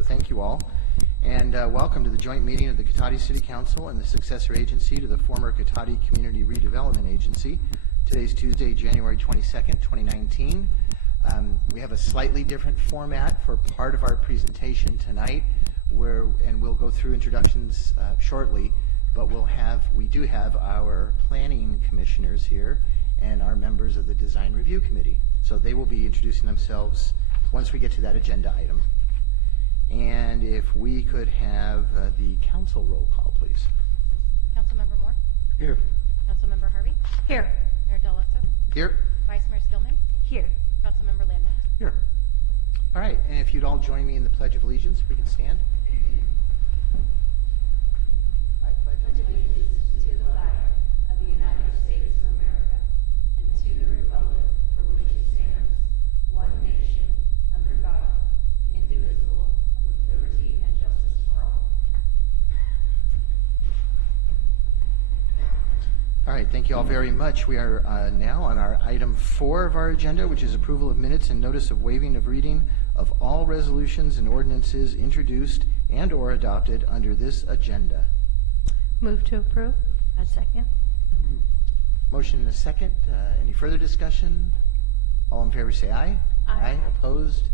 So thank you all. And welcome to the joint meeting of the Cotati City Council and the successor agency to the former Cotati Community Redevelopment Agency. Today's Tuesday, January 22nd, 2019. We have a slightly different format for part of our presentation tonight, and we'll go through introductions shortly, but we do have our planning commissioners here and our members of the Design Review Committee. So they will be introducing themselves once we get to that agenda item. And if we could have the council roll call, please. Councilmember Moore? Here. Councilmember Harvey? Here. Mayor Delasso? Here. Vice Mayor Skillman? Here. Councilmember Landman? Here. All right, and if you'd all join me in the Pledge of Allegiance, we can stand. I pledge allegiance To the flag of the United States of America and to the republic for which it stands, one nation, under God, indivisible, with liberty and justice for all. All right, thank you all very much. We are now on our item 4 of our agenda, which is approval of minutes and notice of waiving of reading of all resolutions and ordinances introduced and or adopted under this agenda. Move to approve. A second. Motion and a second. Any further discussion? All in favor say aye. Aye. Opposed?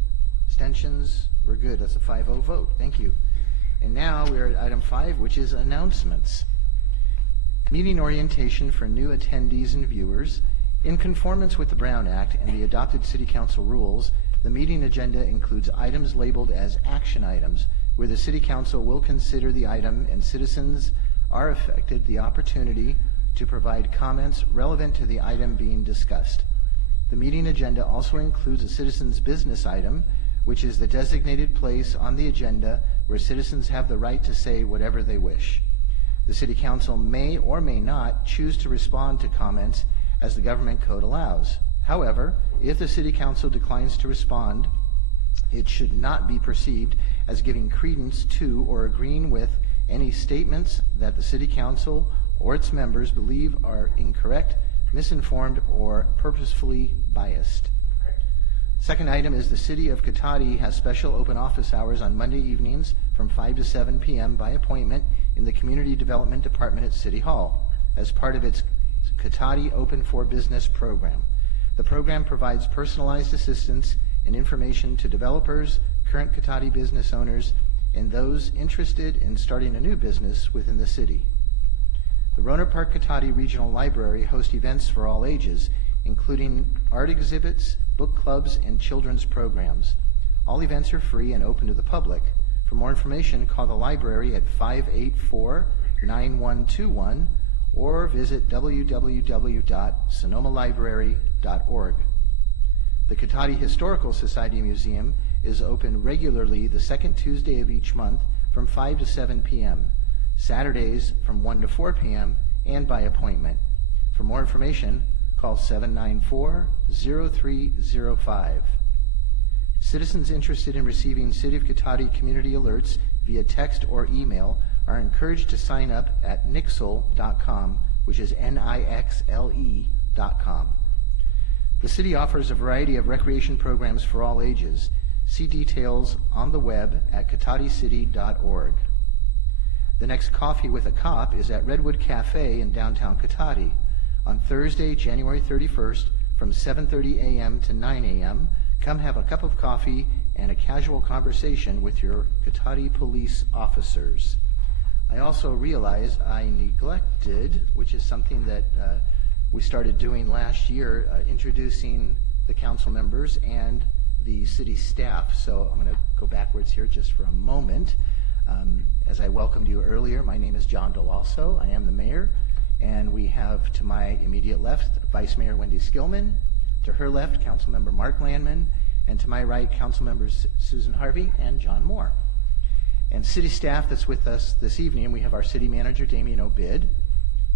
Abstentions? We're good. That's a 5-0 vote. Thank you. And now we are at item 5, which is announcements. Meeting orientation for new attendees and viewers. In conformance with the Brown Act and the adopted City Council rules, the meeting agenda includes items labeled as action items, where the City Council will consider the item and citizens are affected the opportunity to provide comments relevant to the item being discussed. The meeting agenda also includes a citizens' business item, which is the designated place on the agenda where citizens have the right to say whatever they wish. The City Council may or may not choose to respond to comments as the government code allows. However, if the City Council declines to respond, it should not be perceived as giving credence to or agreeing with any statements that the City Council or its members believe are incorrect, misinformed, or purposefully biased. Second item is the City of Cotati has special open office hours on Monday evenings from 5 to 7 p.m. by appointment in the Community Development Department at City Hall as part of its Cotati Open for Business program. The program provides personalized assistance and information to developers, current Cotati business owners, and those interested in starting a new business within the city. The Rohnert Park Cotati Regional Library hosts events for all ages, including art exhibits, book clubs, and children's programs. All events are free and open to the public. For more information, call the library at 584-9121 or visit www.sonomalibrary.org. The Cotati Historical Society Museum is open regularly the second Tuesday of each month from 5 to 7 p.m., Saturdays from 1 to 4 p.m., and by appointment. For more information, call 794-0305. Citizens interested in receiving City of Cotati community alerts via text or email are encouraged to sign up at nixle.com, which is NIXLE.com. The city offers a variety of recreation programs for all ages. See details on the web at cotaticity.org. The next Coffee with a Cop is at Redwood Cafe in downtown Cotati on Thursday, January 31st from 7:30 a.m. to 9 a.m. Come have a cup of coffee and a casual conversation with your Cotati police officers. I also realize I neglected, which is something that we started doing last year, introducing the council members and the city staff. So I'm going to go backwards here just for a moment. As I welcomed you earlier, my name is John Delasso. I am the mayor. And we have to my immediate left, Vice Mayor Wendy Skillman. To her left, Councilmember Mark Landman. And to my right, Councilmembers Susan Harvey and John Moore. And city staff that's with us this evening, we have our city manager, Damian Obid,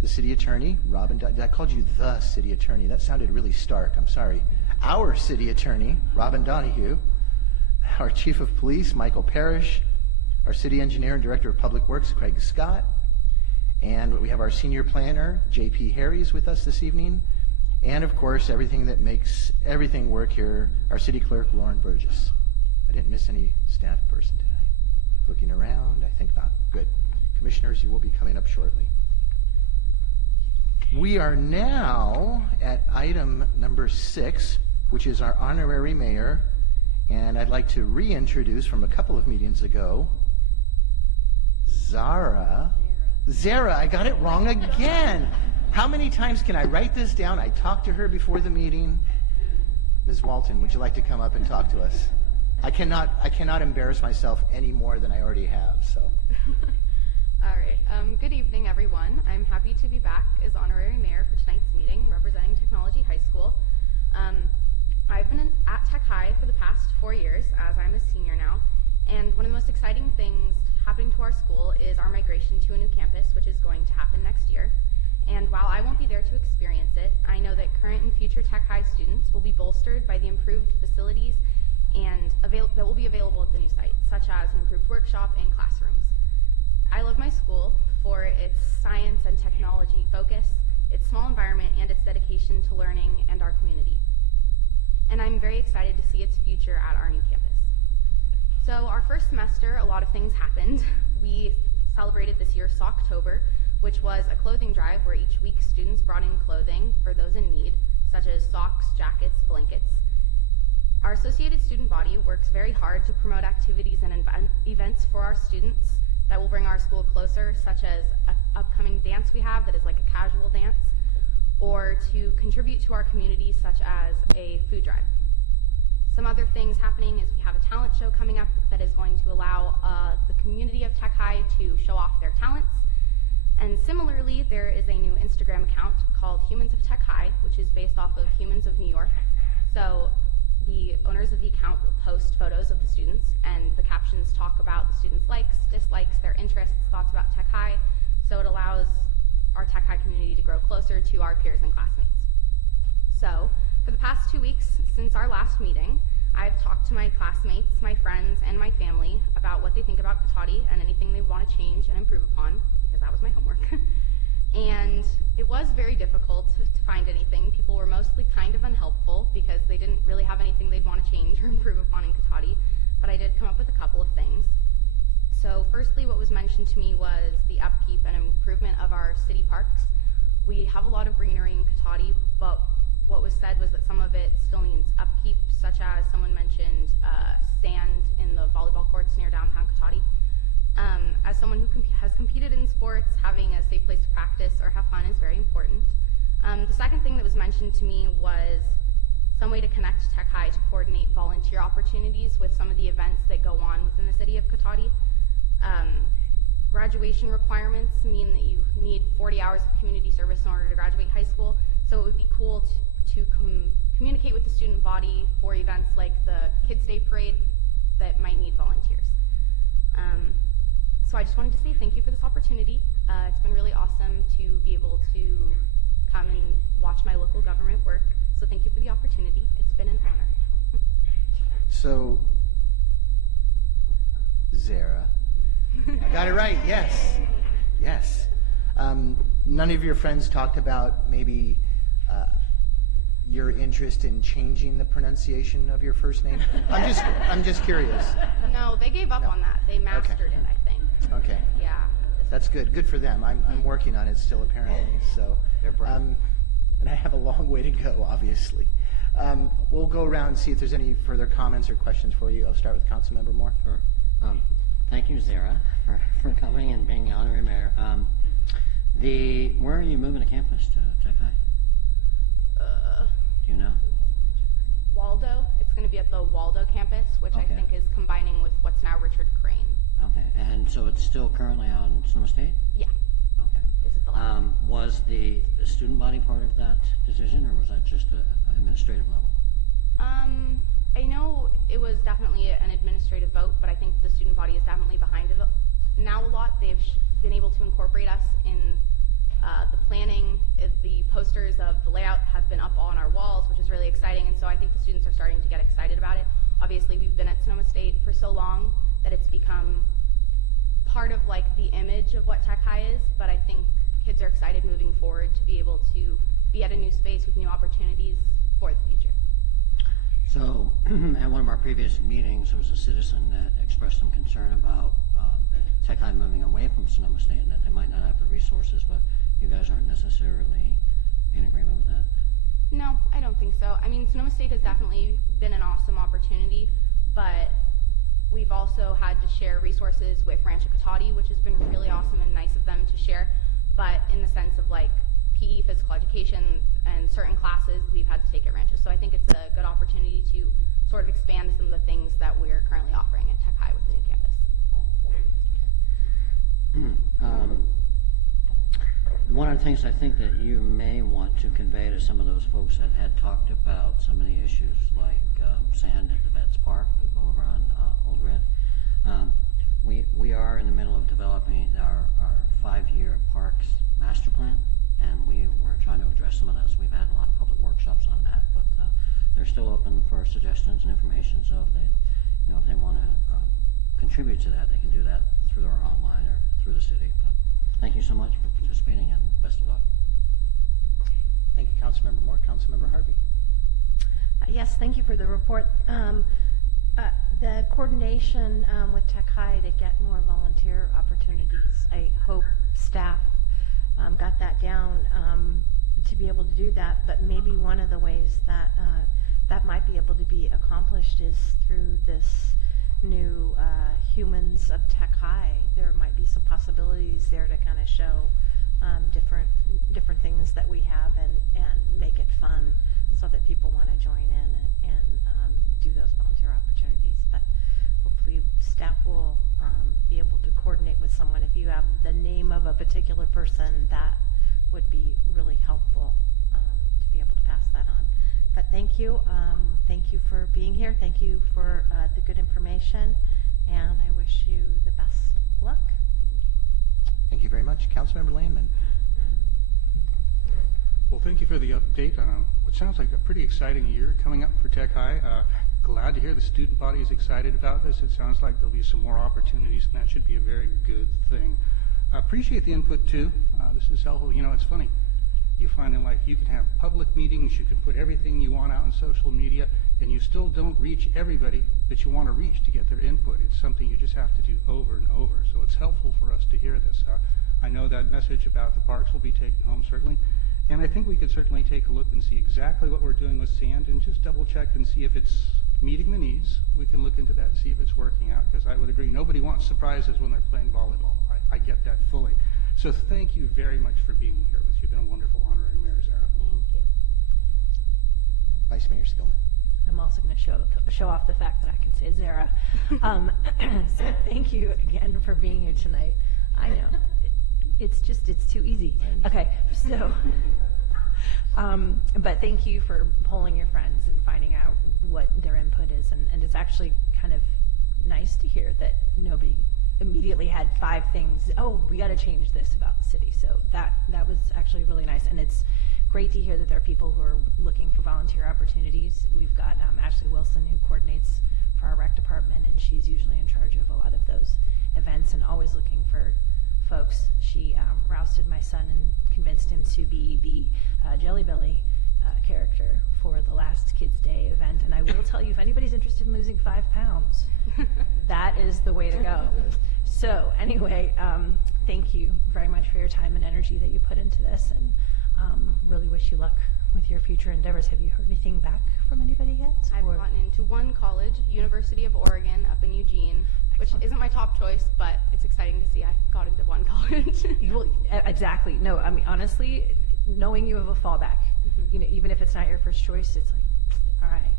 the city attorney, Robin, I called you the city attorney. That sounded really stark, I'm sorry. Our city attorney, Robin Donahue, our chief of police, Michael Parrish, our city engineer and director of public works, Craig Scott, and we have our senior planner, J.P. Harries, with us this evening, and of course, everything that makes everything work here, our city clerk, Lauren Burgess. I didn't miss any staff person, did I? Looking around, I think not. Good. Commissioners, you will be coming up shortly. We are now at item number 6, which is our honorary mayor. And I'd like to reintroduce from a couple of meetings ago, Zara. Zara, I got it wrong again. How many times can I write this down? I talked to her before the meeting. Ms. Walton, would you like to come up and talk to us? I cannot embarrass myself any more than I already have, so. All right. Good evening, everyone. I'm happy to be back as honorary mayor for tonight's meeting, representing Technology High School. I've been at Tech High for the past 4 years, as I'm a senior now, and one of the most exciting things happening to our school is our migration to a new campus, which is going to happen next year. And while I won't be there to experience it, I know that current and future Tech High students will be bolstered by the improved facilities and that will be available at the new site, such as an improved workshop and classrooms. I love my school for its science and technology focus, its small environment, and its dedication to learning and our community. And I'm very excited to see its future at our new campus. So our first semester, a lot of things happened. We celebrated this year's Socktober, which was a clothing drive where each week students brought in clothing for those in need, such as socks, jackets, blankets. Our associated student body works very hard to promote activities and events for our students that will bring our school closer, such as an upcoming dance we have that is like a casual dance, or to contribute to our community, such as a food drive. Some other things happening is we have a talent show coming up that is going to allow the community of Tech High to show off their talents. And similarly, there is a new Instagram account called Humans of Tech High, which is based off of Humans of New York. So the owners of the account will post photos of the students, and the captions talk about the students' likes, dislikes, their interests, thoughts about Tech High. So it allows our Tech High community to grow closer to our peers and classmates. So for the past 2 weeks since our last meeting, I've talked to my classmates, my friends, and my family about what they think about Cotati and anything they want to change and improve upon, because that was my homework. And it was very difficult to find anything. People were mostly kind of unhelpful because they didn't really have anything they'd want to change or improve upon in Cotati, but I did come up with a couple of things. So firstly, what was mentioned to me was the upkeep and improvement of our city parks. We have a lot of greenery in Cotati, but what was said was that some of it still needs upkeep, such as someone mentioned sand in the volleyball courts near downtown Cotati. As someone who has competed in sports, having a safe place to practice or have fun is very important. The second thing that was mentioned to me was some way to connect Tech High to coordinate volunteer opportunities with some of the events that go on within the city of Cotati. Graduation requirements mean that you need 40 hours of community service in order to graduate high school, so it would be cool to communicate with the student body for events like the Kids Day Parade that might need volunteers. So I just wanted to say thank you for this opportunity. It's been really awesome to be able to come and watch my local government work, so thank you for the opportunity. It's been an honor. So, Zara. I got it right, yes. Yes. None of your friends talked about maybe your interest in changing the pronunciation of your first name? I'm just curious. No, they gave up on that. They mastered it, I think. Okay. Yeah. That's good. Good for them. I'm working on it still, apparently. So, and I have a long way to go, obviously. We'll go around and see if there's any further comments or questions for you. I'll start with Councilmember Moore. Sure. Thank you, Zara, for coming and being the honorary mayor. Where are you moving to campus to Tech High? Do you know? Waldo. It's going to be at the Waldo campus, which I Okay. think is combining with what's now Richard Crane. Okay, and so it's still currently on Sonoma State? Yeah, Okay. this is the last. Was the student body part of that decision, or was that just an administrative level? I know it was definitely an administrative vote, but I think the student body is definitely behind it now a lot. They've been able to incorporate us in the planning. The posters of the layout have been up on our walls, which is really exciting, and so I think the students are starting to get excited about it. Obviously, we've been at Sonoma State for so long that it's become part of like the image of what Tech High is, but I think kids are excited moving forward to be able to be at a new space with new opportunities for the future. So, at one of our previous meetings, there was a citizen that expressed some concern about Tech High moving away from Sonoma State and that they might not have the resources, but you guys aren't necessarily in agreement with that? No, I don't think so. I mean, Sonoma State has definitely been an awesome opportunity, but we've also had to share resources with Rancho Cotati, which has been really awesome and nice of them to share. But in the sense of like PE, physical education, and certain classes, we've had to take at Rancho. So I think it's a good opportunity to sort of expand some of the things that we're currently offering at Tech High with the new campus. One of the things I think that you may want to convey to some of those folks that had talked about some of the issues like sand at the Vets Park over on Old Red, we are in the middle of developing our 5-year parks master plan, and we were trying to address some of that, so we've had a lot of public workshops on that, but they're still open for suggestions and information, so if they want to contribute to that, they can do that through our online or through the city. But thank you so much for participating, and best of luck. Thank you, Councilmember Moore. Councilmember Harvey. Yes, thank you for the report. The coordination with Tech High to get more volunteer opportunities, I hope staff got that down to be able to do that, but maybe one of the ways that that might be able to be accomplished is through this new Humans of Tech High. There might be some possibilities there to kind of show different things that we have and make it fun so that people want to join in and do those volunteer opportunities. But hopefully staff will be able to coordinate with someone. If you have the name of a particular person, that would be really helpful to be able to pass that on. But thank you. Thank you for being here. Thank you for the good information. And I wish you the best luck. Thank you very much. Councilmember Landman. Well, thank you for the update on what sounds like a pretty exciting year coming up for Tech High. Glad to hear the student body is excited about this. It sounds like there'll be some more opportunities, and that should be a very good thing. I appreciate the input, too. This is helpful. You know, it's funny. You find in life you can have public meetings, you can put everything you want out on social media, and you still don't reach everybody that you want to reach to get their input. It's something you just have to do over and over. So it's helpful for us to hear this. I know that message about the parks will be taken home, certainly. And I think we could certainly take a look and see exactly what we're doing with sand and just double check and see if it's meeting the needs. We can look into that and see if it's working out, because I would agree, nobody wants surprises when they're playing volleyball. I get that fully. So thank you very much for being here with us. You've been a wonderful honorary mayor, Zara. Thank you. Vice Mayor Skillman. I'm also going to show off the fact that I can say Zara. So thank you again for being here tonight. I know. It's too easy. Okay, so, but thank you for polling your friends and finding out what their input is. And it's actually kind of nice to hear that nobody immediately had 5 things, oh, we got to change this about the city. So that was actually really nice. And it's great to hear that there are people who are looking for volunteer opportunities. We've got Ashley Wilson, who coordinates for our rec department, and she's usually in charge of a lot of those events and always looking for folks. She rousted my son and convinced him to be the Jelly Belly character for the last Kids Day event. And I will tell you, if anybody's interested in losing 5 pounds, that is the way to go. So anyway, thank you very much for your time and energy that you put into this, and really wish you luck with your future endeavors. Have you heard anything back from anybody yet? I've Or- gotten into one college, University of Oregon, up in Eugene, which Excellent. isn't my top choice, but it's exciting to see I got into one college. Well, exactly. No, I mean, honestly, knowing you have a fallback, you know, even if it's not your first choice, it's like, all right,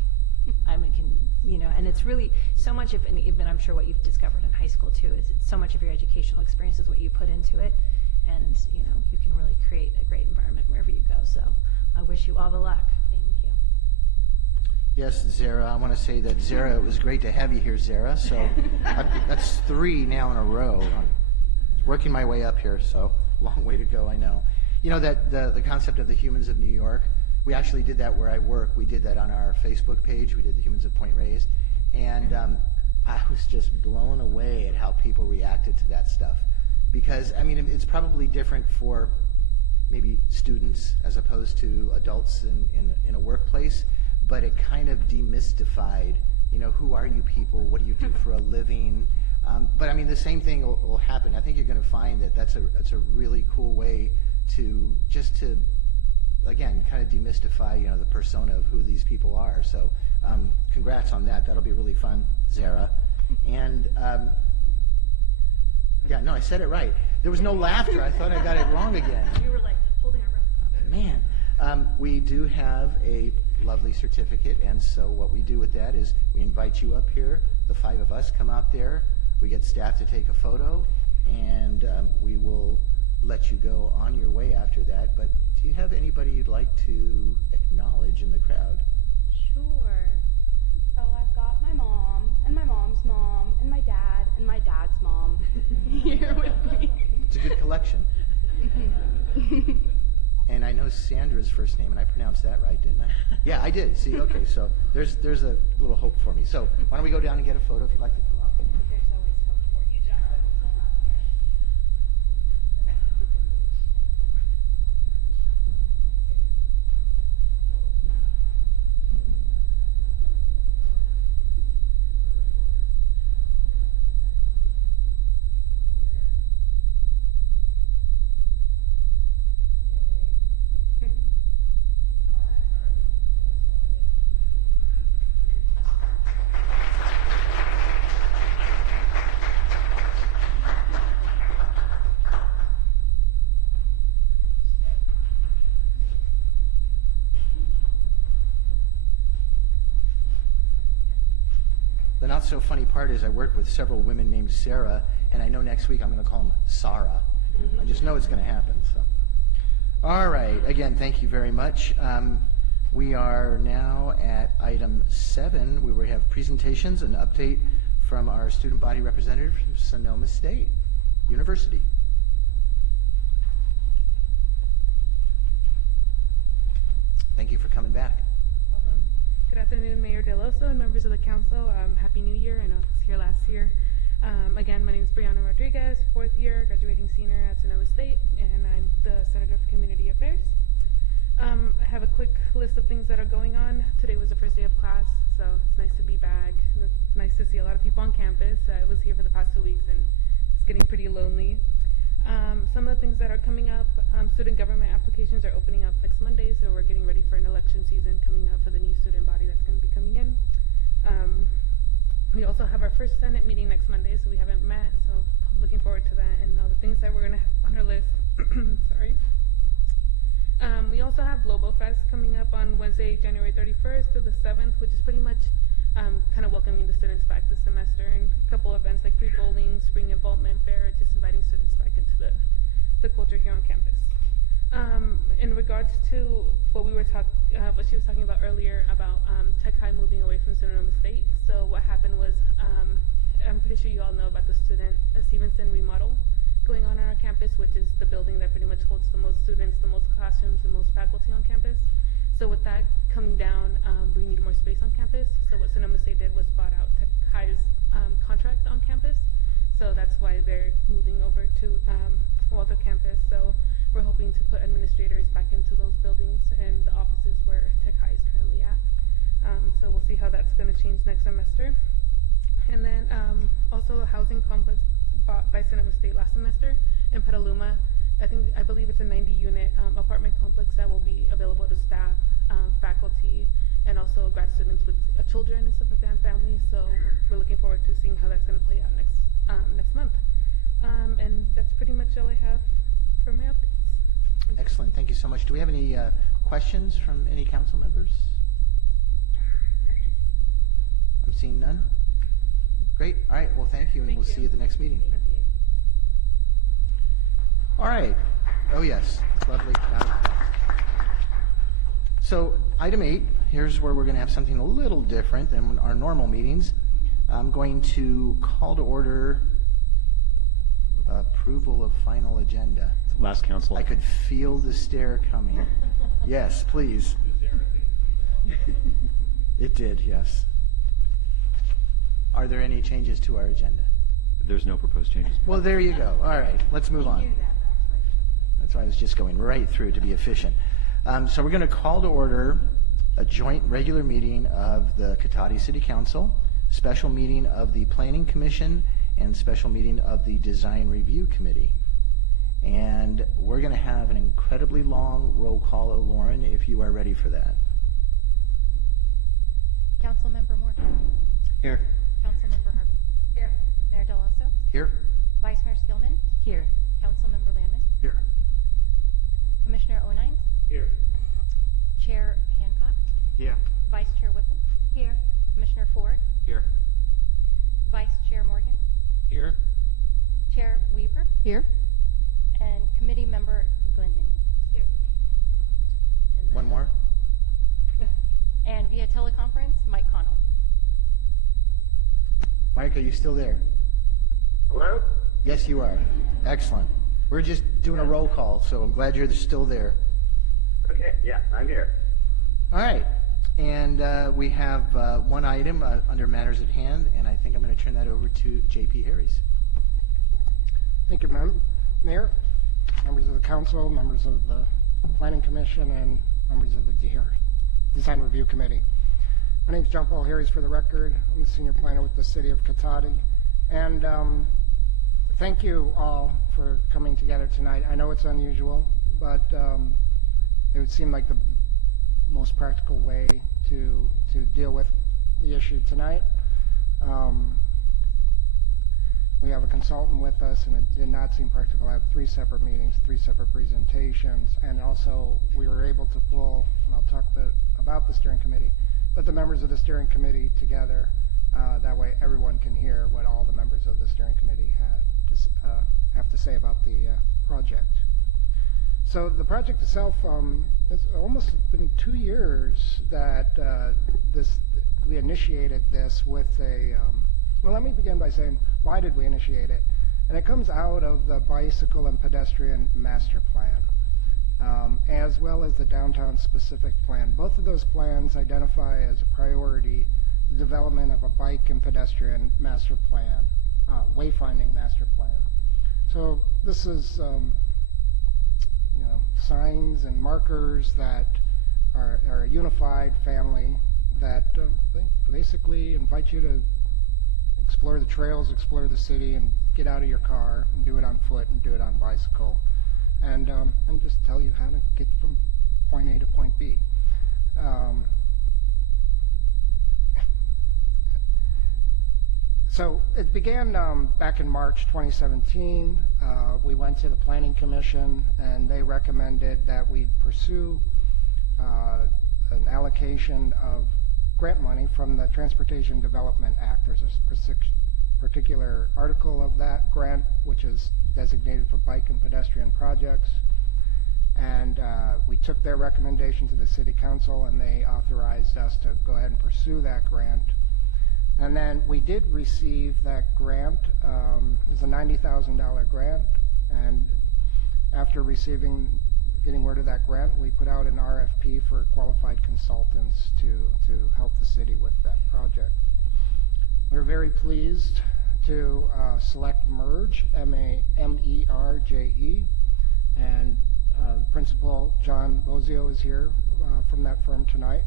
and it's really so much of, and even I'm sure what you've discovered in high school too, is it's so much of your educational experience is what you put into it, and, you can really create a great environment wherever you go. So I wish you all the luck. Thank you. Yes, Zara, I want to say that, Zara, it was great to have you here, Zara. So that's 3 now in a row. I'm working my way up here, so long way to go, I know. You know that the concept of the Humans of New York, we actually did that where I work. We did that on our Facebook page. We did the Humans of Point Reyes. And I was just blown away at how people reacted to that stuff. Because, I mean, it's probably different for maybe students as opposed to adults in a workplace. but it kind of demystified, who are you people? What do you do for a living? But I mean, the same thing will happen. I think you're going to find that that's a really cool way to again, kind of demystify, the persona of who these people are. So congrats on that. That'll be really fun, Zara. And yeah, no, I said it right. There was no laughter. I thought I got it wrong again. We were like holding our breath. Man, we do have a lovely certificate, and so what we do with that is we invite you up here. The 5 of us come out there. We get staff to take a photo, and we will let you go on your way after that. But do you have anybody you'd like to acknowledge in the crowd? Sure. So I've got my mom, and my mom's mom, and my dad, and my dad's mom here with me. It's a good collection. And I know Sandra's first name, and I pronounced that right, didn't I? Yeah, I did. See, okay, so there's a little hope for me. So why don't we go down and get a photo if you'd like to come up? There's always hope for you, John. The not so funny part is I work with several women named Sarah, and I know next week I'm going to call them Sarah. I just know it's going to happen. So, all right. Again, thank you very much. We are now at item 7, where we have presentations and update from our student body representative from Sonoma State University. Thank you for coming back. Good afternoon, Mayor Deloso and members of the council. Happy New Year. I know I was here last year. Again, my name is Brianna Rodriguez, 4th year, graduating senior at Sonoma State, and I'm the Senator for Community Affairs. I have a quick list of things that are going on. Today was the first day of class, so it's nice to be back. It's nice to see a lot of people on campus. I was here for the past 2 weeks, and it's getting pretty lonely. Some of the things that are coming up, student government applications are opening up next Monday, so we're getting ready for an election season coming up for the new student body that's going to be coming in. We also have our first Senate meeting next Monday, so we haven't met, so looking forward to that and all the things that we're going to have on our list. Sorry. We also have Global Fest coming up on Wednesday, January 31st to the 7th, which is pretty much kind of welcoming the students back this semester, and a couple events like free bowling, spring involvement fair, just inviting students back into the culture here on campus. In regards to what what she was talking about earlier about Tech High moving away from Sonoma State, so what happened was, I'm pretty sure you all know about the Stevenson remodel going on our campus, which is the building that pretty much holds the most students, the most classrooms, the most faculty on campus. So with that coming down, we need more space on campus. So what Sonoma State did was bought out Tech High's contract on campus. So that's why they're moving over to Waldo campus. So we're hoping to put administrators back into those buildings and the offices where Tech High is currently at. So we'll see how that's going to change next semester. And then also a housing complex bought by Sonoma State last semester in Petaluma. I believe it's a 90-unit apartment complex that will be available to staff, faculty, and also grad students with children and stuff like that, and families. So we're looking forward to seeing how that's going to play out next month. And that's pretty much all I have for my updates. Excellent. Thank you so much. Do we have any questions from any council members? I'm seeing none. Great. All right. Well, thank you, and we'll see you at the next meeting. All right. Oh, yes. Lovely. So, item 8, here's where we're going to have something a little different than our normal meetings. I'm going to call to order approval of final agenda. Last council. I could feel the stare coming. Yes, please. It did, yes. Are there any changes to our agenda? There's no proposed changes. Well, there you go. All right, let's move on. That's why I was just going right through to be efficient. So we're going to call to order a joint regular meeting of the Cotati City Council, special meeting of the Planning Commission, and special meeting of the Design Review Committee. And we're going to have an incredibly long roll call. Lauren, if you are ready for that. Councilmember Moore. Here. Councilmember Harvey. Here. Mayor Deloso. Here. Vice Mayor Skillman. Here. Councilmember Landman. Here. Commissioner O'Nines. Here. Chair Hancock. Yeah. Vice Chair Whipple. Here. Commissioner Ford. Here. Vice Chair Morgan. Here. Chair Weaver. Here. And Committee Member Glendon. Here. One more. And via teleconference, Mike Connell. Mike, are you still there? Hello? Yes, you are. Excellent. We're just doing a roll call, so I'm glad you're still there. Okay, yeah, I'm here. All right. And we have one item under matters at hand, and I think I'm going to turn that over to J.P. Harris. Thank you, Mayor, members of the council, members of the Planning Commission, and members of the Design Review Committee. My name is John Paul Harris, for the record. I'm the senior planner with the City of Cotati. And thank you all for coming together tonight. I know it's unusual, but it would seem like the most practical way to deal with the issue tonight. We have a consultant with us, and it did not seem practical. I have 3 separate meetings, 3 separate presentations, and also we were able to pull, and I'll talk a bit about the steering committee, but the members of the steering committee together. That way everyone can hear what all the members of the steering committee have to say about the project. So the project itself, it's almost been 2 years that we initiated this with a, well, let me begin by saying, why did we initiate it? And it comes out of the bicycle and pedestrian master plan, as well as the downtown specific plan. Both of those plans identify as a priority the development of a bike and pedestrian master plan, wayfinding master plan. So this is, signs and markers that are a unified family that basically invite you to explore the trails, explore the city, and get out of your car and do it on foot and do it on bicycle, and just tell you how to get from point A to point B. So it began back in March 2017. We went to the Planning Commission, and they recommended that we pursue an allocation of grant money from the Transportation Development Act. There's a particular article of that grant which is designated for bike and pedestrian projects, and we took their recommendation to the City Council, and they authorized us to go ahead and pursue that grant. And then we did receive that grant. It's a $90,000 grant, and after getting word of that grant, we put out an RFP for qualified consultants to help the city with that project. We're very pleased to select Merge, M-E-R-J-E, and Principal John Bozio is here from that firm tonight.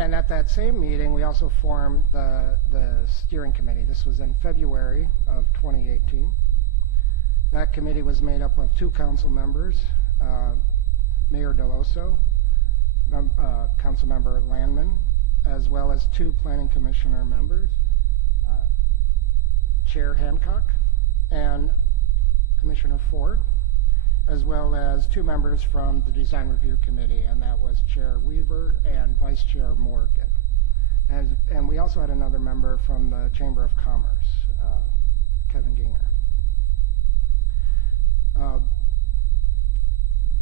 And at that same meeting, we also formed the steering committee. This was in February of 2018. That committee was made up of 2 council members, Mayor Deloso, Councilmember Landman, as well as 2 planning commissioner members, Chair Hancock and Commissioner Ford, as well as 2 members from the Design Review Committee, and that was Chair Weaver and Vice Chair Morgan. And we also had another member from the Chamber of Commerce, Kevin Ginger.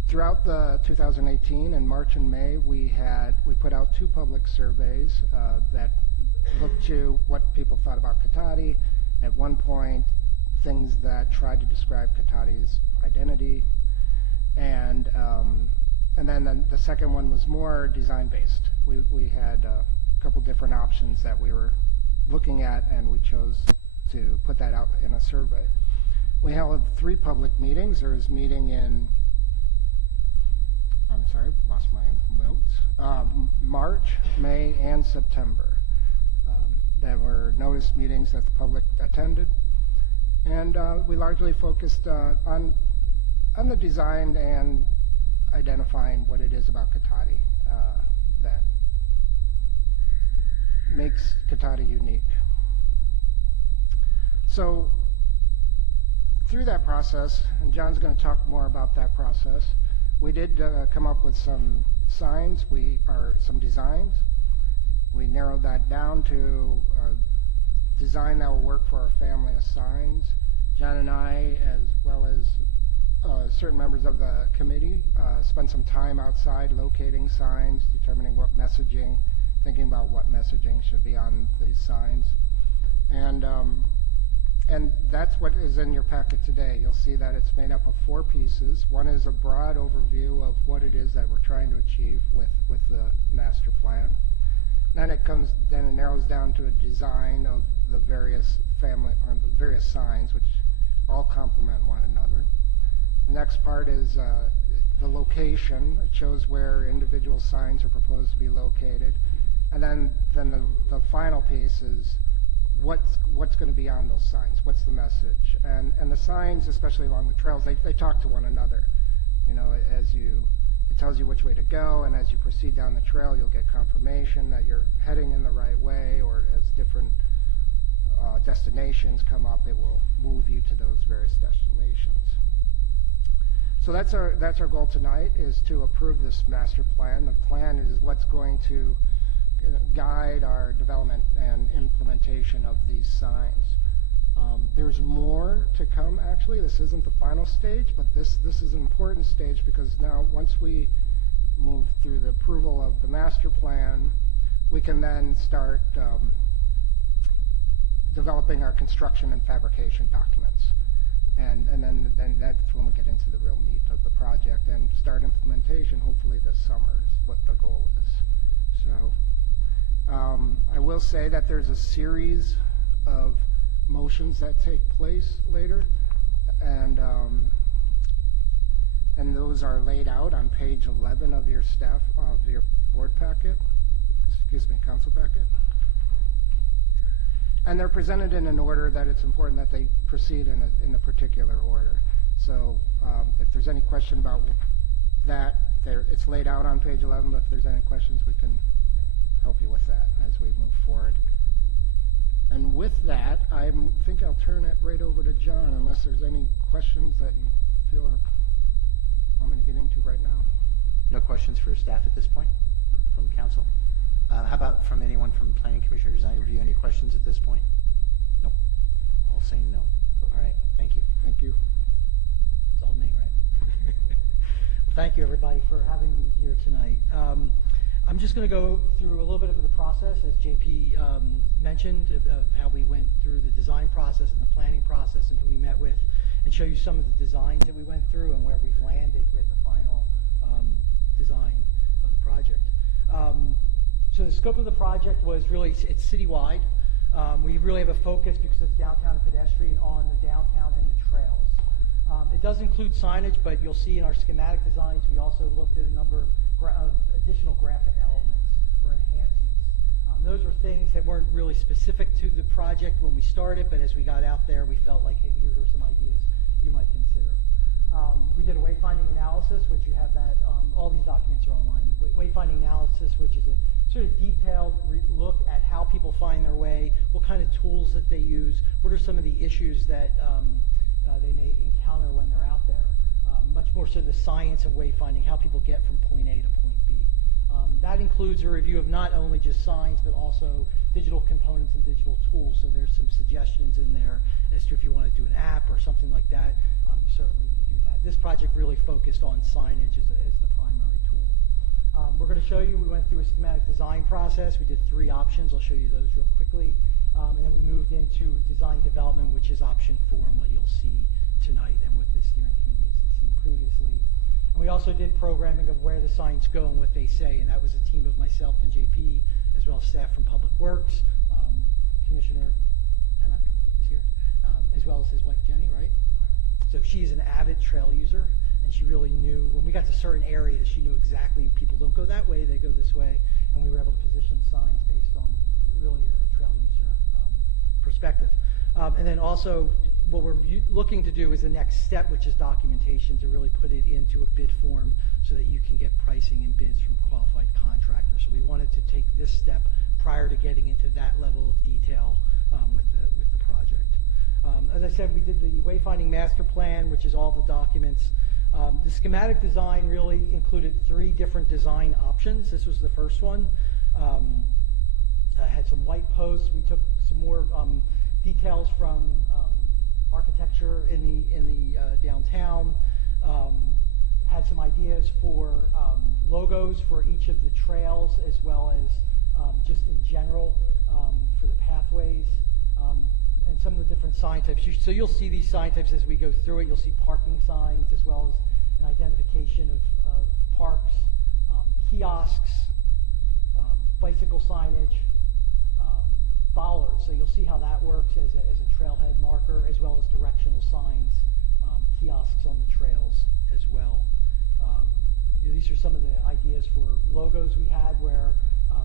Throughout the 2018, in March and May, we put out 2 public surveys that looked to what people thought about Cotati. At one point, things that tried to describe Cotati's identity, and then the second one was more design-based. We had a couple different options that we were looking at, and we chose to put that out in a survey. We held 3 public meetings. There was a meeting in sorry, lost my notes, March, May, and September. There were notice meetings that the public attended, and we largely focused on the design and identifying what it is about Cotati that makes Cotati unique. So through that process, and John's going to talk more about that process, we did come up with some signs, some designs. We narrowed that down to a design that will work for our family of signs. John and I, as well as certain members of the committee, spent some time outside locating signs, determining what messaging, thinking about what messaging should be on these signs. And that's what is in your packet today. You'll see that it's made up of 4 pieces. One is a broad overview of what it is that we're trying to achieve with the master plan. Then it narrows down to a design of the various signs, which all complement one another. The next part is the location. It shows where individual signs are proposed to be located. And then the final piece is what's going to be on those signs, what's the message. And the signs, especially along the trails, they talk to one another. You know, it tells you which way to go, and as you proceed down the trail, you'll get confirmation that you're heading in the right way, or as different destinations come up, it will move you to those various destinations. So that's our goal tonight, is to approve this master plan. The plan is what's going to guide our development and implementation of these signs. There's more to come, actually. This isn't the final stage, but this is an important stage, because now once we move through the approval of the master plan, we can then start developing our construction and fabrication documents. And then that's when we get into the real meat of the project and start implementation, hopefully this summer is what the goal is. So I will say that there's a series of motions that take place later, and those are laid out on page 11 of your board packet, council packet. And they're presented in an order that it's important that they proceed in a particular order. So if there's any question about that, it's laid out on page 11, but if there's any questions, we can help you with that as we move forward. And with that, I think I'll turn it right over to John, unless there's any questions that you feel want me to get into right now. No questions for staff at this point from council? How about from anyone from Planning Commission or Design Review? Any questions at this point? Nope. All saying no. All right. Thank you. Thank you. It's all me, right? Well, thank you, everybody, for having me here tonight. I'm just going to go through a little bit of the process, as JP mentioned, of how we went through the design process and the planning process and who we met with, and show you some of the designs that we went through and where we've landed with the final design of the project. So the scope of the project was really, it's citywide. We really have a focus, because it's downtown and pedestrian, on the downtown and the trails. It does include signage, but you'll see in our schematic designs, we also looked at a number of additional graphic elements or enhancements. Those were things that weren't really specific to the project when we started, but as we got out there, we felt like, hey, here are some ideas you might consider. We did a wayfinding analysis, which you have that, all these documents are online. Wayfinding analysis, which is a sort of detailed look at how people find their way, what kind of tools that they use, what are some of the issues that they may encounter when they're out there. Much more so the science of wayfinding, how people get from point A to point B. That includes a review of not only just signs, but also digital components and digital tools. So there's some suggestions in there as to if you want to do an app or something like that, you certainly could do that. This project really focused on signage as the primary tool. We're going to show you, we went through a schematic design process. We did 3 options. I'll show you those real quickly. And then we moved into design development, which is option 4, and what you'll see tonight and what the steering committee has seen previously. And we also did programming of where the signs go and what they say, and that was a team of myself and JP, as well as staff from Public Works. Commissioner Hannock is here, as well as his wife Jenny, right? So she's an avid trail user, and she really knew, when we got to certain areas, she knew exactly people don't go that way, they go this way, and we were able to position signs based on really a trail user perspective. And then also, what we're looking to do is the next step, which is documentation, to really put it into a bid form so that you can get pricing and bids from qualified contractors. So we wanted to take this step prior to getting into that level of detail with the project. As I said, we did the wayfinding master plan, which is all the documents. The schematic design really included 3 different design options. This was the first one. Had some white posts. We took some more details from architecture in the downtown. Had some ideas for logos for each of the trails, as well as just in general for the pathways, and some of the different sign types. So you'll see these sign types as we go through it. You'll see parking signs, as well as an identification of parks, kiosks, bicycle signage, bollards. So you'll see how that works as a trailhead marker, as well as directional signs, kiosks on the trails as well. These are some of the ideas for logos we had, where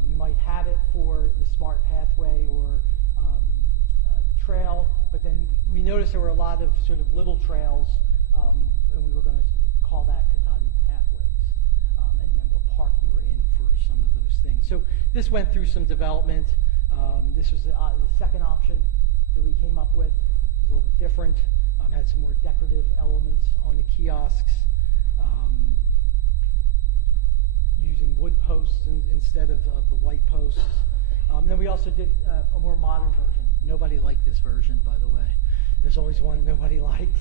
you might have it for the smart pathway or the trail, but then we noticed there were a lot of sort of little trails, and we were going to call that Katati Pathways, and then what park you were in for some of those things. So this went through some development. This was the second option that we came up with. It was a little bit different. Had some more decorative elements on the kiosks, using wood posts instead of the white posts. Then we also did a more modern version. Nobody liked this version, by the way. There's always one nobody likes.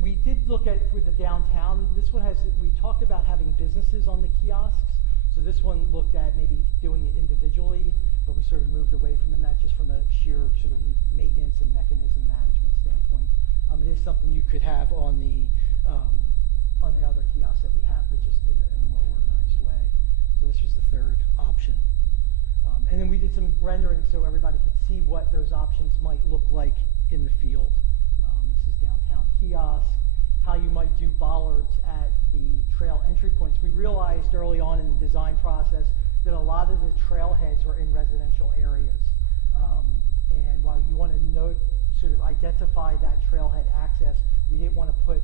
We did look at with the downtown. This one we talked about having businesses on the kiosks. So this one looked at maybe doing it individually, but we sort of moved away from that just from a sheer sort of maintenance and mechanism management standpoint. It is something you could have on the other kiosks that we have, but just in a more organized way. So this was the third option. And then we did some rendering so everybody could see what those options might look like in the field. This is downtown kiosk, how you might do bollards at the trail entry points. We realized early on in the design process that a lot of the trailheads were in residential areas. And while you want to sort of identify that trailhead access, we didn't want to put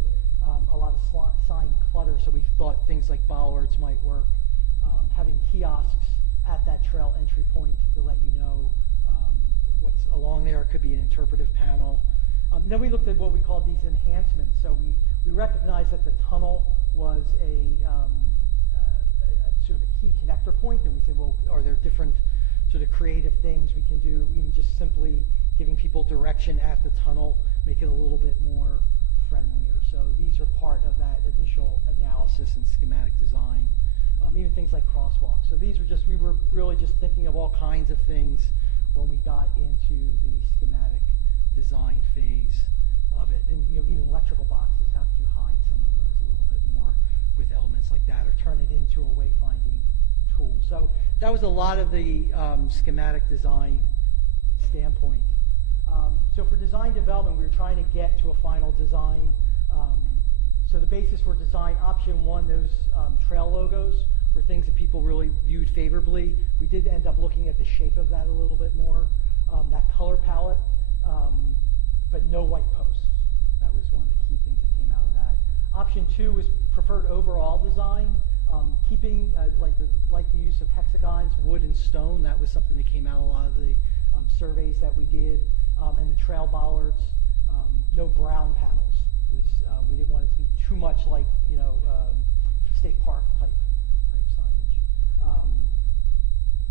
a lot of sign clutter, so we thought things like bollards might work. Having kiosks at that trail entry point to let you know what's along there. It could be an interpretive panel. Then we looked at what we called these enhancements. So we recognized that the tunnel was a sort of a key connector point, and we said, well, are there different sort of creative things we can do, even just simply giving people direction at the tunnel, make it a little bit more friendlier. So these are part of that initial analysis and schematic design. Even things like crosswalks. So these were we were really just thinking of all kinds of things when we got into the schematic design phase of it. And even electrical boxes, how could you hide some of those a little bit more with elements like that, or turn it into a wayfinding tool? So that was a lot of the schematic design standpoint. So for design development, we were trying to get to a final design. So the basis for design, option 1, those trail logos were things that people really viewed favorably. We did end up looking at the shape of that a little bit more. That color palette, but no white posts. That was one of the key things that came out of that. Option 2 was preferred overall design, keeping like the use of hexagons, wood, and stone. That was something that came out of a lot of the surveys that we did. And the trail bollards, no brown panels. We didn't want it to be too much like state park type signage.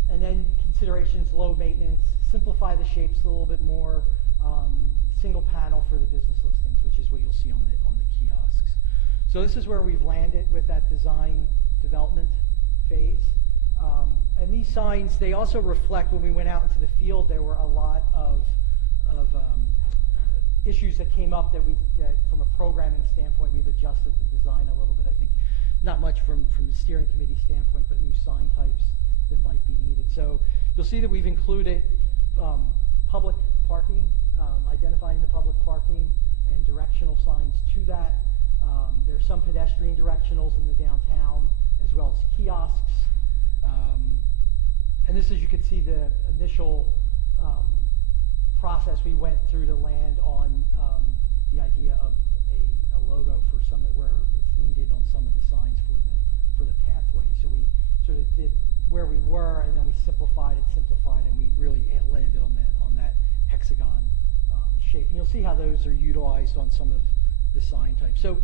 And then considerations, low maintenance, simplify the shapes a little bit more, single panel for the business listings, which is what you'll see on the kiosks. So this is where we've landed with that design development phase. And these signs, they also reflect, when we went out into the field, there were a lot of issues that came up that from a programming standpoint, we've adjusted the design a little bit. I think not much from the steering committee standpoint, but new sign types that might be needed. So you'll see that we've included public parking, identifying the public parking, and directional signs to that. There's some pedestrian directionals in the downtown, as well as kiosks. And this, as you can see, the initial process we went through to land on the idea of a logo for some where it's needed on some of the signs for the pathway. So we sort of did where we were, and then we simplified, and we really landed on that hexagon shape. And you'll see how those are utilized on some of the sign types. So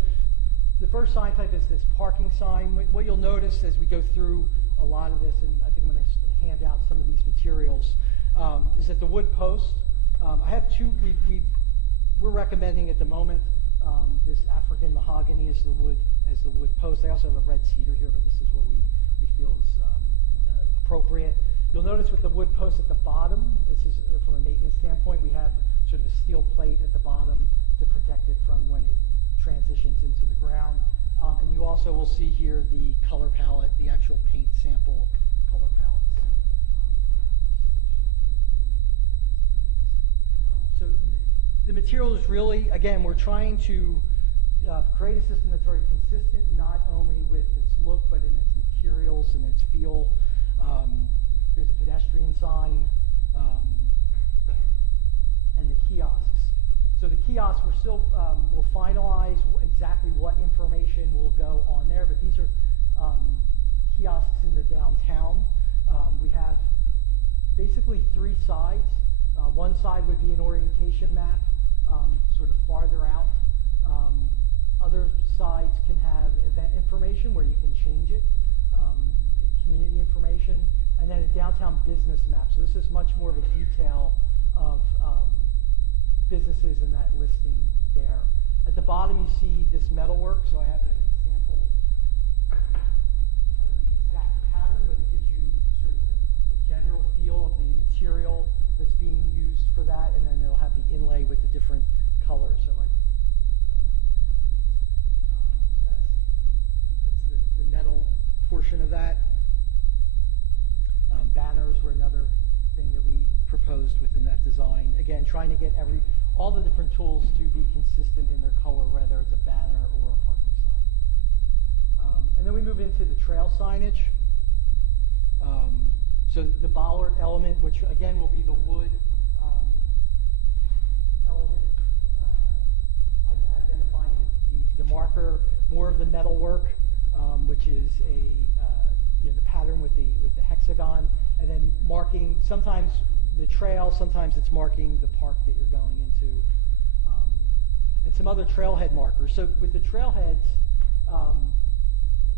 the first sign type is this parking sign. What you'll notice as we go through a lot of this, and I think I'm going to hand out some of these materials, is that the wood post. I have two. We're recommending at the moment this African mahogany as the wood post. I also have a red cedar here, but this is what we feel is appropriate. You'll notice with the wood post at the bottom, this is from a maintenance standpoint, we have sort of a steel plate at the bottom to protect it from when it transitions into the ground. And you also will see here the color palette, the actual paint sample color palettes. So the material is really, again, we're trying to create a system that's very consistent, not only with its look, but in its materials and its feel. There's a pedestrian sign and the kiosks. So the kiosks, we're still, we'll finalize exactly what information will go on there, but these are kiosks in the downtown. We have basically three sides. One side would be an orientation map, sort of farther out. Other sides can have event information where you can change it, community information, and then a downtown business map. So this is much more of a detail of businesses and that listing there. At the bottom you see this metalwork, so I have an example of the exact pattern, but it gives you sort of a general feel of the material that's being used for that, and then it'll have the inlay with the different colors. So that's the metal portion of that. Banners were another thing that we proposed within that design. Again, trying to get all the different tools to be consistent in their color, whether it's a banner or a parking sign. And then we move into the trail signage. So the bollard element, which again will be the wood element, identifying the marker, more of the metal work, which is the pattern with the hexagon, and then marking sometimes the trail, sometimes it's marking the park that you're going into, and some other trailhead markers. So with the trailheads,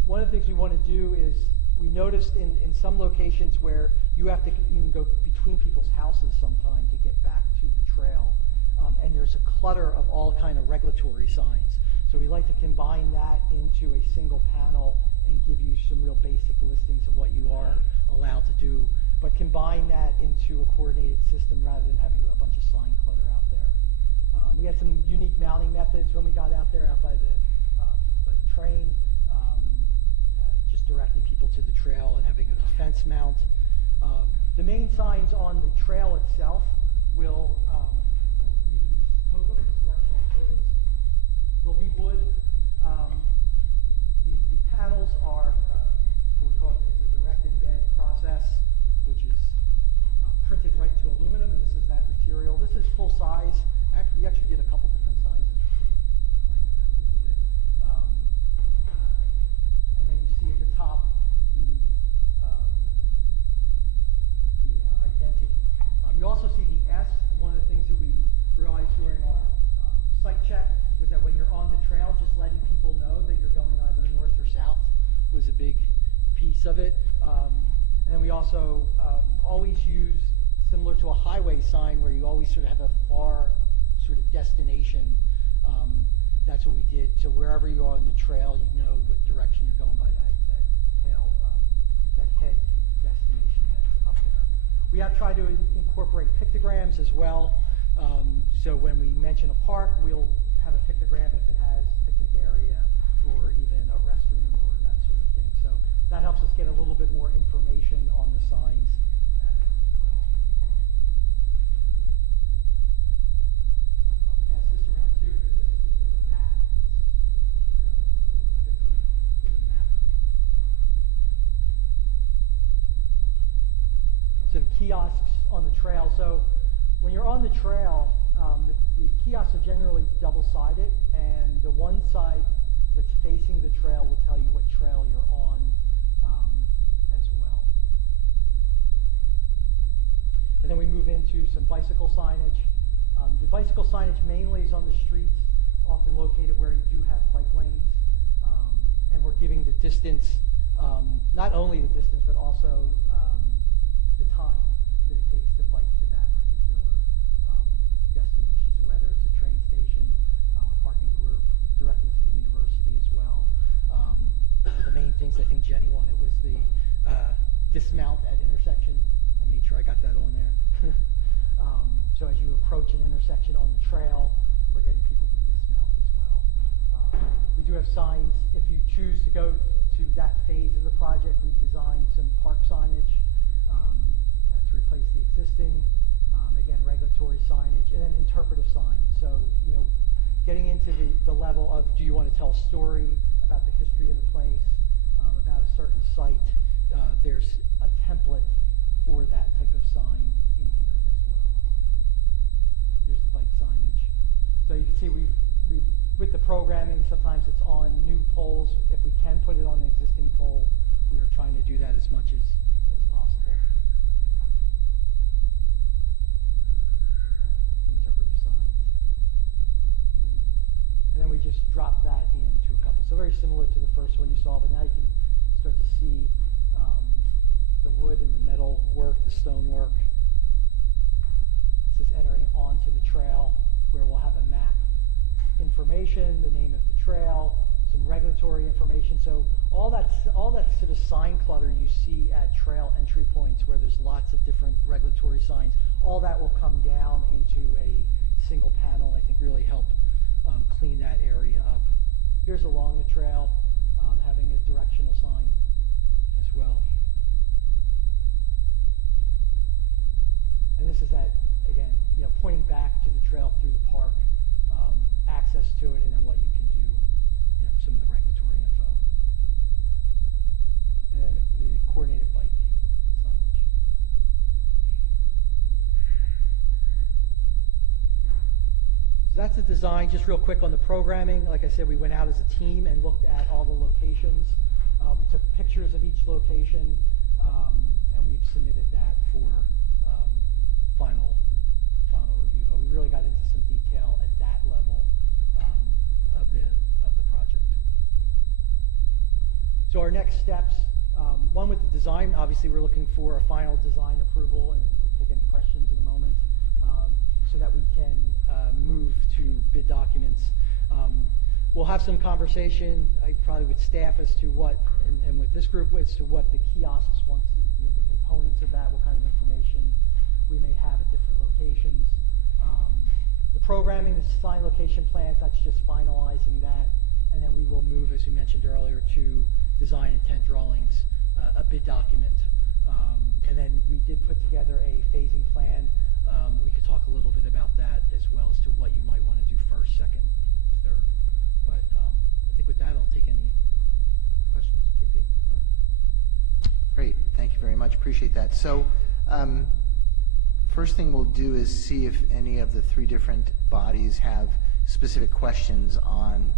one of the things we want to do is we noticed in some locations where you have to even go between people's houses sometime to get back to the trail, and there's a clutter of all kind of regulatory signs. So we like to combine that into a single panel and give you some real basic listings of what you are allowed to do, but combine that into a coordinated system rather than having a bunch of sign clutter out there. We had some unique mounting methods when we got out there, out by the train, just directing people to the trail and having a fence mount. The main signs on the trail itself will be totems, directional totems. They'll be wood. The panels are what we call it's a direct embed process, which is printed right to aluminum, and this is that material. This is full size. We actually did a couple different sizes. Playing with that a little bit. And then you see at the top the identity. You also see the S. One of the things that we realized during our site check was that when you're on the trail, just letting people know that you're going either north or south was a big piece of it. And then we also always use, similar to a highway sign, where you always sort of have a far sort of destination. That's what we did. So wherever you are on the trail, you know what direction you're going by that tail, that head destination that's up there. We have tried to incorporate pictograms as well. So when we mention a park, we'll have a pictogram if it has picnic area or even a restroom or that sort of thing. So that helps us get a little bit more information on the signs as well. I'll pass this around too, because kiosks on the trail. So when you're on the trail, the kiosks are generally double-sided, and the one side that's facing the trail will tell you what trail you're on as well. And then we move into some bicycle signage. The bicycle signage mainly is on the streets, often located where you do have bike lanes, and we're giving the distance, not only the distance, but also the time that it takes to bike to that particular destination. So whether it's a train station, we're directing to the university as well. The main things I think Jenny wanted was the dismount at intersection. I made sure I got that on there. So as you approach an intersection on the trail, we're getting people to dismount as well. We do have signs. If you choose to go to that phase of the project, we've designed some park signage to replace the existing. Again, regulatory signage, and then interpretive signs. So, getting into the level of, do you want to tell a story about the history of the place, about a certain site? There's a template for that type of sign in here as well. Here's the bike signage. So you can see we've with the programming, sometimes it's on new poles. If we can put it on an existing pole, we are trying to do that as much as possible. Interpretive signs. And then we just drop that into a couple. So very similar to the first one you saw, but now you can start to see the wood and the metal work, the stone work. This is entering onto the trail where we'll have a map information, the name of the trail, some regulatory information. So all that sort of sign clutter you see at trail entry points where there's lots of different regulatory signs, all that will come down into a single panel, and I think really help clean that area up. Here's along the trail, having a directional sign as well. And this is that, again, pointing back to the trail through the park, access to it, and then what you can do, some of the regulatory info. And then the coordinated bike signage. So that's the design. Just real quick on the programming. Like I said, we went out as a team and looked at all the locations. We took pictures of each location, and we've submitted that for final review. But we really got into some detail at that level of the project. So our next steps, one with the design, obviously we're looking for a final design approval, and we'll take any questions in a moment, so that we can move to bid documents. We'll have some conversation, probably with staff as to what, and with this group, as to what the kiosks want, the components of that, what kind of information we may have at different locations. The programming, the design location plans, that's just finalizing that. And then we will move, as we mentioned earlier, to design intent drawings, a bid document. And then we did put together a phasing plan. We could talk a little bit about that as well as to what you might want to do first, second, third. But I think with that, I'll take any questions, JP? Great, thank you very much, appreciate that. So first thing we'll do is see if any of the three different bodies have specific questions on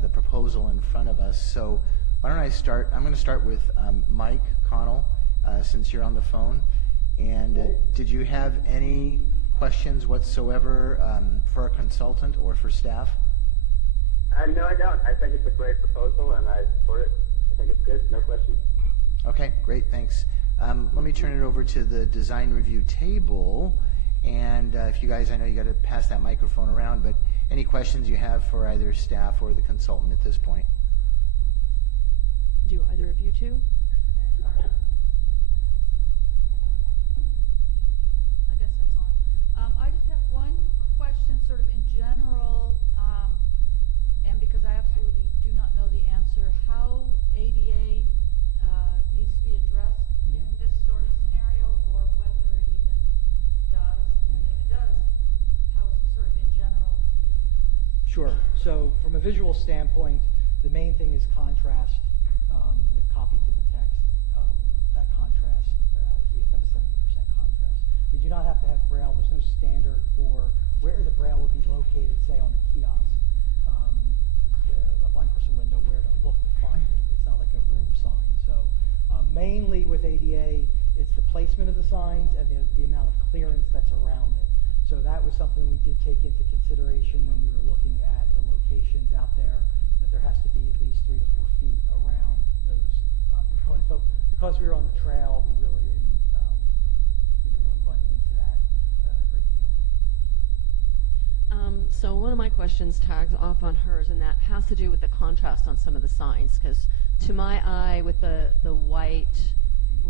the proposal in front of us. So why don't I start? I'm going to start with Mike Connell, since you're on the phone. And did you have any questions whatsoever for our consultant or for staff? No, I don't. I think it's a great proposal, and I support it. I think it's good. No questions. Okay, great, thanks. Let me turn it over to the design review table. And if you guys, I know you got to pass that microphone around, but any questions you have for either staff or the consultant at this point? Do either of you two? I guess that's on. I just have one question sort of in general, and because I absolutely do not know the answer, how ADA needs to be addressed in this sort of scenario, or whether it even does, and if it does, how is it sort of in general being addressed? Sure. So from a visual standpoint, the main thing is contrast, the copy to the text. That contrast, we have to have a 70% contrast We do not have to have Braille. There's no standard for where the Braille would be located, say, on the kiosk. A blind person would know where to look to find it. It's not like a room sign. So mainly with ADA, it's the placement of the signs and the amount of clearance that's around it. So that was something we did take into consideration when we were looking at the locations out there, that there has to be at least 3 to 4 feet around those components. But because we were on the trail, we really didn't really run into that a great deal. So one of my questions tags off on hers, and that has to do with the contrast on some of the signs, because to my eye, with the white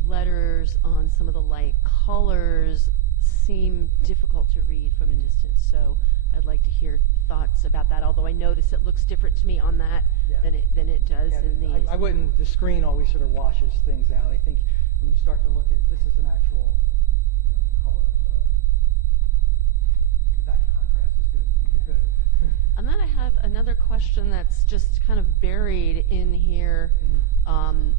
letters on some of the light colors, seem difficult to read from a distance. So I'd like to hear thoughts about that, although I notice it looks different to me on that than it does in these. I wouldn't, the screen always sort of washes things out. I think when you start to look at, this is an actual, color, so that contrast is good. Good. And then I have another question that's just kind of buried in here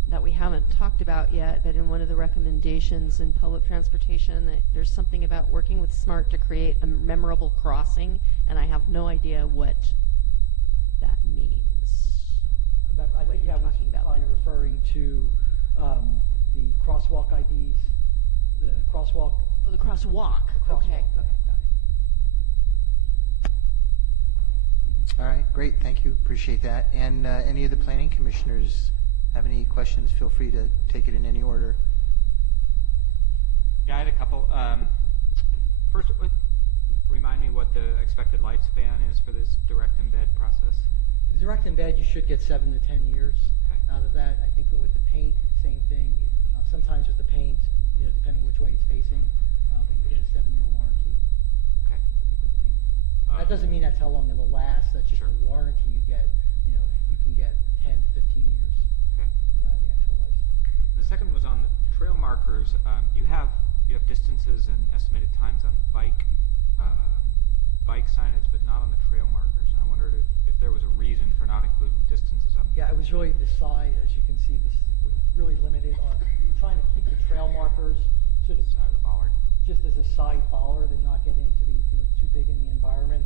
that we haven't talked about yet, but in one of the recommendations in public transportation, that there's something about working with SMART to create a memorable crossing, and I have no idea what that means. I think you're talking about probably referring to the crosswalk IDs, the crosswalk. Oh, the crosswalk. The crosswalk, Okay, yeah. got it. All right, great, thank you, appreciate that. And any of the planning commissioners have any questions, feel free to take it in any order. Yeah, I had a couple. First, remind me what the expected lifespan is for this direct embed process? The direct embed, you should get 7 to 10 years out of that. I think with the paint, same thing. Sometimes with the paint, depending which way it's facing, but you get a 7-year warranty. Okay. I think with the paint. That doesn't mean that's how long it'll last. That's just Sure. a warranty you get. You can get 10 to 15 years. Okay. Out of the actual lifespan. And the second was on the trail markers. You have distances and estimated times on bike signage, but not on the trail markers. And I wondered if there was a reason for not including distances on. Yeah, it was really the side, as you can see, this we're really limited on. We were trying to keep the trail markers sort of Side of the bollard. just as a side bollard and not get into the too big in the environment.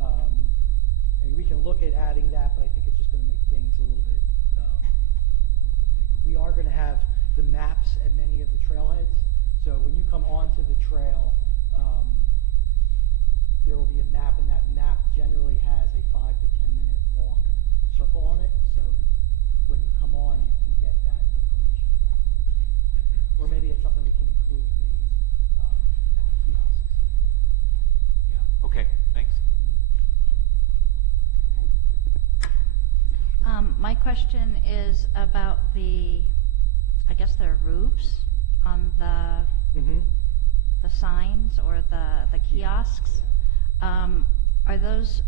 I mean, we can look at adding that, but I think it's just going to make things a little bit bigger. We are going to have the maps at many of the trailheads. So when you come onto the trail, there will be a map, and that map generally has a 5 to 10 minute walk circle on it. So when you come on, you can get that information at that point. Mm-hmm. Or maybe it's something we can include at the kiosks. Yeah. Okay. Thanks. My question is about I guess they're roofs on the signs or the kiosks. Are those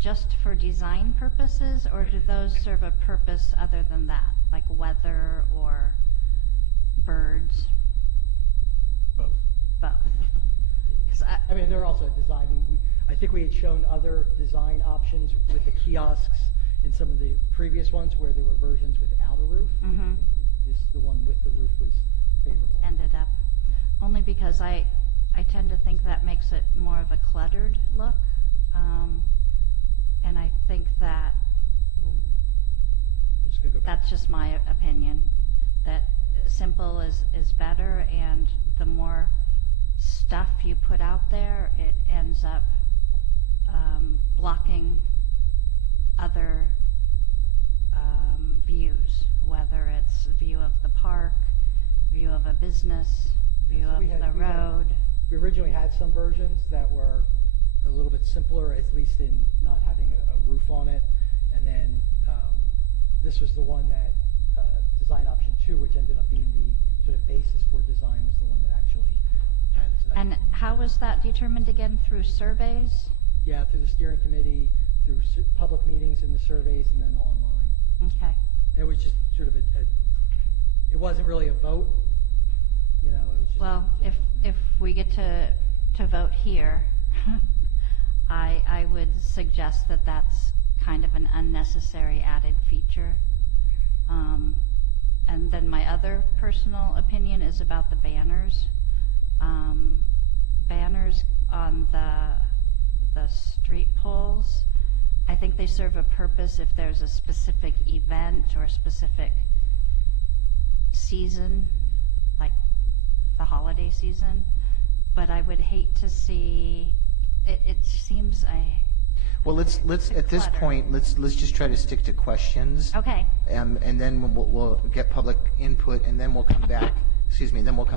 just for design purposes, or do those serve a purpose other than that, like weather or birds? Both. Both. 'Cause I mean, they're also a design. I think we had shown other design options with the kiosks in some of the previous ones where there were versions without a roof. Mhm. The one with the roof was favorable. ended up. Only because I tend to think that makes it more of a cluttered look. And I think that I'm just gonna go back. that's just my opinion, that simple is better, and the more stuff you put out there, it ends up blocking other views, whether it's view of the park, view of a business, view So of we the road. We originally had some versions that were a little bit simpler, at least in not having a roof on it. And then this was the one that, design option 2, which ended up being the sort of basis for design, was the one that actually had it. So that- And how was that determined again? Through surveys? Yeah, through the steering committee, through public meetings in the surveys, and then online. Okay. It was just sort of it wasn't really a vote, it was just. Well, if we get to vote here, I would suggest that that's kind of an unnecessary added feature. And then my other personal opinion is about the banners. banners on the street poles, I think they serve a purpose if there's a specific event or a specific season, like the holiday season. But I would hate to see, it seems Well, let's at this clutter. point, let's just try to stick to questions. Okay. And then we'll get public input, and then we'll come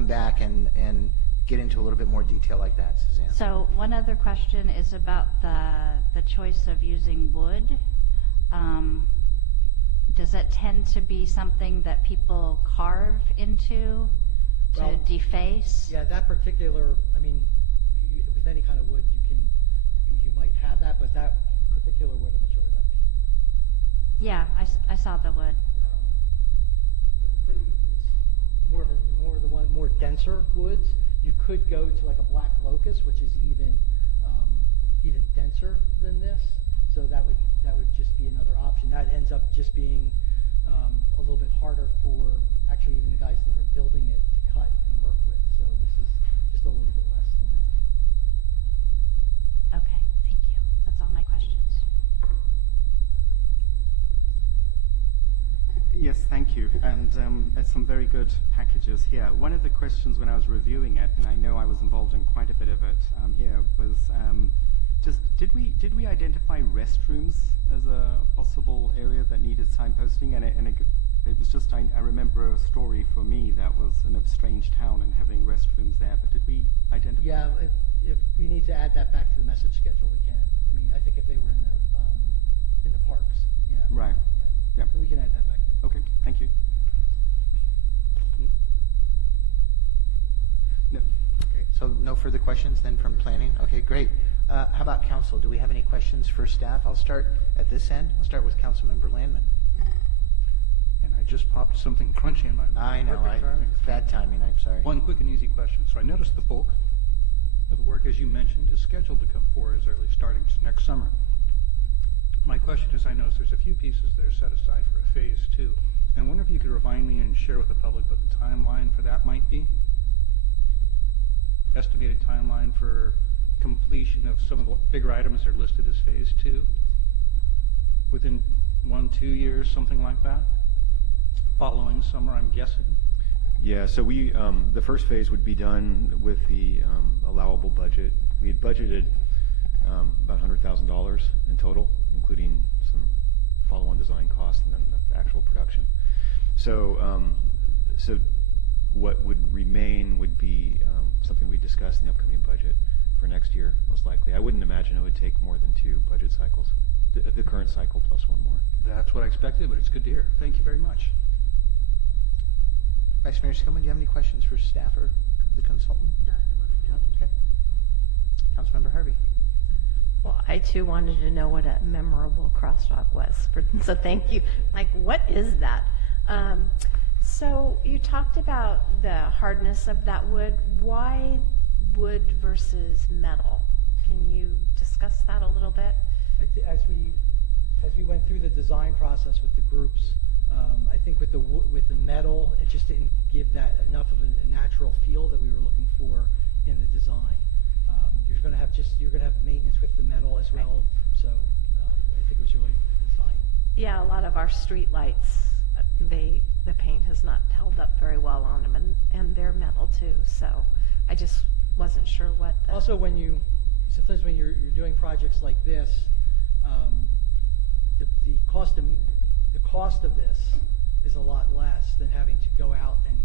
back, and get into a little bit more detail like that, Suzanne. So one other question is about the choice of using wood. Does it tend to be something that people carve into to Well, deface? Yeah, that particular, I mean, with any kind of wood, you might have that, but that particular wood, I'm not sure where that. Yeah, I saw the wood. It's more denser woods. You could go to like a black locust, which is even denser than this. So that would just be another option. That ends up just being a little bit harder for actually even the guys that are building it to cut and work with. So this is just a little bit less than that. Okay, thank you. That's all my questions. Yes, thank you. And some very good packages here. One of the questions when I was reviewing it, and I know I was involved in quite a bit of it here, was just did we identify restrooms as a possible area that needed signposting? And it was just I remember a story for me that was in a strange town and having restrooms there. But did we identify? Yeah, if we need to add that back to the message schedule, we can. I mean, I think if they were in the parks, yeah. Right. Yeah. Yep. So we can add that back in. Okay, thank you. No. Okay, so no further questions then from planning? Okay, great. How about council? Do we have any questions for staff? I'll start at this end. I'll start with Councilmember Landman. And I just popped something crunchy in my mouth. I know, Perfect timing. bad timing, I'm sorry. One quick and easy question. So I noticed the bulk of the work, as you mentioned, is scheduled to come forward as early starting next summer. My question is, I noticed there's a few pieces that are set aside for a phase 2. And I wonder if you could remind me and share with the public what the timeline for that might be? Estimated timeline for completion of some of the bigger items that are listed as phase 2? Within 1-2 years, something like that? Following summer, I'm guessing? Yeah, so we, the first phase would be done with the allowable budget. We had budgeted about $100,000 in total, including some follow-on design costs and then the actual production. So, so what would remain would be something we discuss in the upcoming budget for next year, most likely. I wouldn't imagine it would take more than 2 budget cycles, the current cycle plus 1 more. That's what I expected, but it's good to hear. Thank you very much. Vice Mayor Skillman, do you have any questions for staff or the consultant? Not at the moment, no. No? Okay. Councilmember Harvey. Well, I too wanted to know what a memorable crosswalk was. So thank you. Like, what is that? So you talked about the hardness of that wood. Why wood versus metal? Can you discuss that a little bit? As we went through the design process with the groups, I think with the metal, it just didn't give that enough of a natural feel that we were looking for in the design. You're going to have maintenance with the metal as well. So I think it was really the design. Yeah, a lot of our street lights, the paint has not held up very well on them, and they're metal too. So I just wasn't sure what. Also, sometimes when you're doing projects like this, the cost of this is a lot less than having to go out and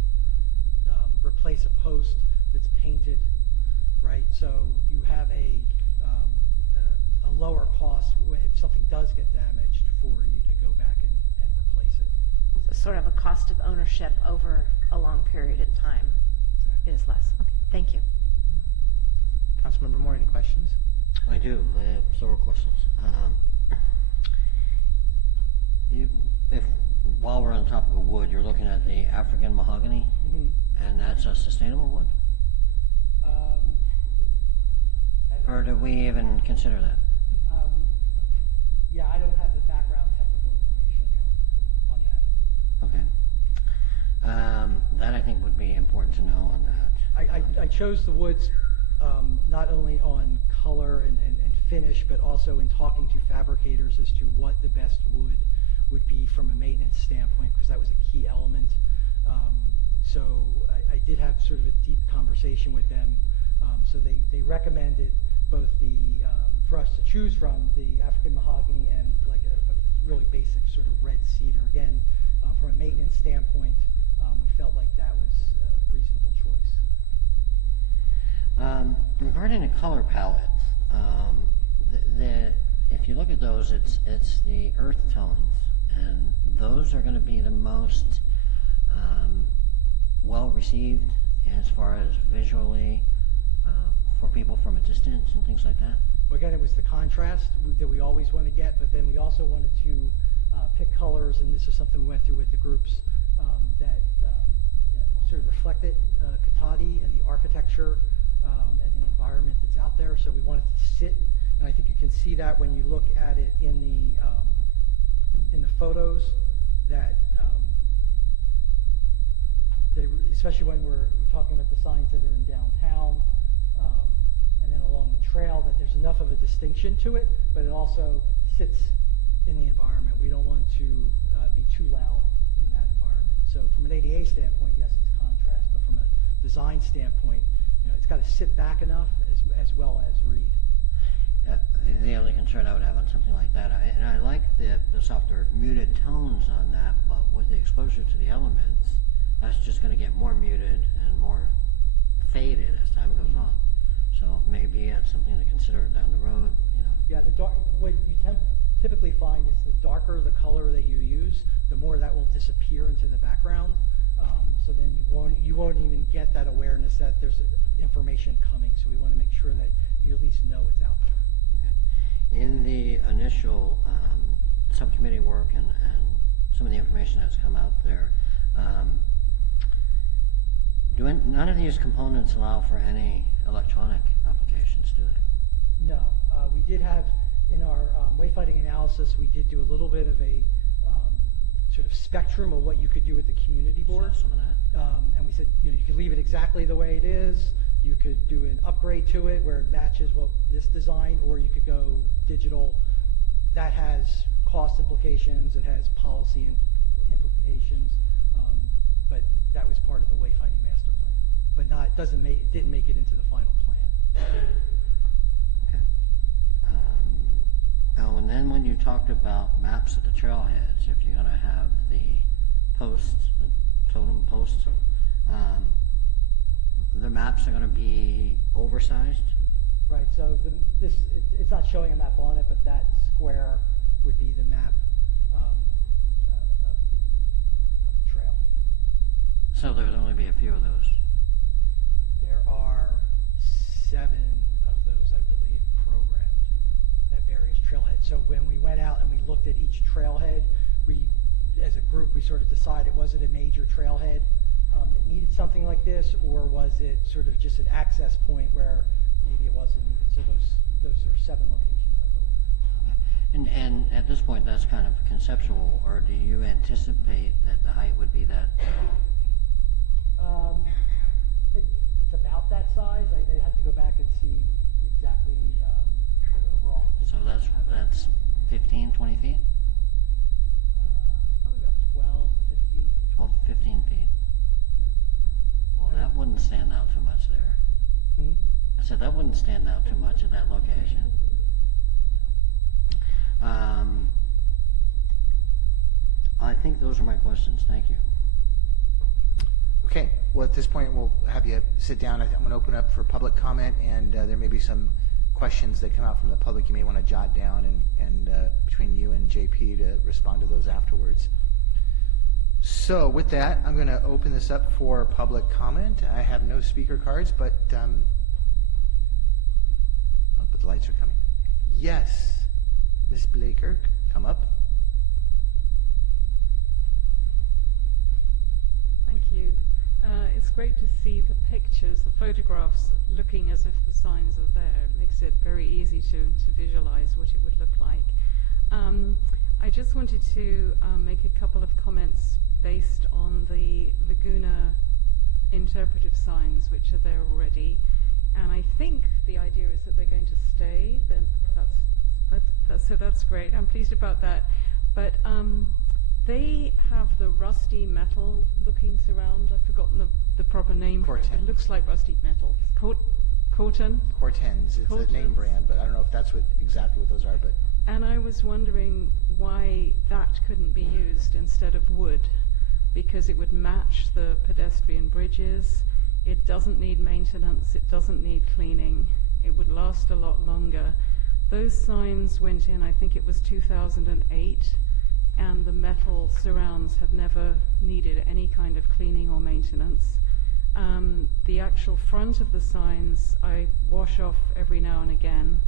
replace a post that's painted, right? So you have a lower cost if something does get damaged for you to go back and replace it. So sort of a cost of ownership over a long period of time is less. Okay, thank you. Councilmember Moore, any questions? I do. I have several questions. While we're on the topic of wood, you're looking at the African mahogany, and that's a sustainable wood? Or do we even consider that? Yeah, I don't have the background technical information on that. Okay. That I think would be important to know on that. I chose the woods not only on color and finish, but also in talking to fabricators as to what the best wood would be from a maintenance standpoint, because that was a key element. So I did have sort of a deep conversation with them. So they recommended both for us to choose from the African mahogany and like a really basic sort of red cedar. Again, from a maintenance standpoint, we felt like that was a reasonable choice. Regarding the color palette, if you look at those, it's the earth tones, and those are going to be the most well received as far as visually for people from a distance and things like that. Well, again, it was the contrast that we always want to get, but then we also wanted to pick colors, and this is something we went through with the groups that sort of reflected Katahdin and the architecture and the environment that's out there. So we wanted to sit, and I think you can see that when you look at it in the photos that especially when we're talking about the signs that are in downtown and then along the trail, that there's enough of a distinction to it, but it also sits in the environment. We don't want to be too loud in that environment. So from an ADA standpoint, yes, it's contrast, but from a design standpoint, it's got to sit back enough as well as read. The only concern I would have on something like that, and I like the softer muted tones on that, but with the exposure to the elements, that's just going to get more muted and more faded as time goes on. So maybe that's something to consider down the road. Yeah, what you typically find is the darker the color that you use, the more that will disappear into the background. So then you won't even get that awareness that there's information coming. So we want to make sure that you at least know it's out there. Okay. In the initial subcommittee work and some of the information that's come out there, none of these components allow for any electronic applications, do they? No. We did have, in our wayfinding analysis, we did do a little bit of a sort of spectrum of what you could do with the community board. Saw some of that. And we said, you could leave it exactly the way it is. You could do an upgrade to it where it matches this design, or you could go digital. That has cost implications. It has policy implications. But that was part of the wayfinding master plan. But it didn't make it into the final plan. Okay. And then when you talked about maps of the trailheads, if you're going to have the posts, the totem posts, the maps are going to be oversized? Right, so it's not showing a map on it, but that square would be the map of the trail. So there would only be a few of those? There are 7 of those, I believe, programmed at various trailheads. So when we went out and we looked at each trailhead, as a group, we sort of decided, was it a major trailhead that needed something like this, or was it sort of just an access point where maybe it wasn't needed? So those are 7 locations, I believe. Okay. And at this point, that's kind of conceptual, or do you anticipate that the height would be that? It's about that size. I have to go back and see exactly what overall. So that's 15, 20 feet? Probably about 12 to 15. 12 to 15 feet. Yeah. Well, that wouldn't stand out too much there. Hmm? I said that wouldn't stand out too much at that location. I think those are my questions. Thank you. Okay, well, at this point, we'll have you sit down. I'm going to open up for public comment, and there may be some questions that come out from the public you may want to jot down, and between you and JP to respond to those afterwards. So with that, I'm going to open this up for public comment. I have no speaker cards, but the lights are coming. Yes, Ms. Blaker, come up. Thank you. It's great to see the pictures, the photographs looking as if the signs are there. It makes it very easy to visualize what it would look like. I just wanted to make a couple of comments based on the Laguna interpretive signs which are there already. and I think the idea is that they're going to stay. Then that's great. I'm pleased about that. But they have the rusty metal looking surround. I've forgotten the proper name for it. It looks like rusty metal. Corten? Cortens. It's a name brand, but I don't know if that's exactly what those are. But And I was wondering why that couldn't be used instead of wood, because it would match the pedestrian bridges. It doesn't need maintenance. It doesn't need cleaning. It would last a lot longer. Those signs went in, I think it was 2008, and the metal surrounds have never needed any kind of cleaning or maintenance. The actual front of the signs I wash off every now and again,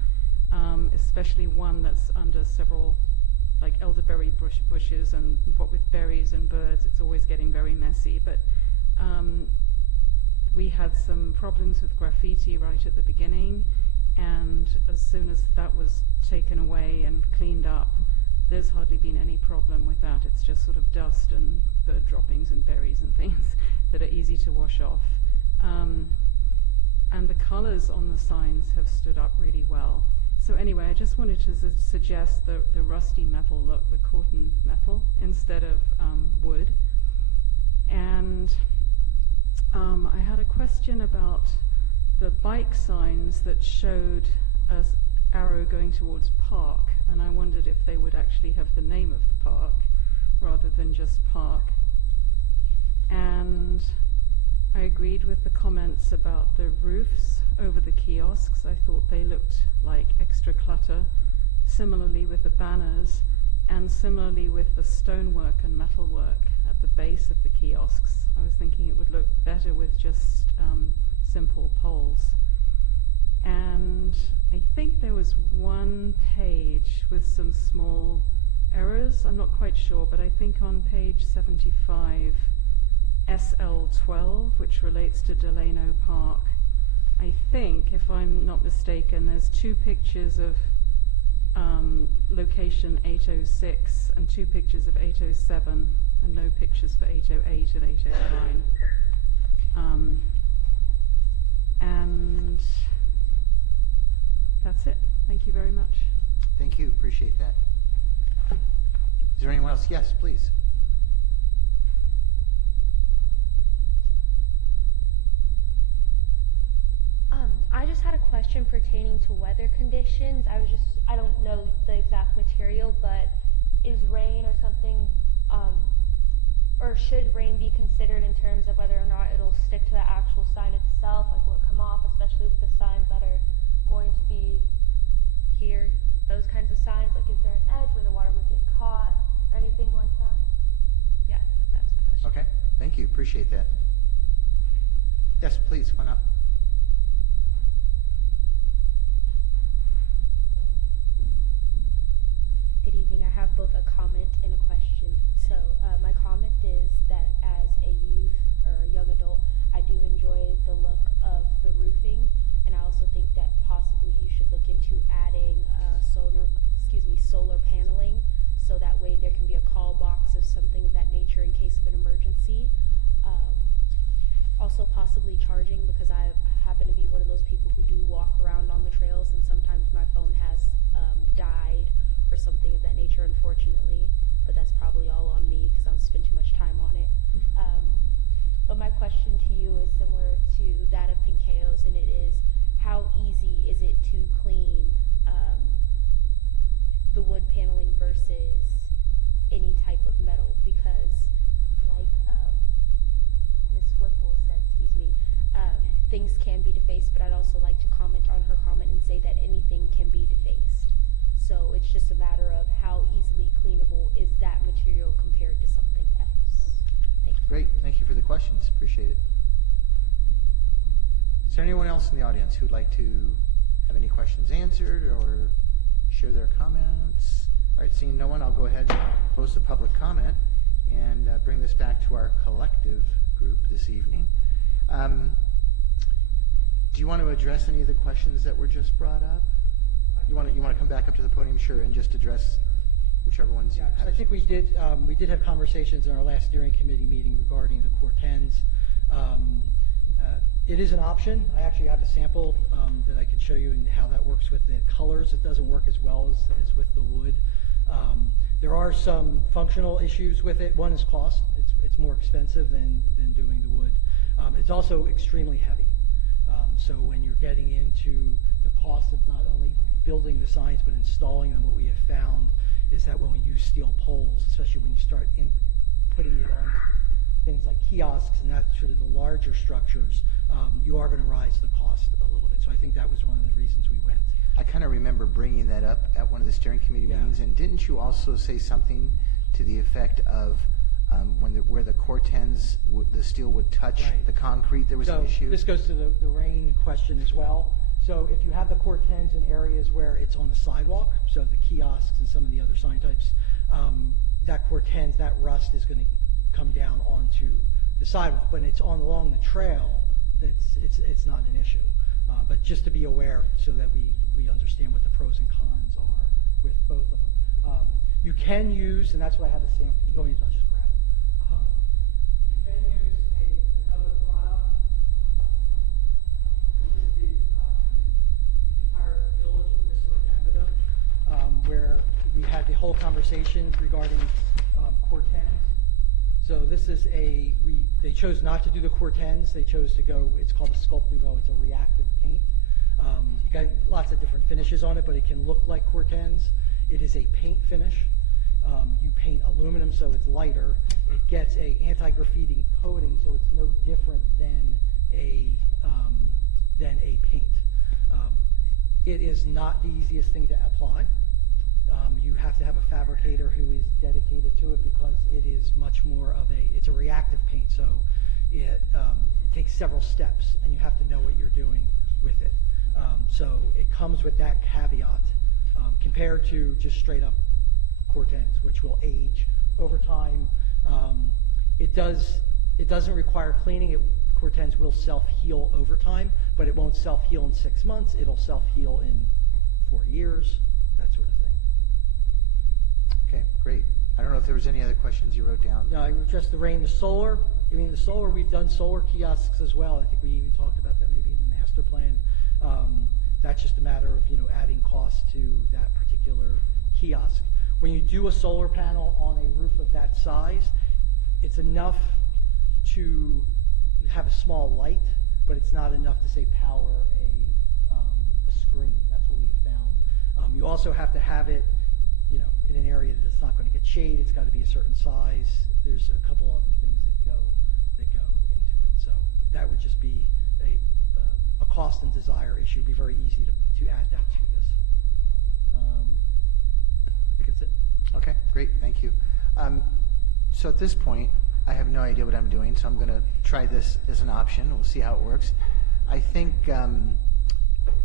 especially one that's under several like elderberry bushes and what with berries and birds, it's always getting very messy. But we had some problems with graffiti right at the beginning, and as soon as that was taken away and cleaned up, there's hardly been any problem with that. It's just sort of dust and bird droppings and berries and things that are easy to wash off. And the colors on the signs have stood up really well. So anyway, I just wanted to suggest the rusty metal look, the Corten metal, instead of wood. And I had a question about the bike signs that showed an arrow going towards park, and I wondered if they would actually have the name of the park rather than just park. And I agreed with the comments about the roofs over the kiosks. I thought they looked like extra clutter. Similarly with the banners, and similarly with the stonework and metalwork at the base of the kiosks. I was thinking it would look better with just simple poles. And I think there was one page with some small errors. I'm not quite sure, but I think on page 75, SL12, which relates to Delano Park, I think, if I'm not mistaken, there's two pictures of location 806 and two pictures of 807, and no pictures for 808 and 809. And that's it. Thank you very much. thank you. Appreciate that. Is there anyone else? Yes, please. I just had a question pertaining to weather conditions. I don't know the exact material, but is rain or something, or should rain be considered in terms of whether or not it'll stick to the actual sign itself? Like, will it come off, especially with the signs that are going to be here? Those kinds of signs, like, is there an edge where the water would get caught or anything like that? Yeah, that's my question. Okay, thank you. Appreciate that. Yes, please, come on up. Good evening. I have both a comment and a question. So my comment is that as a youth or a young adult, I do enjoy the look of the roofing, and I also think that possibly you should look into adding solar paneling, so that way there can be a call box of something of that nature in case of an emergency. Also possibly charging, because I happen to be one of those people who do walk around on the trails, and sometimes my phone has died or something of that nature, unfortunately, but that's probably all on me because I've spent too much time on it. But my question to you is similar to that of Pinkeo's, and it is, how easy is it to clean the wood paneling versus any type of metal? Because like Ms. Whipple said, things can be defaced, but I'd also like to comment on her comment and say that anything can be defaced. So it's just a matter of how easily cleanable is that material compared to something else. Thank you. Great, thank you for the questions. Appreciate it. Is there anyone else in the audience who'd like to have any questions answered or share their comments? All right, seeing no one, I'll go ahead and close the public comment and bring this back to our collective group this evening. Do you want to address any of the questions that were just brought up? You want to come back up to the podium, sure, and just address whichever ones you have. I think we did have conversations in our last steering committee meeting regarding the Cortens. It is an option. I actually have a sample that I can show you and how that works with the colors. It doesn't work as well as with the wood. There are some functional issues with it. One is cost. It's more expensive than doing the wood. It's also extremely heavy. So when you're getting into the cost of not only building the signs but installing them, what we have found is that when we use steel poles, especially when you start putting it onto things like kiosks and that sort of the larger structures, you are going to rise the cost a little bit. So I think that was one of the reasons we went. I kind of remember bringing that up at one of the steering committee meetings, and didn't you also say something to the effect of where the Cortens, the steel would touch the concrete, there was an issue? This goes to the rain question as well. So if you have the Cortens in areas where it's on the sidewalk, so the kiosks and some of the other sign types, that Cortens, that rust is going to come down onto the sidewalk. When it's along the trail, it's not an issue. But just to be aware so that we understand what the pros and cons are with both of them. You can use, and that's why I have a sample. I'll just grab it. You can use another product. This is the entire village of Whistler, Canada, where we had the whole conversation regarding Cortens. So this is they chose not to do the Cortens. They chose to go, it's called a Sculpt Nouveau. It's a reactive paint. You got lots of different finishes on it, but it can look like Cortens. It is a paint finish. You paint aluminum so it's lighter. It gets a anti-graffiti coating, so it's no different than a paint. It is not the easiest thing to apply. You have to have a fabricator who is dedicated to it because it is much more of it's a reactive paint, so it takes several steps, and you have to know what you're doing with it. So it comes with that caveat compared to just straight up Cortens, which will age over time. It doesn't require cleaning. Cortens will self-heal over time, but it won't self-heal in 6 months. It'll self-heal in 4 years, that sort of thing. Okay, great. I don't know if there was any other questions you wrote down. No, I addressed the rain, the solar. I mean, the solar, we've done solar kiosks as well. I think we even talked about that maybe in the master plan. That's just a matter of, adding cost to that particular kiosk. When you do a solar panel on a roof of that size, it's enough to have a small light, but it's not enough to, say, power a screen. That's what we've found. You also have to have it in an area that's not going to get shade. It's got to be a certain size. There's a couple other things that go into it. So that would just be a cost and desire issue. It'd be very easy to add that to this. I think that's it. Okay, great, thank you. So at this point, I have no idea what I'm doing, so I'm going to try this as an option. We'll see how it works. I think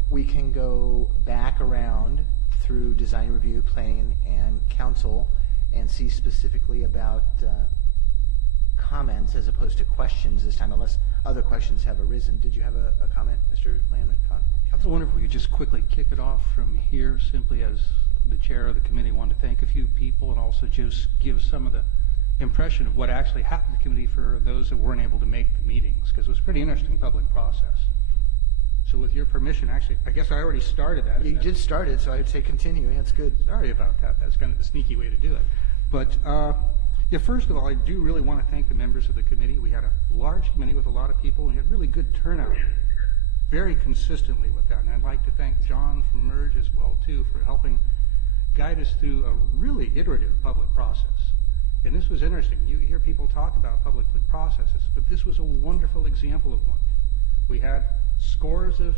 we can go back around through design review, planning, and council, and see specifically about comments as opposed to questions this time, unless other questions have arisen. Did you have a comment, Mr. Landman? I wonder if we could just quickly kick it off from here, simply as the chair of the committee wanted to thank a few people and also just give some of the impression of what actually happened to the committee for those that weren't able to make the meetings, because it was a pretty interesting public process. So with your permission, actually, I guess I already started that. You did start it, so I'd say continue. That's good. Sorry about that. That's kind of the sneaky way to do it. But first of all, I do really want to thank the members of the committee. We had a large committee with a lot of people, and we had really good turnout very consistently with that. And I'd like to thank John from Merge as well, too, for helping guide us through a really iterative public process. And this was interesting. You hear people talk about public processes, but this was a wonderful example of one. We had scores of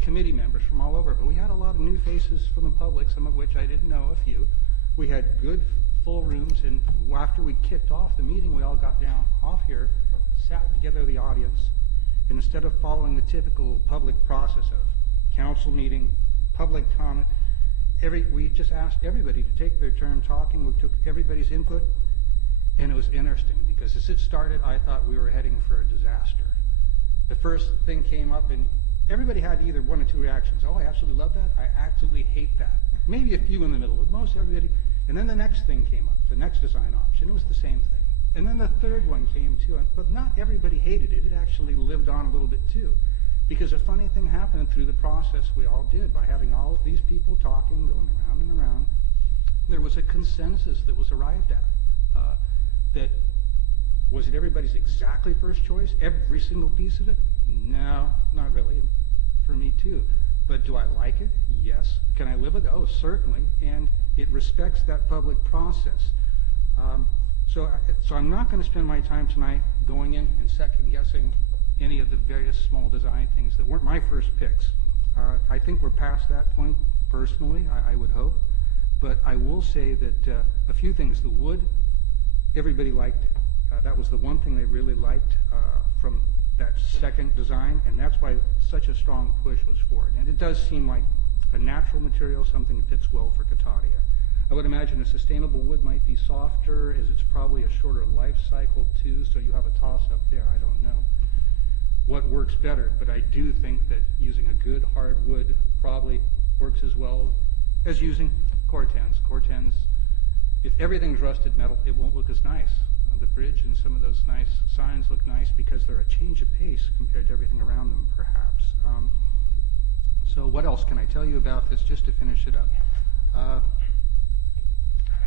committee members from all over, but we had a lot of new faces from the public, some of which I didn't know, a few. We had good full rooms, and after we kicked off the meeting, we all got down off here, sat together, the audience, and instead of following the typical public process of council meeting, public comment, we just asked everybody to take their turn talking. We took everybody's input, and it was interesting because as it started, I thought we were heading for a disaster. The first thing came up, and everybody had either one or two reactions. Oh, I absolutely love that. I absolutely hate that. Maybe a few in the middle, but most everybody. And then the next thing came up, the next design option. It was the same thing. And then the third one came too, but not everybody hated it. It actually lived on a little bit too. Because a funny thing happened through the process we all did by having all of these people talking, going around and around. There was a consensus that was arrived at. That was it everybody's exactly first choice, every single piece of it? No, not really. For me too. But do I like it? Yes. Can I live with it? Oh, certainly. And it respects that public process. So I'm not going to spend my time tonight going in and second guessing any of the various small design things that weren't my first picks. I think we're past that point personally, I would hope. But I will say that a few things. The wood, everybody liked it. That was the one thing they really liked from that second design, and that's why such a strong push was for it. And it does seem like a natural material, something that fits well for Katahdin. I would imagine a sustainable wood might be softer, as it's probably a shorter life cycle too, so you have a toss-up there. I don't know what works better, but I do think that using a good hard wood probably works as well as using Cortens. Cortens, if everything's rusted metal, it won't look as nice. The bridge and some of those nice signs look nice because they're a change of pace compared to everything around them, perhaps. So what else can I tell you about this, just to finish it up?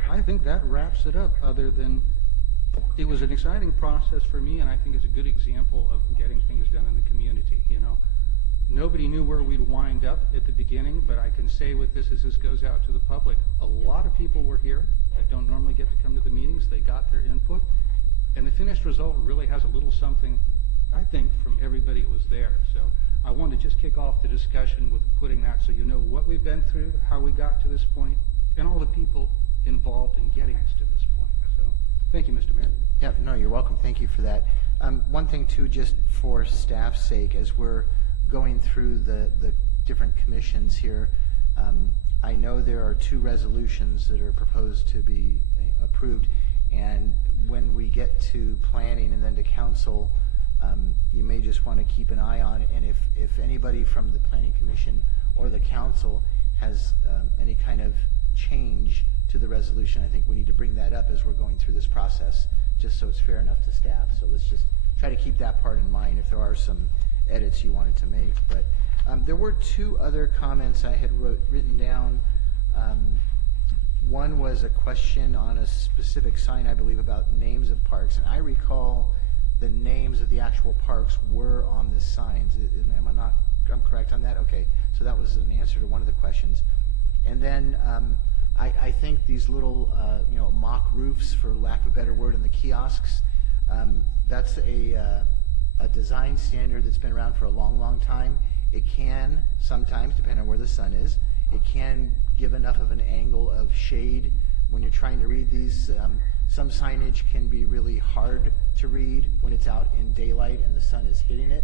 I think that wraps it up, other than it was an exciting process for me, and I think it's a good example of getting things done in the community. You know, nobody knew where we'd wind up at the beginning, but I can say with this, as this goes out to the public, a lot of people were here that don't normally get to come to the meetings. They got their input, and the finished result really has a little something, I think, from everybody that was there. So I wanted to just kick off the discussion with putting that, so you know what we've been through, how we got to this point, and all the people involved in getting us to this point. So thank you, Mr. Mayor. Yeah, no, you're welcome. Thank you for that. One thing too, just for staff's sake, as we're going through the different commissions here, I know there are 2 resolutions that are proposed to be approved, and when we get to planning and then to council, you may just want to keep an eye on it, and if anybody from the planning commission or the council has any kind of change to the resolution, I think we need to bring that up as we're going through this process, just so it's fair enough to staff. So let's just try to keep that part in mind if there are some edits you wanted to make. But there were 2 other comments I had written down. One was a question on a specific sign, I believe, about names of parks, and I recall the names of the actual parks were on the signs. Am I not? I'm correct on that? Okay, so that was an answer to one of the questions. And then I think these little mock roofs, for lack of a better word, in the kiosks, that's a design standard that's been around for a long, long time. It can sometimes, depending on where the sun is, it can give enough of an angle of shade when you're trying to read these. Some signage can be really hard to read when it's out in daylight and the sun is hitting it.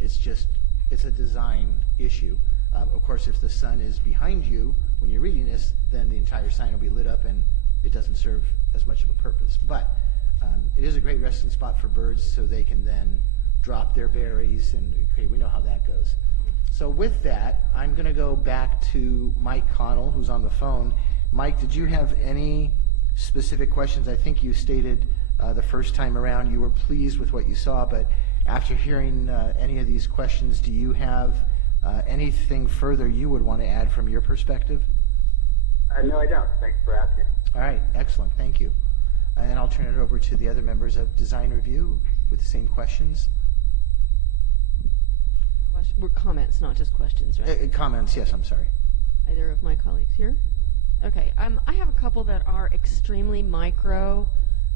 It's a design issue. Of course, if the sun is behind you when you're reading this, then the entire sign will be lit up and it doesn't serve as much of a purpose. But it is a great resting spot for birds, so they can then drop their berries, and okay, we know how that goes. So with that, I'm going to go back to Mike Connell, who's on the phone. Mike, did you have any specific questions? I think you stated the first time around you were pleased with what you saw, but after hearing any of these questions, do you have anything further you would want to add from your perspective? No, I don't. Thanks for asking. All right, excellent. Thank you. And I'll turn it over to the other members of Design Review with the same questions. Were comments, not just questions, right? Comments, yes, I'm sorry. Either of my colleagues here? Okay, I have a couple that are extremely micro.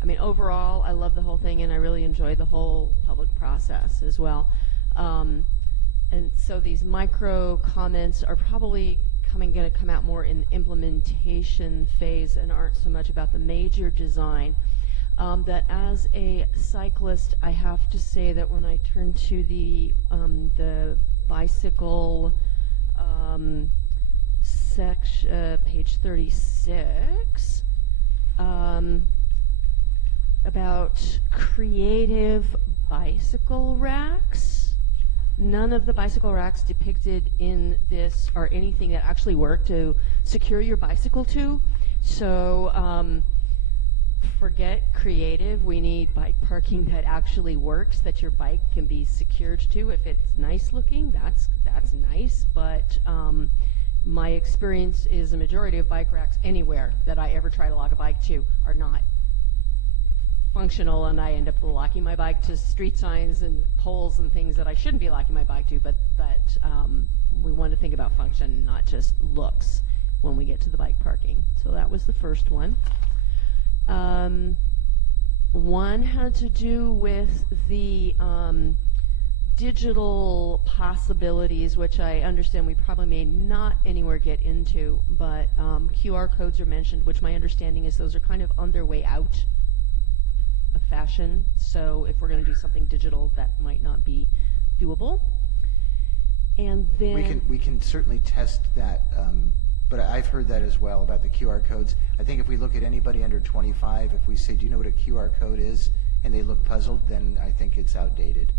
I mean, overall, I love the whole thing, and I really enjoyed the whole public process as well. And so these micro comments are probably going to come out more in the implementation phase and aren't so much about the major design. That as a cyclist, I have to say that when I turn to the bicycle section, page 36, about creative bicycle racks. None of the bicycle racks depicted in this are anything that actually work to secure your bicycle to. So forget creative. We need bike parking that actually works, that your bike can be secured to. If it's nice looking, that's nice. But my experience is a majority of bike racks anywhere that I ever try to lock a bike to are not functional, and I end up locking my bike to street signs and poles and things that I shouldn't be locking my bike to. But we want to think about function, not just looks, when we get to the bike parking. So that was the first one. One had to do with the digital possibilities, which I understand we probably may not anywhere get into, but QR codes are mentioned, which my understanding is those are kind of on their way out of fashion. So if we're going to do something digital, that might not be doable. And then We can certainly test that, but I've heard that as well about the QR codes. I think if we look at anybody under 25, if we say, do you know what a QR code is, and they look puzzled, then I think it's outdated.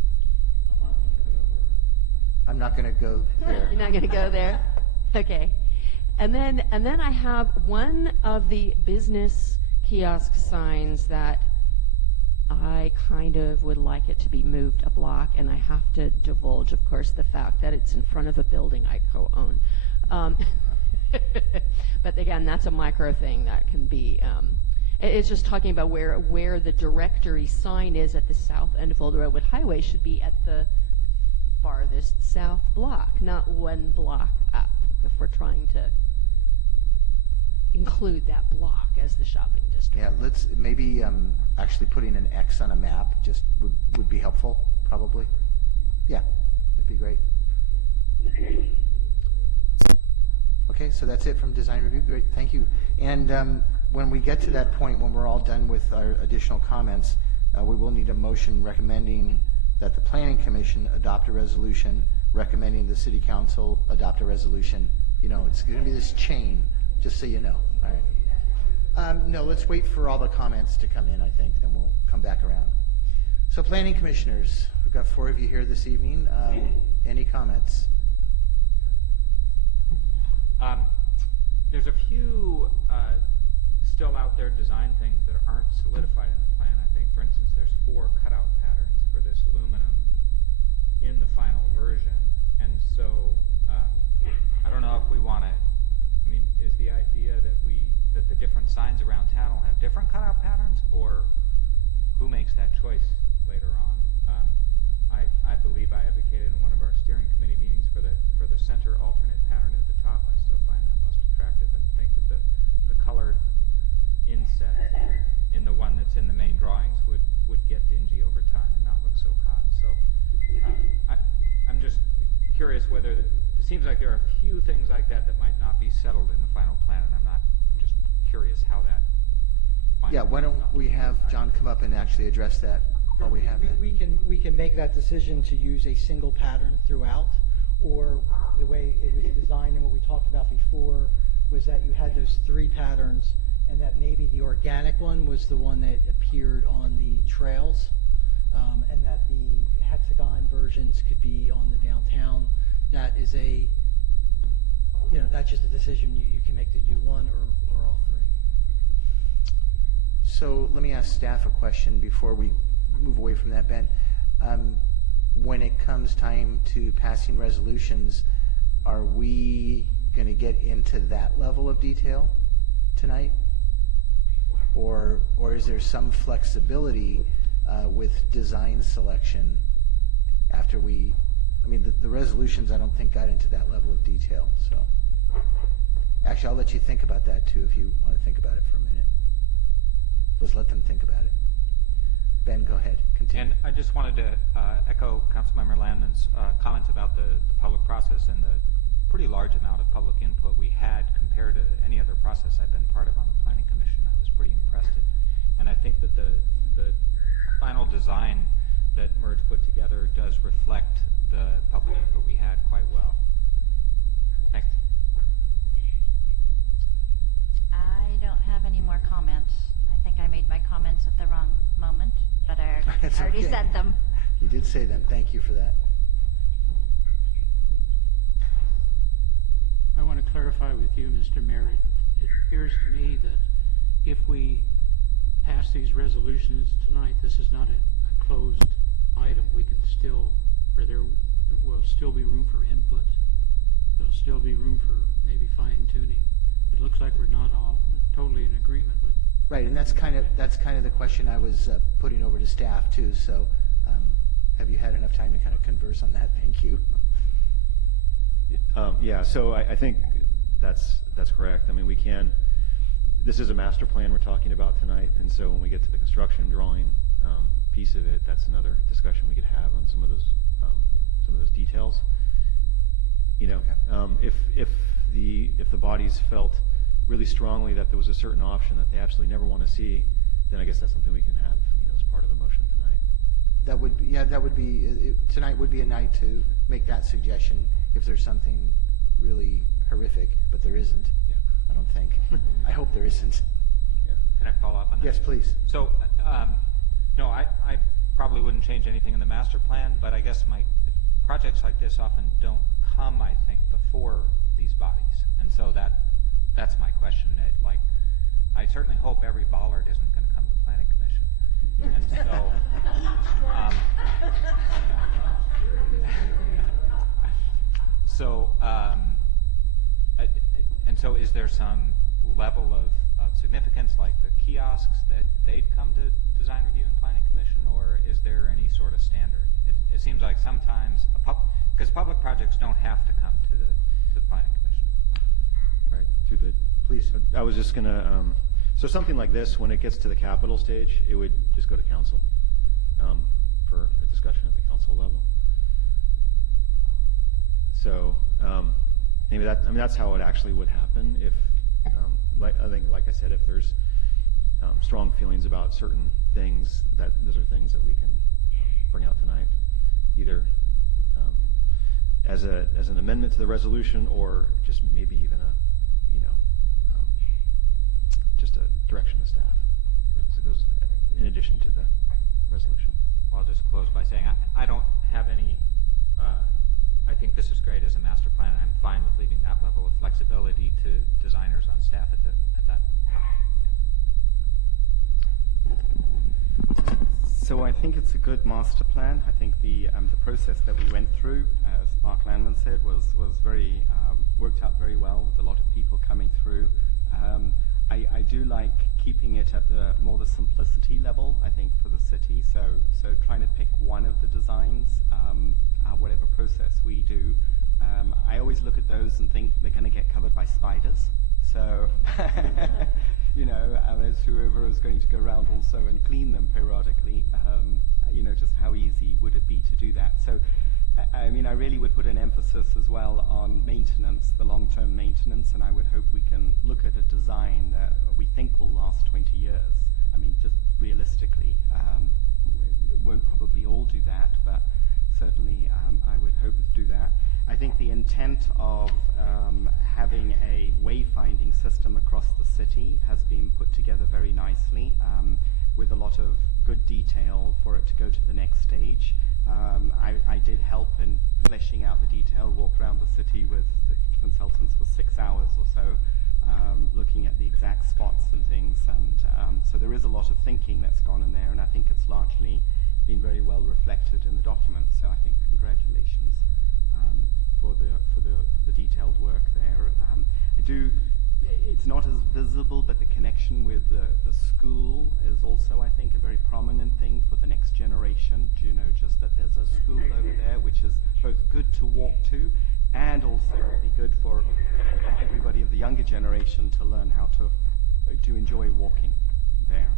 I'm not going to go there. You're not going to go there? Okay. And then I have one of the business kiosk signs that I kind of would like it to be moved a block, and I have to divulge, of course, the fact that it's in front of a building I co-own. But again, that's a micro thing that can be, it's just talking about where the directory sign is at the south end of Old Redwood Highway should be at the farthest south block, not one block up, if we're trying to include that block as the shopping district. Yeah, let's maybe actually putting an X on a map just would be helpful, probably. Yeah, that'd be great. Okay, so that's it from design review. Great, thank you. And when we get to that point, when we're all done with our additional comments, we will need a motion recommending that the Planning Commission adopt a resolution, recommending the City Council adopt a resolution. You know, it's going to be this chain, just so you know. All right. No, let's wait for all the comments to come in, I think, then we'll come back around. So Planning Commissioners, we've got 4 of you here this evening. Any comments? There's a few still out there design things that aren't solidified in the plan. I think, for instance, there's 4 cutout patterns for this aluminum in the final version, and so I don't know if we want to. I mean, is the idea that the different signs around town will have different cutout patterns, or who makes that choice later on? I believe I advocated in one of our steering committee meetings for the center alternate pattern at the top. I still find that most attractive, and think that the colored insets in the one that's in the main drawings would get dingy over time and not look so hot. So I'm just curious whether it seems like there are a few things like that might not be settled in the final plan, and I'm just curious how that. Yeah, why don't we have John come up and actually address that while we have that? We can make that decision to use a single pattern throughout, or the way it was designed and what we talked about before was that you had those 3 patterns, and that maybe the organic one was the one that appeared on the trails, and that the hexagon versions could be on the downtown. That is that's just a decision you can make to do one or all 3. So let me ask staff a question before we move away from that, Ben. When it comes time to passing resolutions, are we going to get into that level of detail tonight? Or is there some flexibility with design selection after we, the resolutions I don't think got into that level of detail. So actually, I'll let you think about that too if you want to think about it for a minute. Let's let them think about it. Ben, go ahead. Continue. And I just wanted to echo Councilmember Landman's comments about the public process and the pretty large amount of public input we had compared to any other process I've been part of on the Planning Commission. I was pretty impressed. And I think that the final design that Merge put together does reflect the public input we had quite well. Thanks. I don't have any more comments. I think I made my comments at the wrong moment, but I already okay. said them. You did say them. Thank you for that. I want to clarify with you, Mr. Mayor. It appears to me that if we pass these resolutions tonight, this is not a closed item. We can still, or there will still be room for input. There'll still be room for maybe fine tuning. It looks like we're not all totally in agreement with. Right, and that's kind of the question I was putting over to staff too. So, have you had enough time to kind of converse on that? Thank you. Yeah, so I think that's correct. I mean, we can. This is a master plan we're talking about tonight, and so when we get to the construction drawing piece of it, that's another discussion we could have on some of those details. You know, if the bodies felt really strongly that there was a certain option that they absolutely never want to see, then I guess that's something we can have, as part of the motion tonight. That would be tonight would be a night to make that suggestion if there's something really horrific, but there isn't. Yeah. I don't think. I hope there isn't. Yeah. Can I follow up on that? Yes, please. So, no, I probably wouldn't change anything in the master plan, but I guess my projects like this often don't come, I think, before these bodies, and so that's my question. I certainly hope every bollard isn't going to come to planning commission, and so. And so is there some level of significance, like the kiosks, that they'd come to design review and planning commission, or is there any sort of standard? It seems like sometimes, because public projects don't have to come to the planning commission. Right, please. I was just gonna, so something like this, when it gets to the capital stage, it would just go to council for a discussion at the council level. So maybe that's how it actually would happen if, like I said, if there's strong feelings about certain things, those are things that we can bring out tonight, either as an amendment to the resolution, or just maybe even just a direction to staff. It goes in addition to the resolution. Well, I'll just close by saying I don't have any. I think this is great as a master plan, and I'm fine with leaving that level of flexibility to designers on staff at that time. So I think it's a good master plan. I think the process that we went through, as Mark Landman said, was very worked out very well with a lot of people coming through. I do like keeping it at the simplicity level, I think, for the city. So trying to pick one of the designs, whatever process we do. I always look at those and think they're going to get covered by spiders. So, as whoever is going to go around also and clean them periodically, just how easy would it be to do that? So, I really would put an emphasis as well on maintenance, the long-term maintenance, and I would hope we can look at a design that we think will last 20 years. Just realistically, won't probably all do that, but certainly I would hope to do that. I think the intent of having a wayfinding system across the city has been put together very nicely, with a lot of good detail for it to go to the next stage. I did help in fleshing out the detail, walked around the city with the consultants for 6 hours or so, looking at the exact spots and things, and so there is a lot of thinking that's gone in there, and I think it's largely been very well reflected in the document. So I think congratulations for the detailed work there. It's not as visible, but the connection with the school is also, I think, a very prominent thing for the next generation. Just that there's a school over there which is both good to walk to, and also be good for everybody of the younger generation to learn how to enjoy walking there.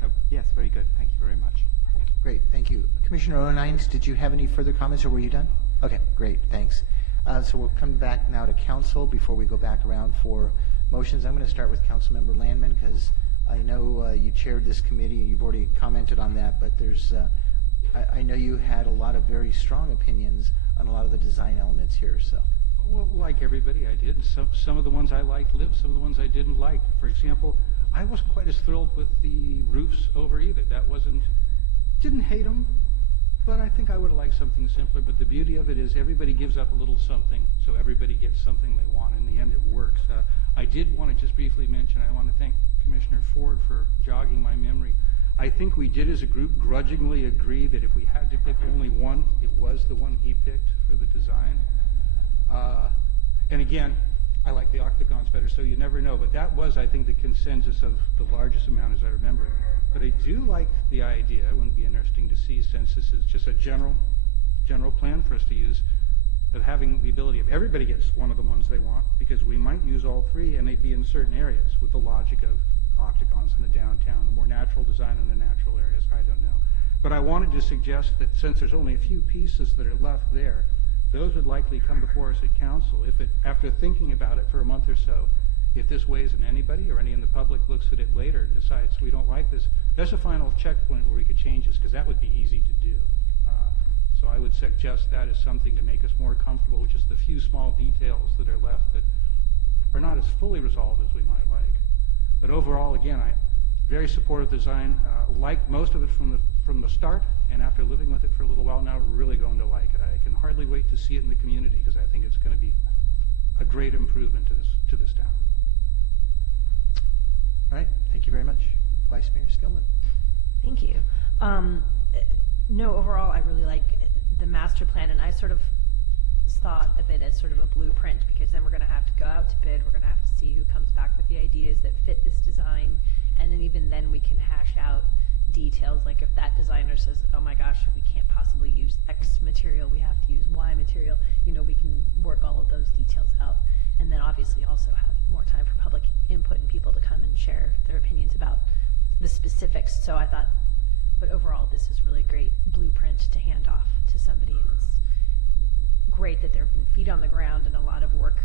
So yes, very good. Thank you very much. Great, thank you. Commissioner O'Nines, did you have any further comments, or were you done? Okay, great, thanks. So we'll come back now to council before we go back around for motions. I'm going to start with Councilmember Landman, because I know you chaired this committee, and you've already commented on that, but there's, I know you had a lot of very strong opinions on a lot of the design elements here, so. Well, like everybody, I did. Some of the ones I liked lived, some of the ones I didn't like. For example, I wasn't quite as thrilled with the roofs over either. Didn't hate them, but I think I would have liked something simpler. But the beauty of it is everybody gives up a little something, so everybody gets something they want. In the end, it works. I did want to just briefly mention, I want to thank Commissioner Ford for jogging my memory. I think we did as a group grudgingly agree that if we had to pick only one, it was the one he picked for the design. And again, I like the octagons better, so you never know. But that was, I think, the consensus of the largest amount as I remember it. But I do like the idea, it would be interesting to see, since this is just a general plan for us to use, of having the ability of everybody gets one of the ones they want, because we might use all three and they'd be in certain areas with the logic of octagons in the downtown, the more natural design in the natural areas, I don't know. But I wanted to suggest that since there's only a few pieces that are left there, those would likely come before us at council if it, after thinking about it for a month or so, if this weighs in anybody or any in the public looks at it later and decides we don't like this, that's a final checkpoint where we could change this, because that would be easy to do. So I would suggest that as something to make us more comfortable with just the few small details that are left that are not as fully resolved as we might like. But overall, again, I very supportive design, liked most of it from the start, and after living with it for a little while now, really going to like it. I can hardly wait to see it in the community, because I think it's going to be a great improvement to this town. All right, thank you very much. Vice Mayor Skillman. Thank you. No, overall, I really like the master plan, and I sort of thought of it as sort of a blueprint, because then we're going to have to go out to bid. We're going to have to see who comes back with the ideas that fit this design, and then even then we can hash out details, like if that designer says, oh my gosh, we can't possibly use X material, we have to use Y material, you know, we can work all of those details out. And then obviously also have more time for public input and people to come and share their opinions about the specifics. So I thought, but overall, this is really a great blueprint to hand off to somebody, and it's great that there have been feet on the ground and a lot of work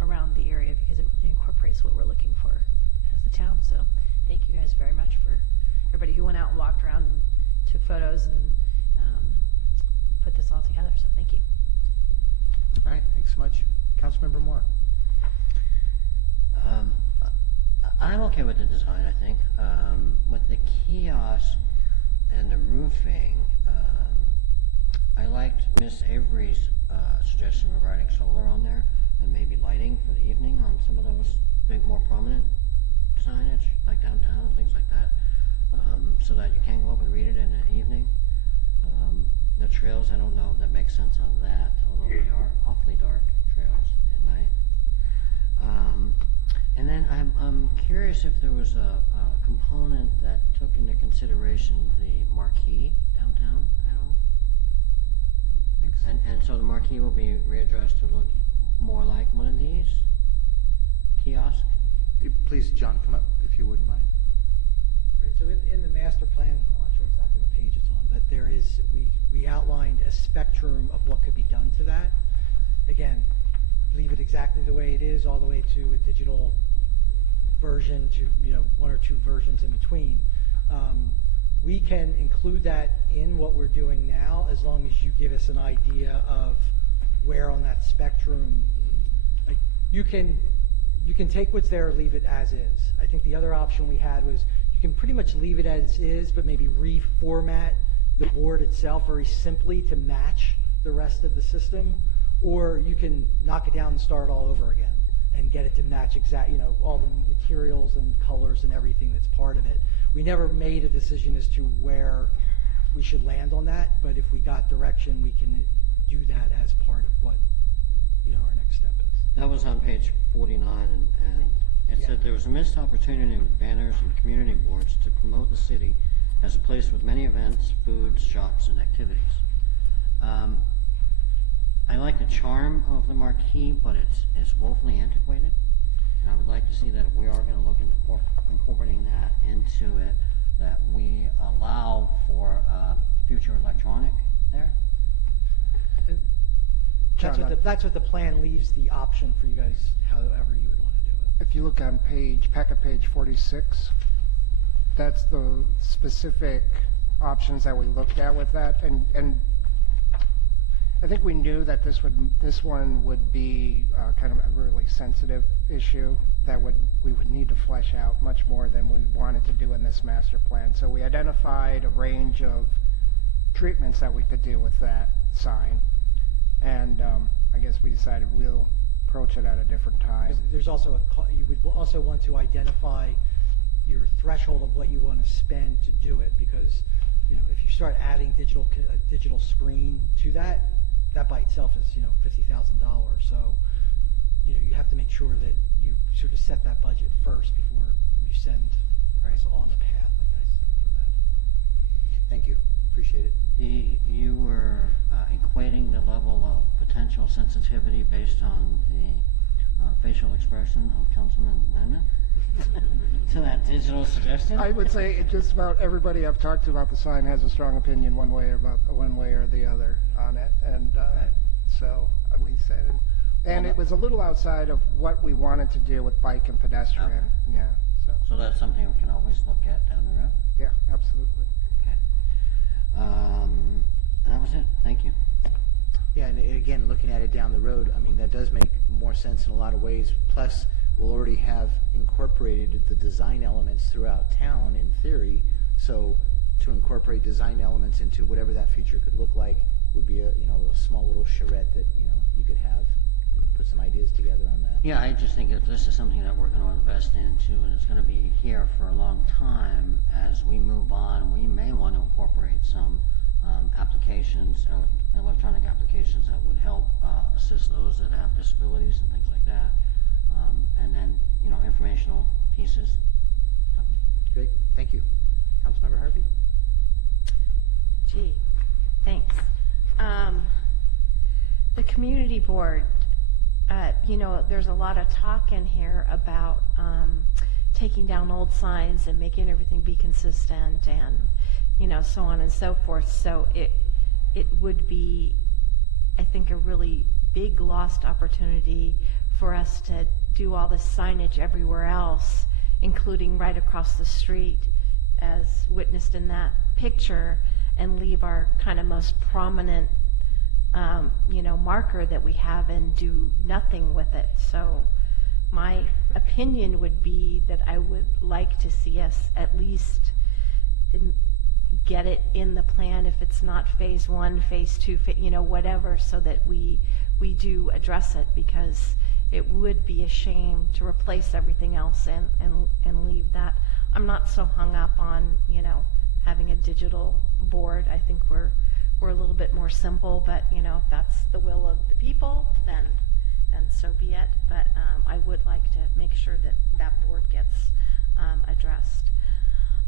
around the area, because it really incorporates what we're looking for as the town. So thank you guys very much for everybody who went out and walked around and took photos and put this all together. So thank you. All right, thanks so much. Councilmember Moore. I'm okay with the design, I think. With the kiosk and the roofing, I liked Miss Avery's suggestion regarding solar on there, and maybe lighting for the evening on some of those big, more prominent signage, like downtown and things like that, so that you can go up and read it in the evening. The trails, I don't know if that makes sense on that, although they are awfully dark trails at night. And then I'm curious if there was a component that took into consideration the marquee downtown at all? Thanks. And so the marquee will be readdressed to look more like one of these kiosks? Please, John, come up if you wouldn't mind. Right, so in the master plan, I'm not sure exactly what page it's on, but there is, we outlined a spectrum of what could be done to that. Again, leave it exactly the way it is, all the way to a digital version to, you know, one or two versions in between. We can include that in what we're doing now, as long as you give us an idea of where on that spectrum. Like, you can take what's there or leave it as is. I think the other option we had was you can pretty much leave it as is, but maybe reformat the board itself very simply to match the rest of the system, or you can knock it down and start all over again and get it to match you know, all the materials and colors and everything that's part of it. We never made a decision as to where we should land on that, but if we got direction, we can do that as part of what, you know, our next step is. That was on page 49, and it said there was a missed opportunity with banners and community boards to promote the city as a place with many events, foods, shops, and activities. I like the charm of the marquee, but it's woefully antiquated, and I would like to see that if we are going to look into incorporating that into it, that we allow for future electronic there. That's what the plan leaves the option for you guys, however you would want to do it. If you look on packet page 46, that's the specific options that we looked at with that, and I think we knew that this one would be kind of a really sensitive issue that we would need to flesh out much more than we wanted to do in this master plan. So we identified a range of treatments that we could do with that sign, and I guess we decided we'll approach it at a different time. There's also you would also want to identify your threshold of what you want to spend to do it, because if you start adding a digital screen to that by itself is $50,000. So you have to make sure that you sort of set that budget first before you send us on a path, I guess, for that. Thank you. Appreciate it. You were equating the level of potential sensitivity based on the facial expression of Councilman Landman to that digital suggestion? I would say just about everybody I've talked to about the sign has a strong opinion one way or the other on it, and so we said it. And it was a little outside of what we wanted to do with bike and pedestrian. Okay. Yeah. So that's something we can always look at down the road? Yeah, absolutely. Okay. That was it. Thank you. Yeah, and again, looking at it down the road, I mean, that does make more sense in a lot of ways. Plus, we'll already have incorporated the design elements throughout town in theory. So to incorporate design elements into whatever that feature could look like would be a small little charrette that you could have and put some ideas together on that. Yeah, I just think that this is something that we're going to invest into, and it's going to be here for a long time. As we move on, we may want to incorporate some applications, electronic applications that would help assist those that have disabilities and things like that, and then informational pieces. So. Great, thank you. Councilmember Harvey? Gee, thanks. The community board, there's a lot of talk in here about taking down old signs and making everything be consistent and, so on and so forth. So it would be, I think, a really big lost opportunity for us to do all this signage everywhere else, including right across the street, as witnessed in that picture, and leave our kind of most prominent marker that we have and do nothing with it. So my opinion would be that I would like to see us at least get it in the plan, if it's not phase 1, phase 2, whatever, so that we do address it, because it would be a shame to replace everything else and leave that. I'm not so hung up on having a digital board. I think we're a little bit more simple, but if that's the will of the people, then so be it. But I would like to make sure that that board gets addressed.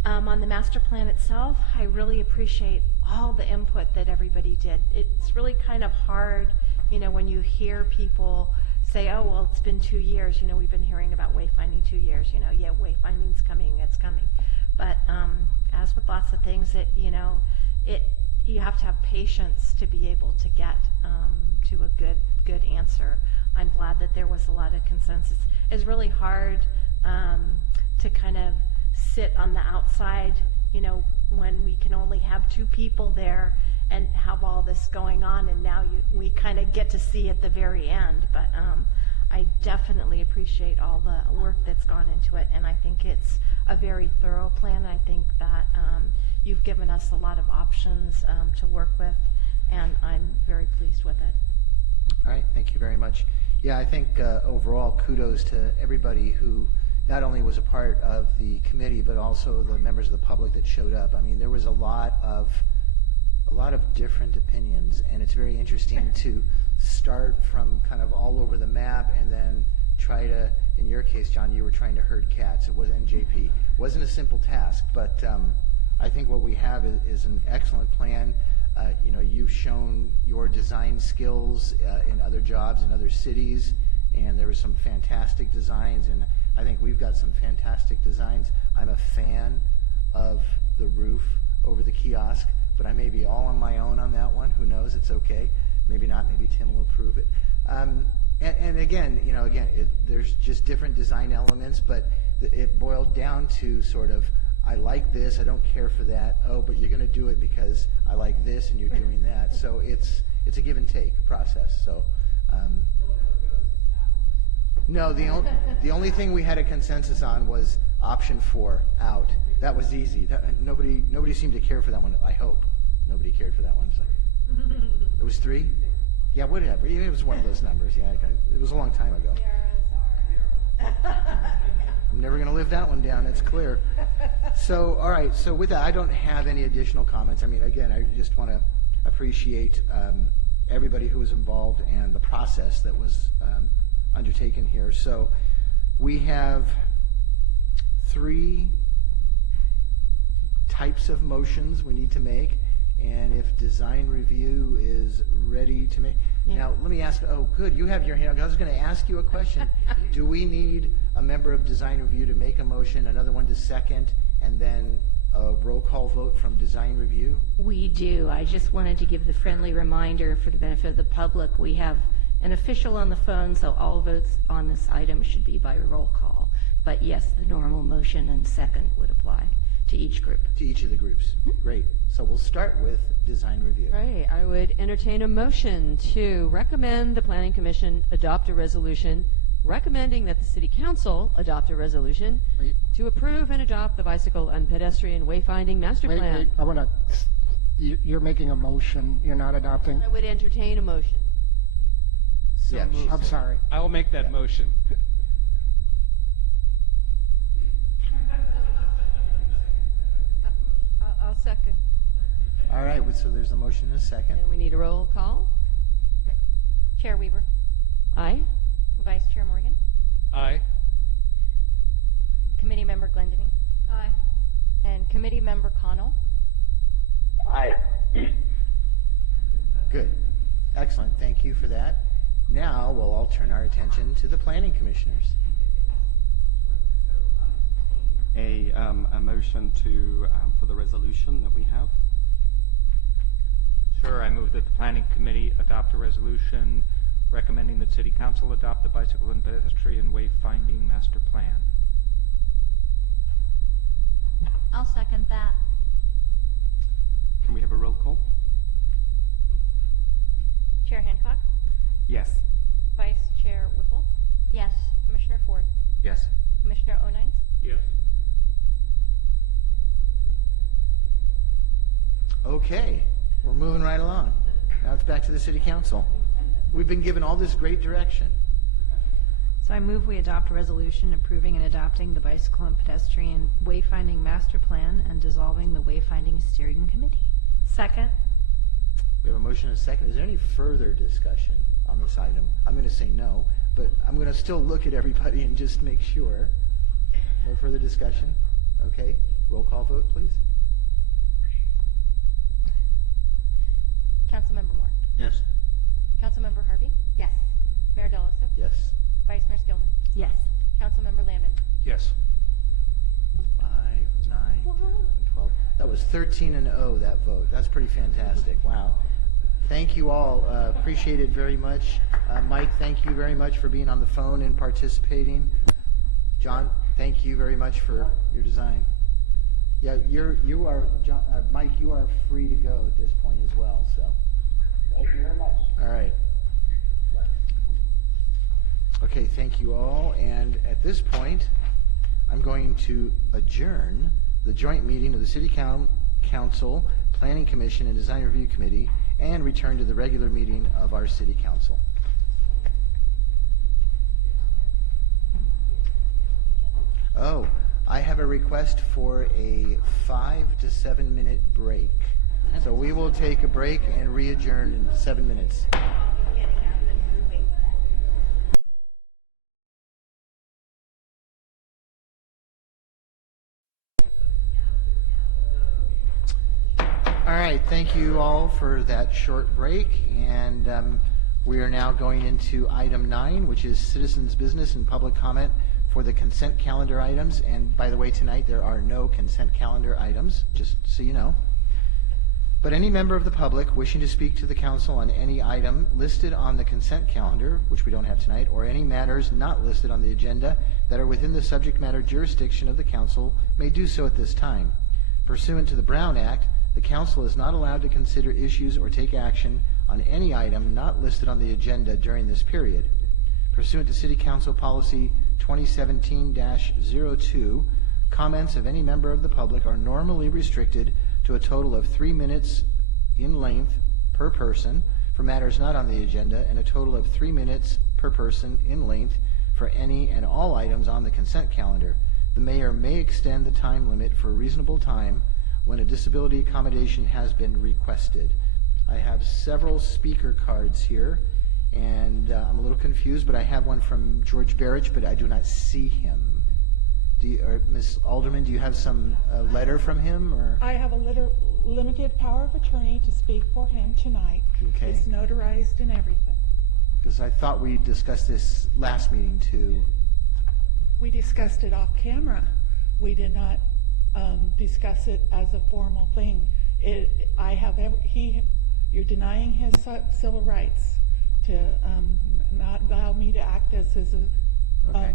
On the master plan itself, I really appreciate all the input that everybody did. It's really kind of hard, when you hear people say, oh, well, it's been 2 years. We've been hearing about wayfinding 2 years. Yeah, wayfinding's coming, it's coming. But as with lots of things, you have to have patience to be able to get to a good answer. I'm glad that there was a lot of consensus. It's really hard to kind of sit on the outside, when we can only have 2 people there and have all this going on, and now we kind of get to see at the very end. But I definitely appreciate all the work that's gone into it, and I think it's a very thorough plan. I think that you've given us a lot of options to work with, and I'm very pleased with it. All right, thank you very much. Yeah, I think overall kudos to everybody who not only was a part of the committee, but also the members of the public that showed up. I mean, there was a lot of different opinions, and it's very interesting to start from kind of all over the map and then try to, in your case, John, you were trying to herd cats. It was NJP. It wasn't a simple task, but I think what we have is an excellent plan. You've shown your design skills in other jobs in other cities, and there were some fantastic designs, and I think we've got some fantastic designs. I'm a fan of the roof over the kiosk, but I may be all on my own on that one. Who knows? It's okay. Maybe not. Maybe Tim will approve it. And again, there's just different design elements, but it boiled down to sort of, I like this, I don't care for that. Oh, but you're going to do it because I like this, and you're doing that. So it's a give and take process. So. No, the only thing we had a consensus on was option 4, out. That was easy. Nobody seemed to care for that one. I hope nobody cared for that one. So. It was 3? Yeah, whatever. It was one of those numbers. Yeah, it was a long time ago. I'm never going to live that one down. It's clear. So, all right. So with that, I don't have any additional comments. I mean, again, I just want to appreciate everybody who was involved and the process that was undertaken here. So we have 3 types of motions we need to make, and if design review is ready to make. Yeah. Now, let me ask, oh, good, you have your hand. I was going to ask you a question. Do we need a member of design review to make a motion, another one to second, and then a roll call vote from design review? We do. I just wanted to give the friendly reminder for the benefit of the public. We have an official on the phone, so all votes on this item should be by roll call. But yes, the normal motion and second would apply to each group. To each of the groups. Great. So we'll start with design review. Right. I would entertain a motion to recommend the Planning Commission adopt a resolution recommending that the City Council adopt a resolution to approve and adopt the bicycle and pedestrian wayfinding master plan. Wait, I want to, you're making a motion, you're not adopting? I would entertain a motion. Yeah, I'm sorry. I will make that motion. I'll second. All right, so there's a motion and a second. And we need a roll call. Chair Weaver, Aye. Vice Chair Morgan, Aye. Committee Member Glendinning, Aye. and Committee Member Connell. Aye. Good. Excellent. Thank you for that. Now we'll all turn our attention to the planning commissioners. A motion to for the resolution that we have. Sure, I move that the Planning Committee adopt a resolution recommending that City Council adopt the bicycle and pedestrian wayfinding master plan. I'll second that. Can we have a roll call? Chair Hancock, Yes. Vice Chair Whipple, Yes. Commissioner Ford, Yes. Commissioner O'Nines, Yes. Okay, we're moving right along. Now it's back to the city council. We've been given all this great direction. So I move we adopt a resolution approving and adopting the bicycle and pedestrian wayfinding master plan and dissolving the wayfinding steering committee. Second. We have a motion and a second. Is there any further discussion on this item? I'm going to say no, but I'm going to still look at everybody and just make sure. No further discussion? Okay, roll call vote, please. Councilmember Moore, Yes. Councilmember Harvey, Yes. Mayor Deloso, Yes. Vice Mayor Skillman, Yes. Councilmember Landman. Yes. 5, 9, 10, 11, 12. That was 13-0, that vote. That's pretty fantastic. Wow. Thank you all. Appreciate it very much. Mike, thank you very much for being on the phone and participating. John, thank you very much for your design. Yeah, you are, John, Mike, you are free to go at this point as well, so. Thank you very much. All right. Okay, thank you all. And at this point, I'm going to adjourn the joint meeting of the City Council, Planning Commission, and Design Review Committee, and return to the regular meeting of our City Council. Oh, I have a request for a 5 to 7 minute break. So we will take a break and re-adjourn in 7 minutes. All right, thank you all for that short break, and we are now going into item 9, which is citizens' business and public comment for the consent calendar items. And by the way, tonight there are no consent calendar items, just so you know. But any member of the public wishing to speak to the council on any item listed on the consent calendar, which we don't have tonight, or any matters not listed on the agenda that are within the subject matter jurisdiction of the council may do so at this time. Pursuant to the Brown Act, the council is not allowed to consider issues or take action on any item not listed on the agenda during this period. Pursuant to City Council Policy 2017-02, comments of any member of the public are normally restricted to a total of 3 minutes in length per person, for matters not on the agenda, and a total of 3 minutes per person in length for any and all items on the consent calendar. The mayor may extend the time limit for a reasonable time when a disability accommodation has been requested. I have several speaker cards here, and I'm a little confused, but I have one from George Barrich, but I do not see him. Ms. Alderman, do you have some letter from him? Or? I have a limited power of attorney to speak for him tonight. Okay. It's notarized and everything. Because I thought we discussed this last meeting too. We discussed it off camera. We did not discuss it as a formal thing. You're denying his civil rights to not allow me to act as his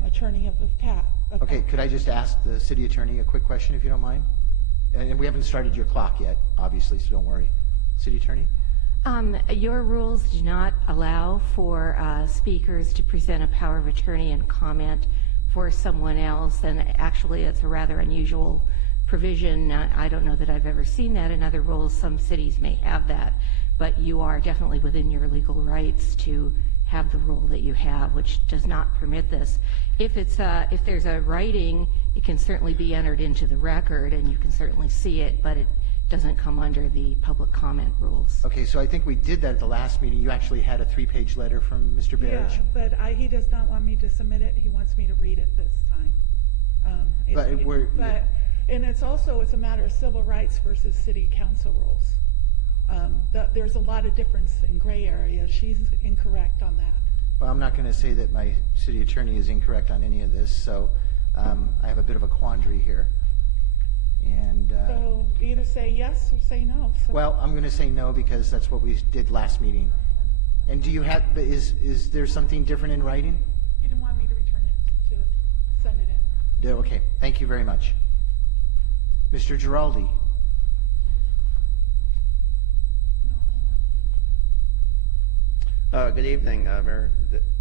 attorney of the PAT. Okay, could I just ask the city attorney a quick question, if you don't mind? And we haven't started your clock yet, obviously, so don't worry. City attorney? Your rules do not allow for speakers to present a power of attorney and comment for someone else, and actually it's a rather unusual provision. I don't know that I've ever seen that in other rules. Some cities may have that, but you are definitely within your legal rights to have the rule that you have, which does not permit this. If there's a writing, it can certainly be entered into the record, and you can certainly see it, but it doesn't come under the public comment rules. Okay, so I think we did that at the last meeting. You actually had a 3-page letter from Mr. Barrich. Yeah, but he does not want me to submit it. He wants me to read it this time. And it's a matter of civil rights versus city council rules. There's a lot of difference in gray areas. She's incorrect on that. Well, I'm not going to say that my city attorney is incorrect on any of this, so I have a bit of a quandary here. And so either say yes or say no. So. Well, I'm going to say no because that's what we did last meeting. And do you have? Is there something different in writing? He didn't want me to return it, to send it in. Okay, thank you very much, Mr. Giraldi. Good evening, Mayor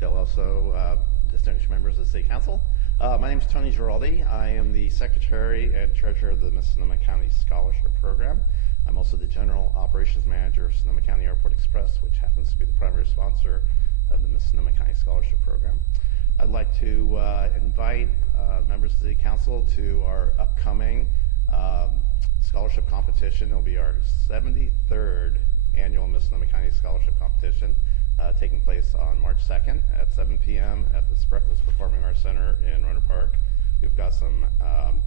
Deloso, distinguished members of the City Council. My name is Tony Giraldi. I am the Secretary and Treasurer of the Miss Sonoma County Scholarship Program. I'm also the General Operations Manager of Sonoma County Airport Express, which happens to be the primary sponsor of the Miss Sonoma County Scholarship Program. I'd like to invite members of the City Council to our upcoming scholarship competition. It'll be our 73rd annual Miss Sonoma County Scholarship Competition. Taking place on March 2nd at 7 p.m. at the Spreckles Performing Arts Center in Rohnert Park. We've got some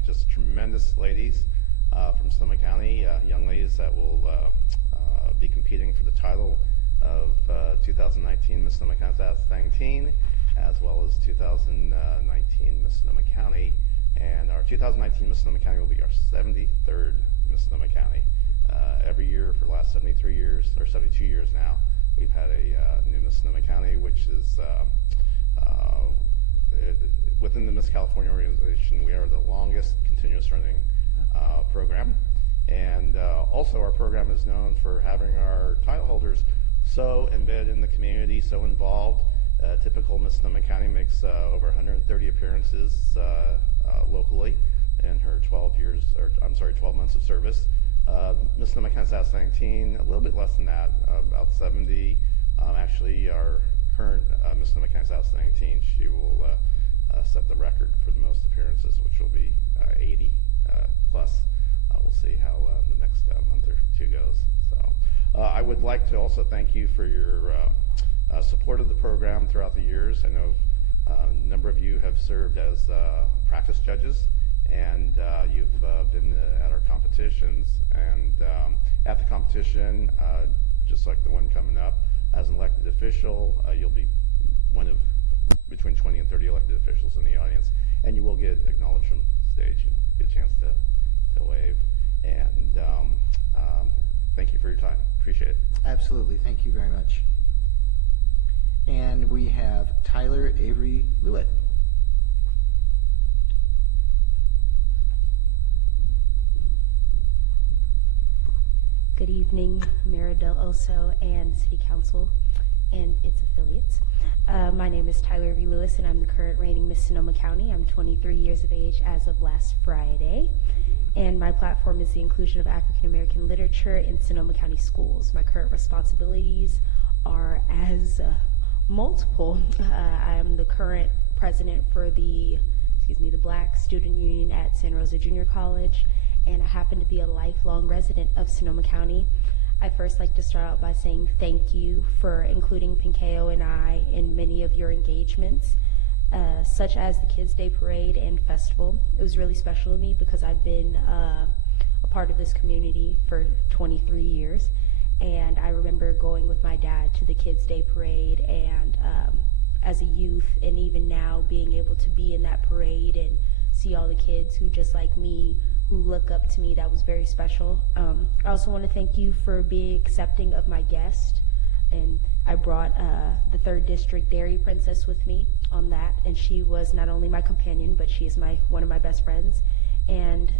just tremendous ladies from Sonoma County, young ladies that will be competing for the title of 2019 Miss Sonoma County Outstanding Teen, as well as 2019 Miss Sonoma County. And our 2019 Miss Sonoma County will be our 73rd Miss Sonoma County. Every year for the last 73 years, or 72 years now, we've had a new Miss Sonoma County, which is within the Miss California organization. We are the longest continuous running program, and also our program is known for having our title holders so embedded in the community, so involved. Typical Miss Sonoma County makes over 130 appearances locally in her 12 months of service. Miss Sonoma County Outstanding Teen, a little bit less than that, about 70. Actually, our current Miss Sonoma County Outstanding Teen, she will set the record for the most appearances, which will be 80 plus. We'll see how the next month or two goes. So, I would like to also thank you for your support of the program throughout the years. I know a number of you have served as practice judges, and you've been at our competitions, and at the competition, just like the one coming up, as an elected official, you'll be one of between 20 and 30 elected officials in the audience, and you will get acknowledged from stage and get a chance to wave. And thank you for your time. Appreciate it. Absolutely. Thank you very much. And we have Tyler Avery Lewitt. Good evening, Mayor Del Oso and City Council and its affiliates. My name is Tyler V. Lewis, and I'm the current reigning Miss Sonoma County. I'm 23 years of age as of last Friday, and my platform is the inclusion of African American literature in Sonoma County schools. My current responsibilities are as multiple. I am the current president for the Black Student Union at Santa Rosa Junior College, and I happen to be a lifelong resident of Sonoma County. I'd first like to start out by saying thank you for including Pinkeo and I in many of your engagements, such as the Kids Day Parade and Festival. It was really special to me because I've been a part of this community for 23 years, and I remember going with my dad to the Kids Day Parade, and as a youth, and even now being able to be in that parade and see all the kids who, just like me, who look up to me, that was very special. I also want to thank you for being accepting of my guest, and I brought the 3rd District Dairy Princess with me on that, and she was not only my companion, but she is one of my best friends. And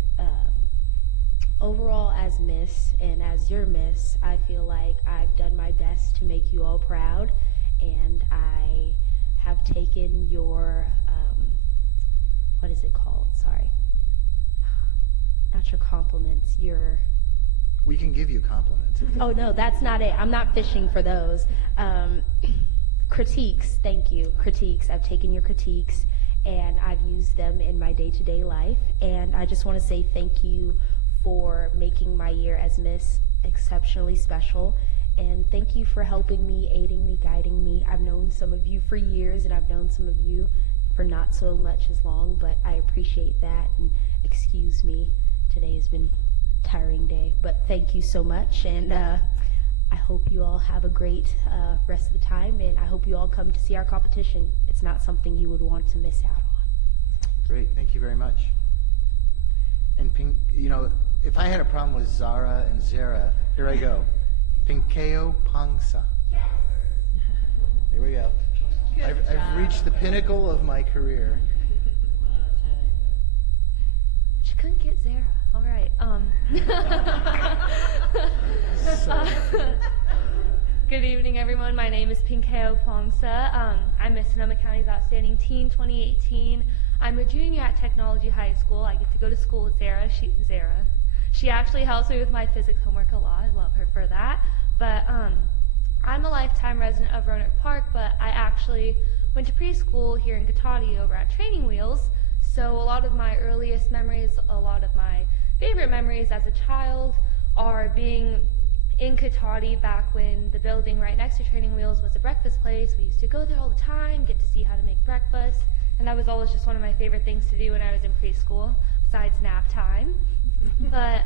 overall, as Miss and as your Miss, I feel like I've done my best to make you all proud, and I have taken your, what is it called? Sorry. Not your compliments, your... We can give you compliments. Oh, no, that's not it. I'm not fishing for those. Critiques, thank you. Critiques. I've taken your critiques, and I've used them in my day-to-day life, and I just want to say thank you for making my year as Miss exceptionally special, and thank you for helping me, aiding me, guiding me. I've known some of you for years, and I've known some of you for not so much as long, but I appreciate that, and excuse me, today has been a tiring day, but thank you so much, and I hope you all have a great rest of the time, and I hope you all come to see our competition. It's not something you would want to miss out on. Great, thank you very much. And if I had a problem with Zara and Zara, here I go. Pinkeo Pangsa. Yes. Here we go. I've reached the pinnacle of my career. She couldn't get Zara. All right. Good evening, everyone. My name is Pinkeo Pongsa. I'm Miss Sonoma County's Outstanding Teen 2018. I'm a junior at Technology High School. I get to go to school with Zara. She actually helps me with my physics homework a lot. I love her for that. But I'm a lifetime resident of Roanoke Park, but I actually went to preschool here in Cotati over at Training Wheels. So a lot of my earliest memories, a lot of my favorite memories as a child are being in Cotati back when the building right next to Training Wheels was a breakfast place. We used to go there all the time, get to see how to make breakfast, and that was always just one of my favorite things to do when I was in preschool, besides nap time. But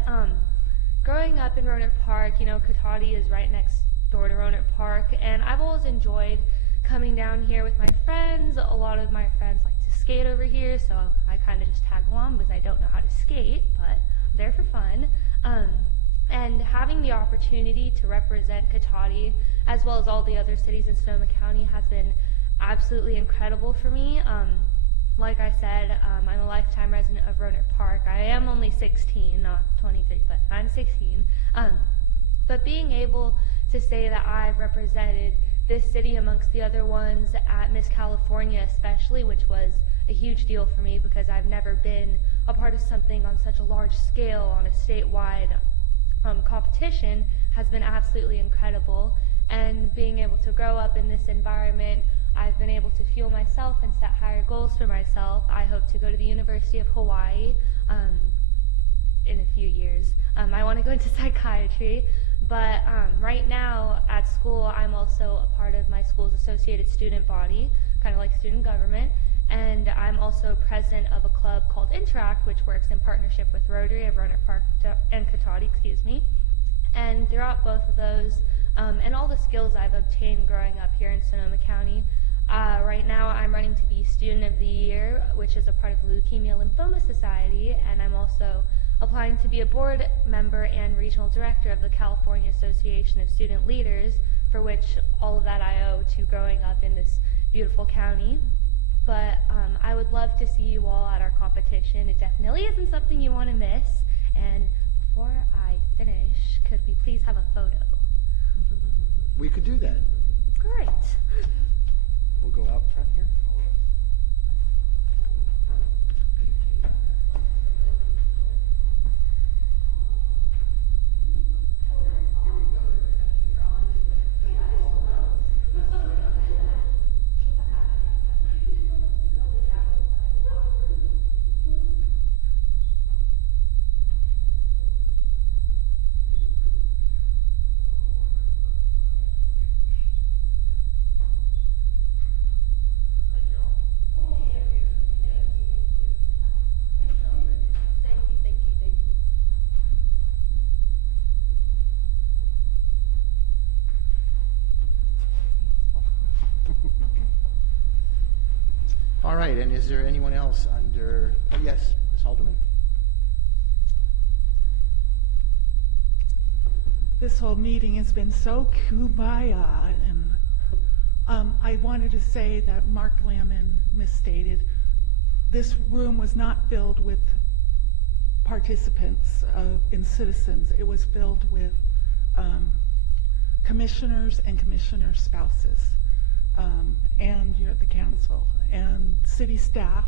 growing up in Roanoke Park, Cotati is right next door to Roanoke Park, and I've always enjoyed coming down here with my friends. A lot of my friends like to skate over here, so I kind of just tag along because I don't know how to skate, but I'm there for fun. And having the opportunity to represent Cotati, as well as all the other cities in Sonoma County, has been absolutely incredible for me. Like I said, I'm a lifetime resident of Roanoke Park. I am only 16, not 23, but I'm 16. But being able to say that I've represented this city amongst the other ones at Miss California especially, which was a huge deal for me because I've never been a part of something on such a large scale on a statewide competition, has been absolutely incredible. And being able to grow up in this environment, I've been able to fuel myself and set higher goals for myself. I hope to go to the University of Hawaii in a few years. I want to go into psychiatry, but right now at school I'm also a part of my school's associated student body, kind of like student government, and I'm also president of a club called Interact, which works in partnership with Rotary of Roanoke Park and Cotati, and throughout both of those, and all the skills I've obtained growing up here in Sonoma County, right now I'm running to be Student of the Year, which is a part of the Leukemia Lymphoma Society, and I'm also applying to be a board member and regional director of the California Association of Student Leaders, for which all of that I owe to growing up in this beautiful county. But I would love to see you all at our competition. It definitely isn't something you want to miss. And before I finish, could we please have a photo? We could do that. Great. We'll go out front here, all of us. right, and is there anyone else under, oh, yes, Ms. Halderman. This whole meeting has been so kumbaya, and I wanted to say that Mark Lamon misstated. This room was not filled with participants and citizens. It was filled with commissioners and commissioner spouses, and the council, and city staff,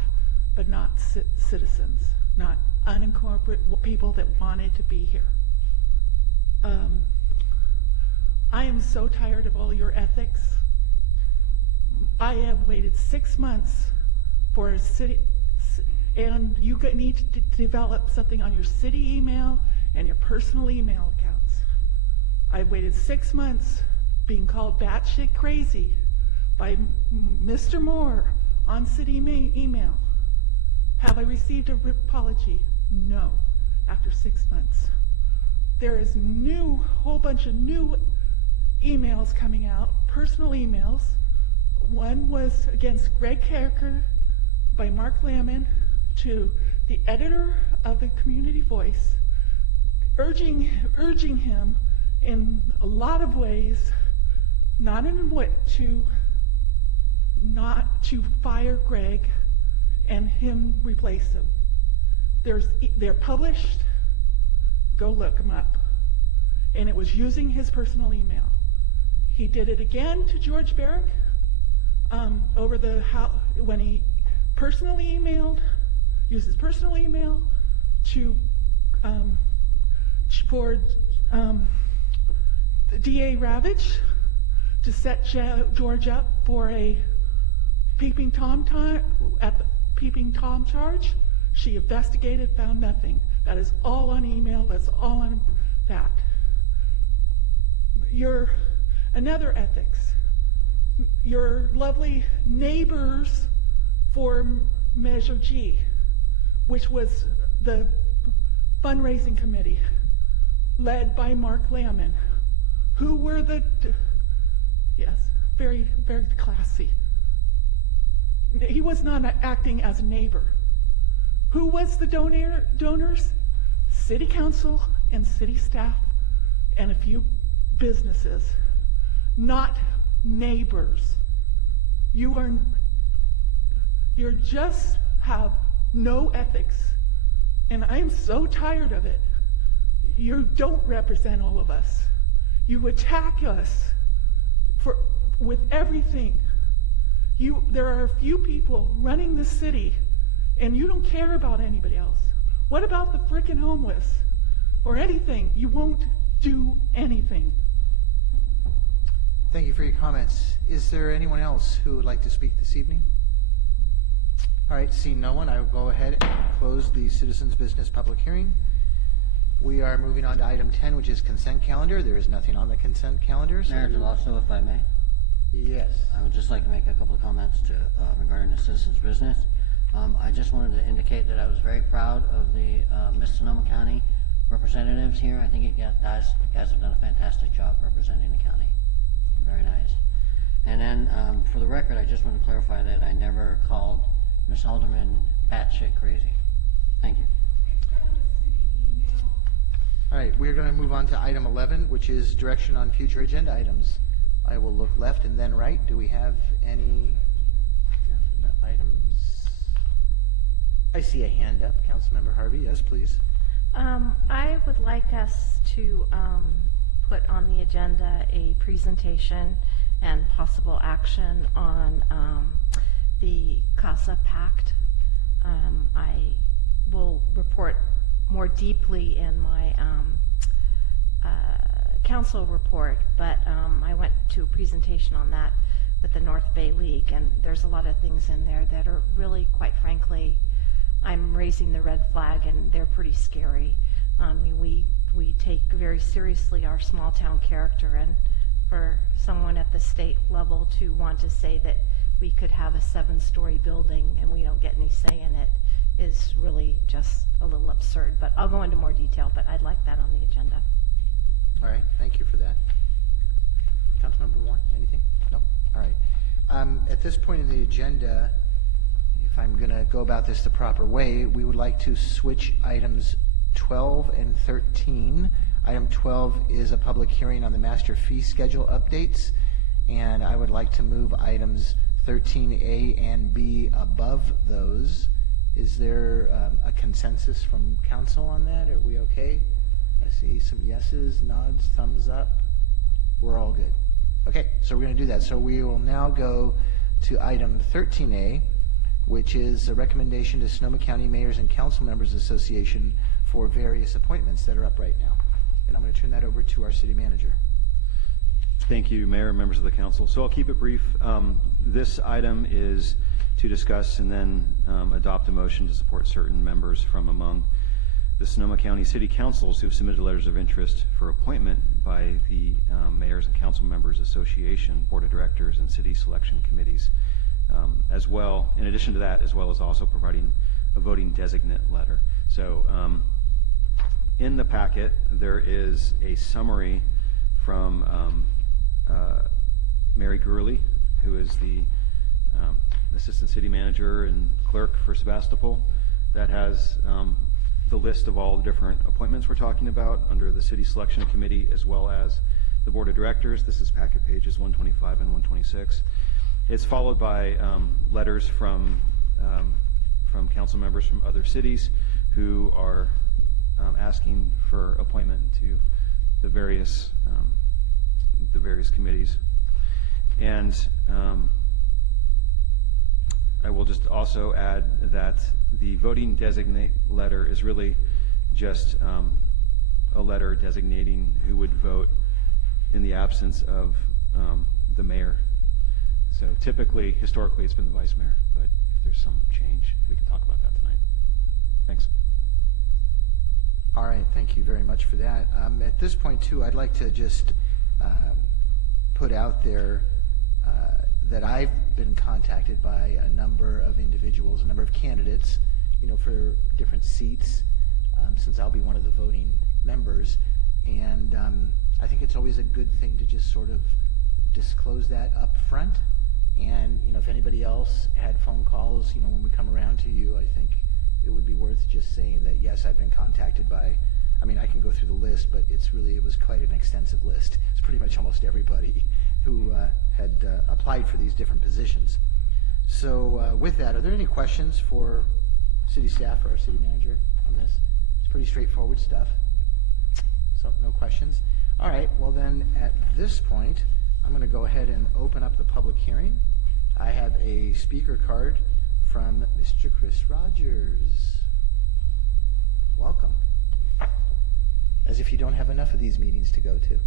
but not citizens, not unincorporated people that wanted to be here. I am so tired of all your ethics. I have waited 6 months for a city, and you need to develop something on your city email and your personal email accounts. I've waited 6 months being called batshit crazy by Mr. Moore on city email. Have I received an apology? No, after 6 months. There is whole bunch of new emails coming out, personal emails. One was against Greg Carricker by Mark Lamon to the editor of the Community Voice, urging him in a lot of ways, not to fire Greg and him replace him. They're published. Go look them up. And it was using his personal email. He did it again to George Barrick when he personally used his personal email for the DA Ravitch to set George up for a peeping Tom charge. She investigated, found nothing. That is all on email. That's all on that. Another ethics. Your lovely neighbors for Measure G, which was the fundraising committee led by Mark Lamon, who were very, very classy. He was not acting as a neighbor. Who was the donors? City council and city staff and a few businesses, not neighbors. You just have no ethics, and I am so tired of it. You don't represent all of us. You attack us with everything. There are a few people running the city, and you don't care about anybody else. What about the frickin' homeless? Or anything? You won't do anything. Thank you for your comments. Is there anyone else who would like to speak this evening? All right, seeing no one, I will go ahead and close the citizens' business public hearing. We are moving on to item 10, which is consent calendar. There is nothing on the consent calendar. Mayor DeLosso, if I may. Yes. I would just like to make a couple of comments regarding the citizens' business. I just wanted to indicate that I was very proud of the Miss Sonoma County representatives here. I think you guys have done a fantastic job representing the county. Very nice. And then for the record, I just want to clarify that I never called Ms. Halderman batshit crazy. Thank you. All right, we're going to move on to item 11, which is direction on future agenda items. I will look left and then right. Do we have any items? I see a hand up. Councilmember Harvey, yes, please. I would like us to put on the agenda a presentation and possible action on the CASA Pact. I will report more deeply in my council report, but I went to a presentation on that with the North Bay League, and there's a lot of things in there that are really, quite frankly, I'm raising the red flag, and they're pretty scary. We take very seriously our small town character, and for someone at the state level to want to say that we could have a 7-story building and we don't get any say in it is really just a little absurd. But I'll go into more detail, but I'd like that on the agenda. All right, thank you for that. Councilmember Moore, anything? No? All right. At this point in the agenda, if if I'm going to go about this the proper way, we would like to switch items 12 and 13. Item 12 is a public hearing on the master fee schedule updates, and I would like to move items 13A and B above those. Is there a consensus from council on that? Are we okay? I see some yeses, nods, thumbs up. We're all good. Okay, so we're going to do that. So we will now go to item 13A, which is a recommendation to Sonoma County Mayors and Council Members Association for various appointments that are up right now. And I'm going to turn that over to our city manager. Thank you, Mayor and members of the council. So I'll keep it brief. This item is to discuss and then adopt a motion to support certain members from among the Sonoma County City Councils who have submitted letters of interest for appointment by the Mayors and Council Members Association, Board of Directors, and City Selection Committees. As well, in addition to that, as well as also providing a voting designate letter. So in the packet, there is a summary from Mary Gurley, who is the Assistant City Manager and Clerk for Sebastopol, that has the list of all the different appointments we're talking about under the City Selection Committee as well as the Board of Directors. This is packet pages 125 and 126. It's followed by letters from council members from other cities who are asking for appointment to the various committees. And I will just also add that the voting designate letter is really just a letter designating who would vote in the absence of the mayor. So typically, historically, it's been the vice mayor, but if there's some change, we can talk about that tonight. Thanks. All right, thank you very much for that. At this point, too, I'd like to just put out there that I've been contacted by a number of individuals, a number of candidates, for different seats, since I'll be one of the voting members. And I think it's always a good thing to just sort of disclose that up front. And, if anybody else had phone calls, when we come around to you, I think it would be worth just saying that, yes, I've been contacted by, I can go through the list, but it was quite an extensive list. It's pretty much almost everybody who had applied for these different positions. So with that, are there any questions for city staff or our city manager on this? It's pretty straightforward stuff. So no questions. All right, well then at this point, I'm going to go ahead and open up the public hearing. I have a speaker card from Mr. Chris Rogers. Welcome. As if you don't have enough of these meetings to go to.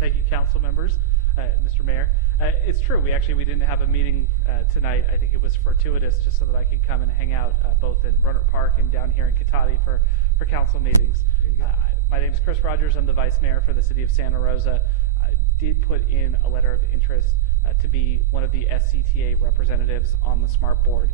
Thank you, council members, Mr. Mayor. It's true, we didn't have a meeting tonight. I think it was fortuitous just so that I could come and hang out both in Rohnert Park and down here in Cotati for council meetings. There you go. My name is Chris Rogers. I'm the Vice Mayor for the City of Santa Rosa. I did put in a letter of interest to be one of the SCTA representatives on the SMART board.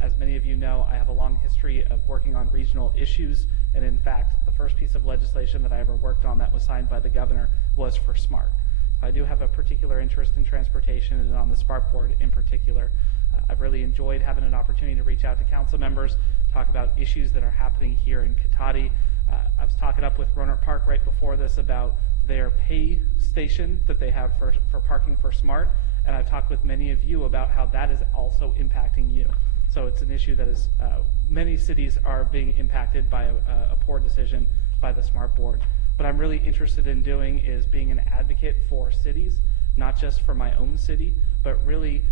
As many of you know, I have a long history of working on regional issues, and in fact, the first piece of legislation that I ever worked on that was signed by the governor was for SMART. So I do have a particular interest in transportation and on the SMART board in particular. I've really enjoyed having an opportunity to reach out to council members, talk about issues that are happening here in Cotati. I was talking up with Rohnert Park right before this about their pay station that they have for parking for SMART, and I've talked with many of you about how that is also impacting you. So it's an issue that is, many cities are being impacted by a poor decision by the SMART board. What I'm really interested in doing is being an advocate for cities, not just for my own city, but really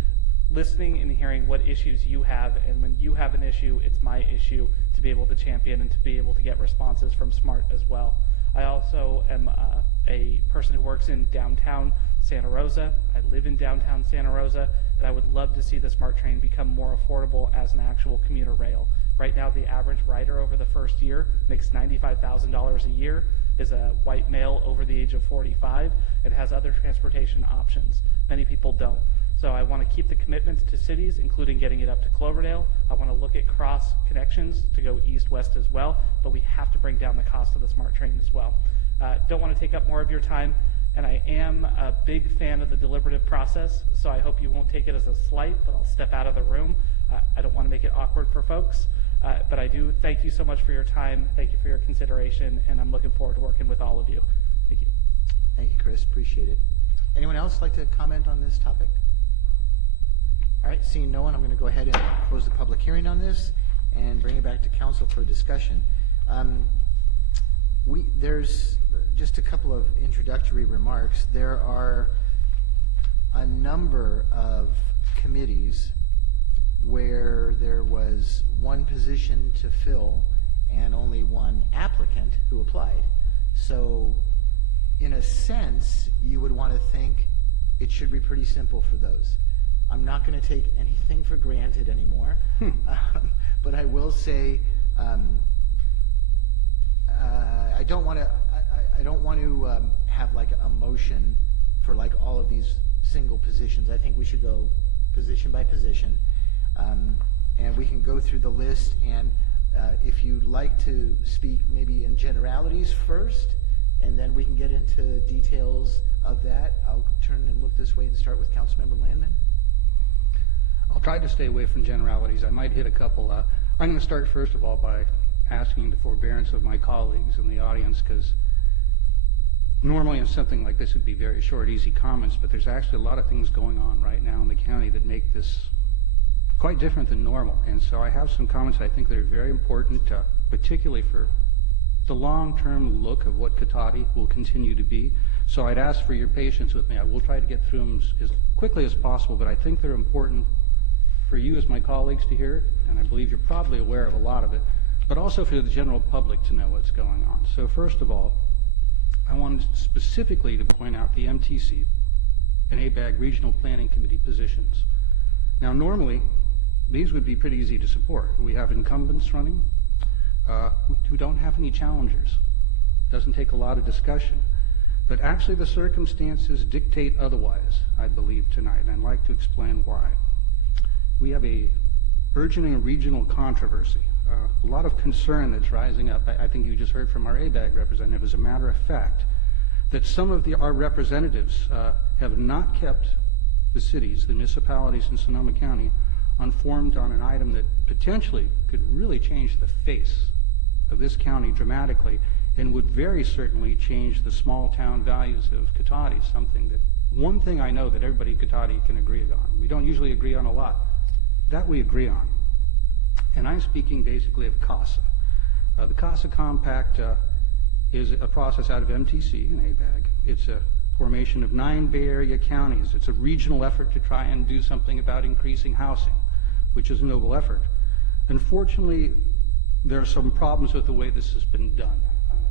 listening and hearing what issues you have, and when you have an issue, it's my issue to be able to champion and to be able to get responses from SMART as well. I also am a person who works in downtown Santa Rosa. I live in downtown Santa Rosa, and I would love to see the SMART train become more affordable as an actual commuter rail. Right now, the average rider over the first year makes $95,000 a year. is a white male over the age of 45. It has other transportation options. Many people don't. So I want to keep the commitments to cities, including getting it up to Cloverdale. I want to look at cross connections to go east-west as well, but we have to bring down the cost of the SMART train as well. Don't want to take up more of your time, and I am a big fan of the deliberative process, so I hope you won't take it as a slight, but I'll step out of the room. I don't want to make it awkward for folks, but I do thank you so much for your time. Thank you for your consideration, and I'm looking forward to working with all of you. Thank you. Thank you, Chris. Appreciate it. Anyone else like to comment on this topic? All right, seeing no one, I'm going to go ahead and close the public hearing on this and bring it back to council for discussion. There's just a couple of introductory remarks. There are a number of committees where there was one position to fill and only one applicant who applied. So in a sense, you would want to think it should be pretty simple for those. I'm not going to take anything for granted anymore, but I will say I don't want to have like a motion for like all of these single positions. I think we should go position by position, and we can go through the list. And if you'd like to speak maybe in generalities first, and then we can get into details of that. I'll turn and look this way and start with Councilmember Landman. I'll try to stay away from generalities. I might hit a couple. I'm going to start first of all by asking the forbearance of my colleagues in the audience, because normally in something like this it'd be very short, easy comments, but there's actually a lot of things going on right now in the county that make this quite different than normal. And so I have some comments I think that are very important, particularly for the long-term look of what Cotati will continue to be. So I'd ask for your patience with me. I will try to get through them as quickly as possible, but I think they're important for you as my colleagues to hear, and I believe you're probably aware of a lot of it, but also for the general public to know what's going on. So first of all, I wanted specifically to point out the MTC and ABAG Regional Planning Committee positions. Now normally, these would be pretty easy to support. We have incumbents running who don't have any challengers. Doesn't take a lot of discussion. But actually the circumstances dictate otherwise, I believe, tonight, and I'd like to explain why. We have a burgeoning regional controversy, a lot of concern that's rising up. I think you just heard from our ABAG representative, as a matter of fact, that some of our representatives have not kept the cities, the municipalities in Sonoma County, informed on an item that potentially could really change the face of this county dramatically and would very certainly change the small town values of Cotati, one thing I know that everybody in Cotati can agree on. We don't usually agree on a lot. That we agree on. And I'm speaking basically of CASA. The CASA Compact is a process out of MTC and ABAG. It's a formation of 9 Bay Area counties. It's a regional effort to try and do something about increasing housing, which is a noble effort. Unfortunately, there are some problems with the way this has been done.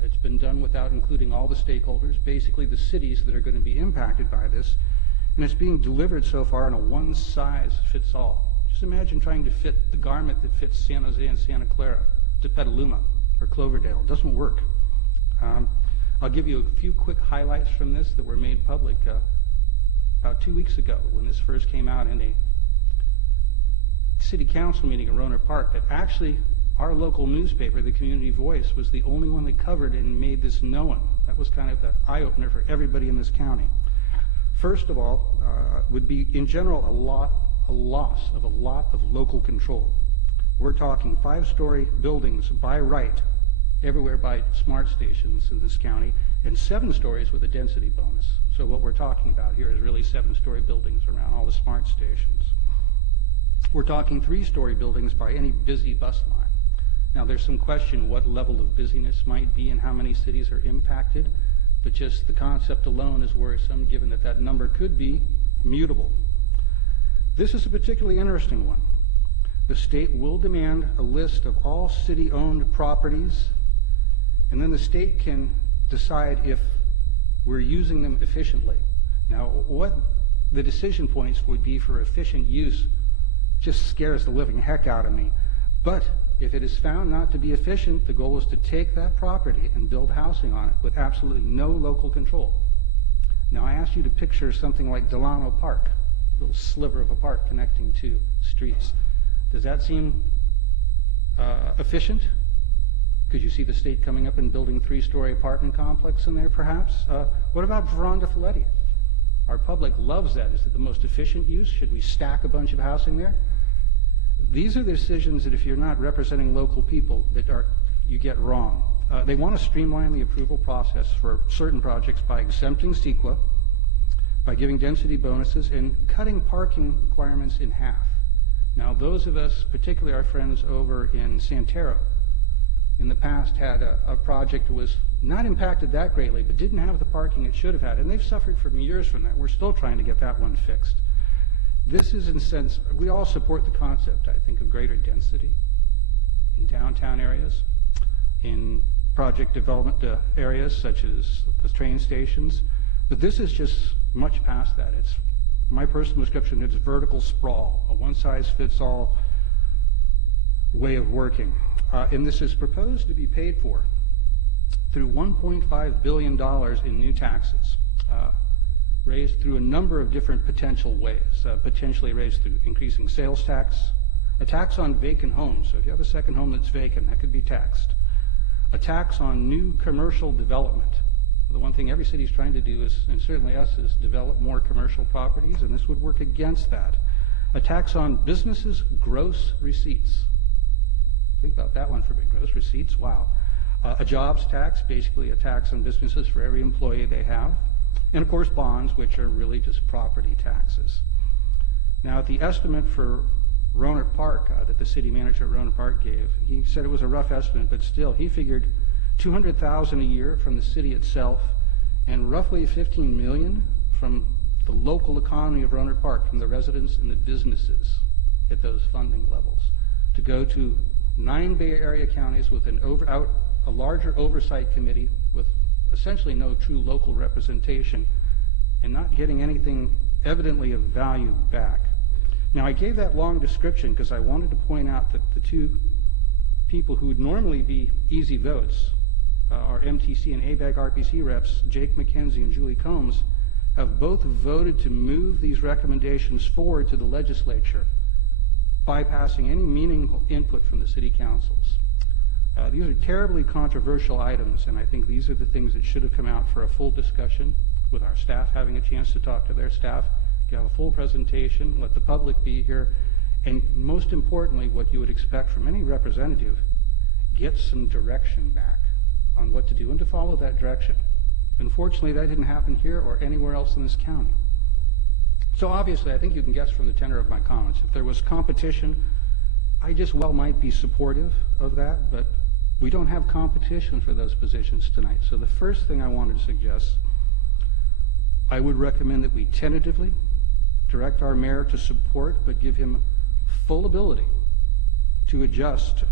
It's been done without including all the stakeholders, basically the cities that are going to be impacted by this, and it's being delivered so far in a one-size-fits-all. Just imagine trying to fit the garment that fits San Jose and Santa Clara to Petaluma or Cloverdale. It doesn't work. I'll give you a few quick highlights from this that were made public about 2 weeks ago when this first came out in a city council meeting in Rohnert Park, that actually our local newspaper, the Community Voice, was the only one that covered and made this known. That was kind of the eye-opener for everybody in this county. First of all, would be in general a loss of a lot of local control. We're talking 5-story buildings by right everywhere by smart stations in this county, and 7 stories with a density bonus. So what we're talking about here is really 7-story buildings around all the smart stations. We're talking 3-story buildings by any busy bus line. Now there's some question what level of busyness might be and how many cities are impacted, but just the concept alone is worrisome given that that number could be mutable. This is a particularly interesting one. The state will demand a list of all city-owned properties, and then the state can decide if we're using them efficiently. Now, what the decision points would be for efficient use just scares the living heck out of me. But if it is found not to be efficient, the goal is to take that property and build housing on it with absolutely no local control. Now, I asked you to picture something like Delano Park, a little sliver of a park connecting two streets. Does that seem efficient? Could you see the state coming up and building a 3-story apartment complex in there, perhaps? What about Veronda Folletti? Our public loves that. Is it the most efficient use? Should we stack a bunch of housing there? These are the decisions that if you're not representing local people you get wrong. They want to streamline the approval process for certain projects by exempting CEQA, by giving density bonuses, and cutting parking requirements in half. Now, those of us, particularly our friends over in Santero, in the past had a project that was not impacted that greatly, but didn't have the parking it should have had, and they've suffered for years from that. We're still trying to get that one fixed. This is, in a sense, we all support the concept, I think, of greater density in downtown areas, in project development areas such as the train stations, but this is just much past that. It's my personal description, it's vertical sprawl, a one-size-fits-all way of working. And this is proposed to be paid for through $1.5 billion in new taxes, raised through a number of different potential ways, potentially raised through increasing sales tax, a tax on vacant homes. So if you have a second home that's vacant, that could be taxed. A tax on new commercial development. The one thing every city is trying to do is, and certainly us, is develop more commercial properties, and this would work against that. A tax on businesses' gross receipts. Think about that one for a bit. Gross receipts, wow. A jobs tax, basically a tax on businesses for every employee they have. And of course bonds, which are really just property taxes. Now, the estimate for Rohnert Park that the city manager at Rohnert Park gave, he said it was a rough estimate, but still, he figured $200,000 a year from the city itself and roughly $15 million from the local economy of Rohnert Park, from the residents and the businesses at those funding levels, to go to 9 Bay Area counties with a larger oversight committee with essentially no true local representation and not getting anything evidently of value back. Now, I gave that long description because I wanted to point out that the two people who would normally be easy votes, our MTC and ABAG RPC reps, Jake McKenzie and Julie Combs, have both voted to move these recommendations forward to the legislature, bypassing any meaningful input from the city councils. These are terribly controversial items, and I think these are the things that should have come out for a full discussion with our staff having a chance to talk to their staff, have a full presentation, let the public be here, and most importantly, what you would expect from any representative, get some direction back on what to do and to follow that direction. Unfortunately, that didn't happen here or anywhere else in this county. So obviously, I think you can guess from the tenor of my comments, if there was competition, I just well might be supportive of that, but we don't have competition for those positions tonight. So the first thing I wanted to suggest, I would recommend that we tentatively direct our mayor to support, but give him full ability to adjust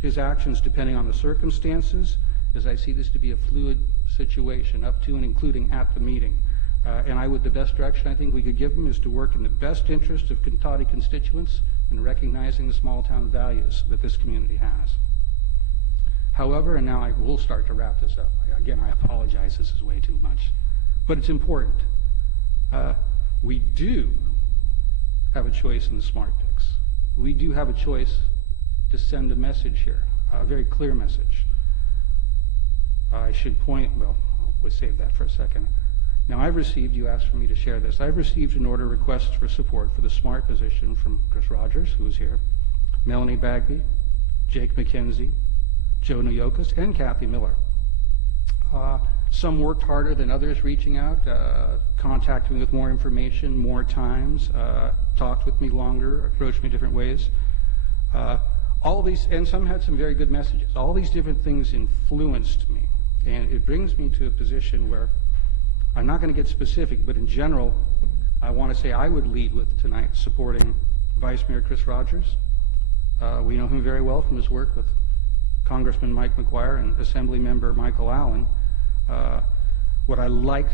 his actions depending on the circumstances, as I see this to be a fluid situation up to and including at the meeting. And the best direction I think we could give him is to work in the best interest of Cantati constituents and recognizing the small town values that this community has. However, and now I will start to wrap this up. Again, I apologize, this is way too much, but it's important. We do have a choice in the smart picks. We do have a choice to send a message here, a very clear message. I should we'll save that for a second. Now, I've received, you asked for me to share this, I've received an order request for support for the SMART position from Chris Rogers, who is here, Melanie Bagby, Jake McKenzie, Joe Nyokas, and Kathy Miller. Some worked harder than others reaching out, contacting me with more information, more times, talked with me longer, approached me different ways. All these, and some had some very good messages. All these different things influenced me, and it brings me to a position where I'm not going to get specific, but in general, I want to say I would lead with tonight supporting Vice Mayor Chris Rogers. We know him very well from his work with Congressman Mike McGuire and Assembly Member Michael Allen. What I like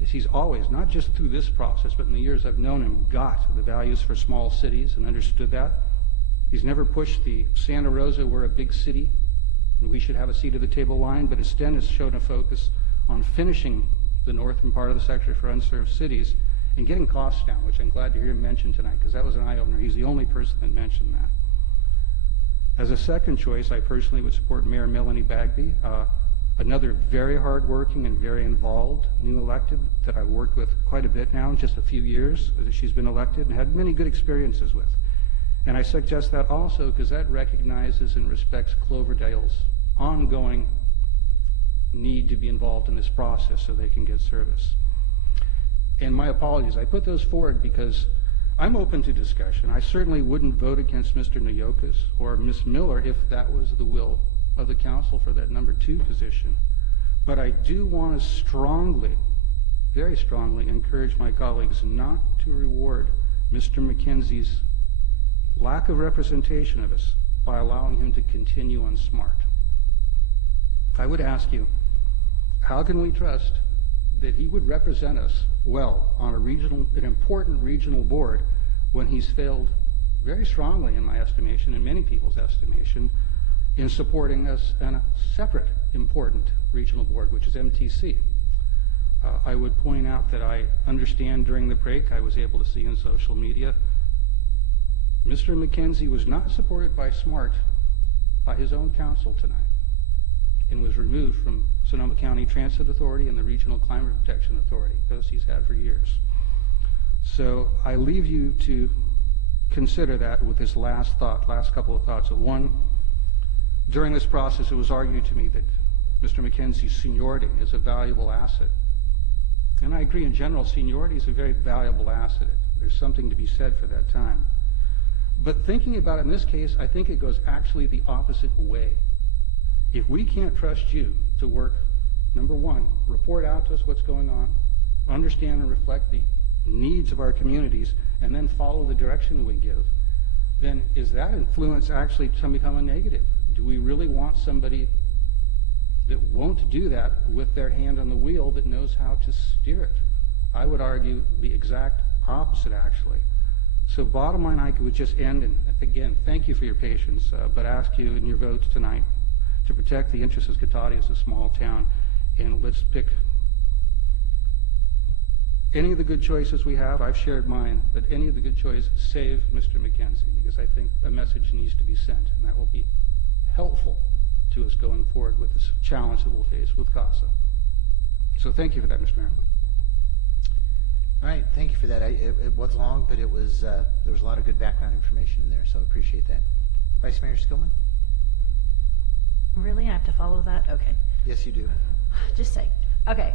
is he's always, not just through this process, but in the years I've known him, got the values for small cities and understood that. He's never pushed the Santa Rosa, we're a big city, and we should have a seat at the table line, but instead has shown a focus on finishing the northern part of the sector for unserved cities and getting costs down, which I'm glad to hear him mention tonight, because that was an eye-opener. He's the only person that mentioned that. As a second choice, I personally would support Mayor Melanie Bagby, another very hardworking and very involved new elected that I've worked with quite a bit now in just a few years that she's been elected and had many good experiences with. And I suggest that also because that recognizes and respects Cloverdale's ongoing need to be involved in this process so they can get service. And my apologies, I put those forward because I'm open to discussion. I certainly wouldn't vote against Mr. Nayokas or Ms. Miller if that was the will of the council for that number 2 position. But I do want to strongly, very strongly encourage my colleagues not to reward Mr. McKenzie's lack of representation of us by allowing him to continue on SMART. I would ask you, how can we trust that he would represent us well on an important regional board when he's failed very strongly, in my estimation, and many people's estimation, in supporting us on a separate important regional board, which is MTC. I would point out that I understand during the break I was able to see in social media Mr. McKenzie was not supported by SMART by his own council tonight and was removed from Sonoma County Transit Authority and the Regional Climate Protection Authority, those he's had for years. So I leave you to consider that with this last couple of thoughts. One, during this process it was argued to me that Mr. McKenzie's seniority is a valuable asset. And I agree, in general, seniority is a very valuable asset. There's something to be said for that time. But thinking about it in this case, I think it goes actually the opposite way. If we can't trust you to work, number one, report out to us what's going on, understand and reflect the needs of our communities, and then follow the direction we give, then is that influence actually to become a negative? Do we really want somebody that won't do that with their hand on the wheel that knows how to steer it? I would argue the exact opposite, actually. So bottom line, I would just end, and again, thank you for your patience, but ask you in your votes tonight to protect the interests of Cotati as a small town, and let's pick any of the good choices we have. I've shared mine, but any of the good choices save Mr. McKenzie, because I think a message needs to be sent, and that will be helpful to us going forward with this challenge that we'll face with CASA. So thank you for that, Mr. Mayor. All right, thank you for that. It was long, but it was there was a lot of good background information in there, so I appreciate that. Vice Mayor Skillman? Really? I have to follow that? Okay. Yes, you do. Just say. Okay.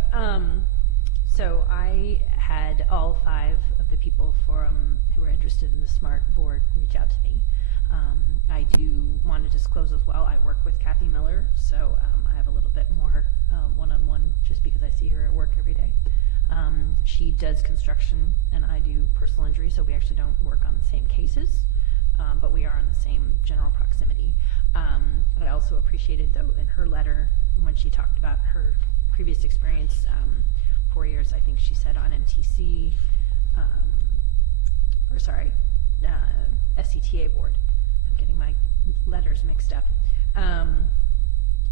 So I had all 5 of the people who were interested in the SMART board reach out to me. I do want to disclose as well, I work with Kathy Miller, so I have a little bit more one-on-one just because I see her at work every day. She does construction and I do personal injury, so we actually don't work on the same cases, but we are in the same general proximity. I also appreciated, though, in her letter when she talked about her previous experience, 4 years, I think she said, on MTC, SCTA board. I'm getting my letters mixed up.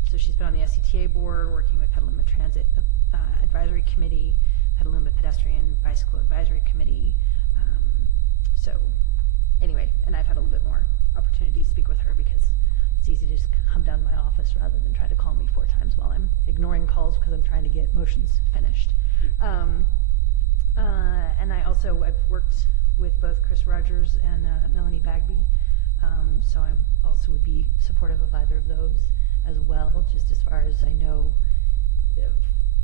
So she's been on the SCTA board, working with Petaluma Transit Advisory Committee, Petaluma Pedestrian Bicycle Advisory Committee. So anyway, and I've had a little bit more opportunity to speak with her because it's easy to just come down to my office rather than try to call me 4 times while I'm ignoring calls because I'm trying to get motions finished. And I've worked with both Chris Rogers and Melanie Bagby, so I also would be supportive of either of those as well, just as far as I know,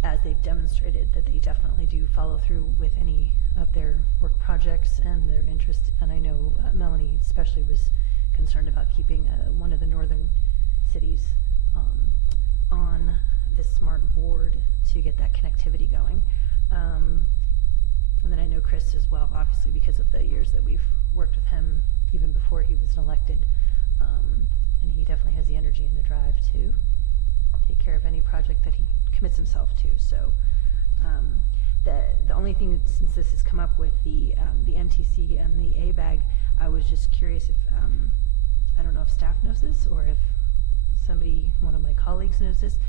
as they've demonstrated that they definitely do follow through with any of their work projects and their interest. And I know Melanie especially was concerned about keeping one of the northern cities on this SMART board to get that connectivity going. And then I know Chris as well, obviously, because of the years that we've worked with him even before he was elected. And he definitely has the energy and the drive to take care of any project that he commits himself to. So the only thing, since this has come up with the MTC and the ABAG, I was just curious if I don't know if staff knows this or if somebody, one of my colleagues knows this.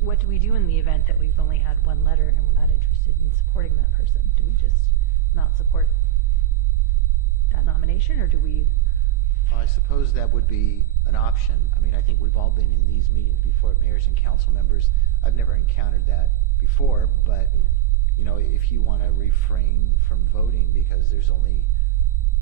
What do we do in the event that we've only had one letter and we're not interested in supporting that person? Do we just not support that nomination, or do we? Well, I suppose that would be an option. I mean, I think we've all been in these meetings before, mayors and council members. I've never encountered that before, but you know, if you want to refrain from voting because there's only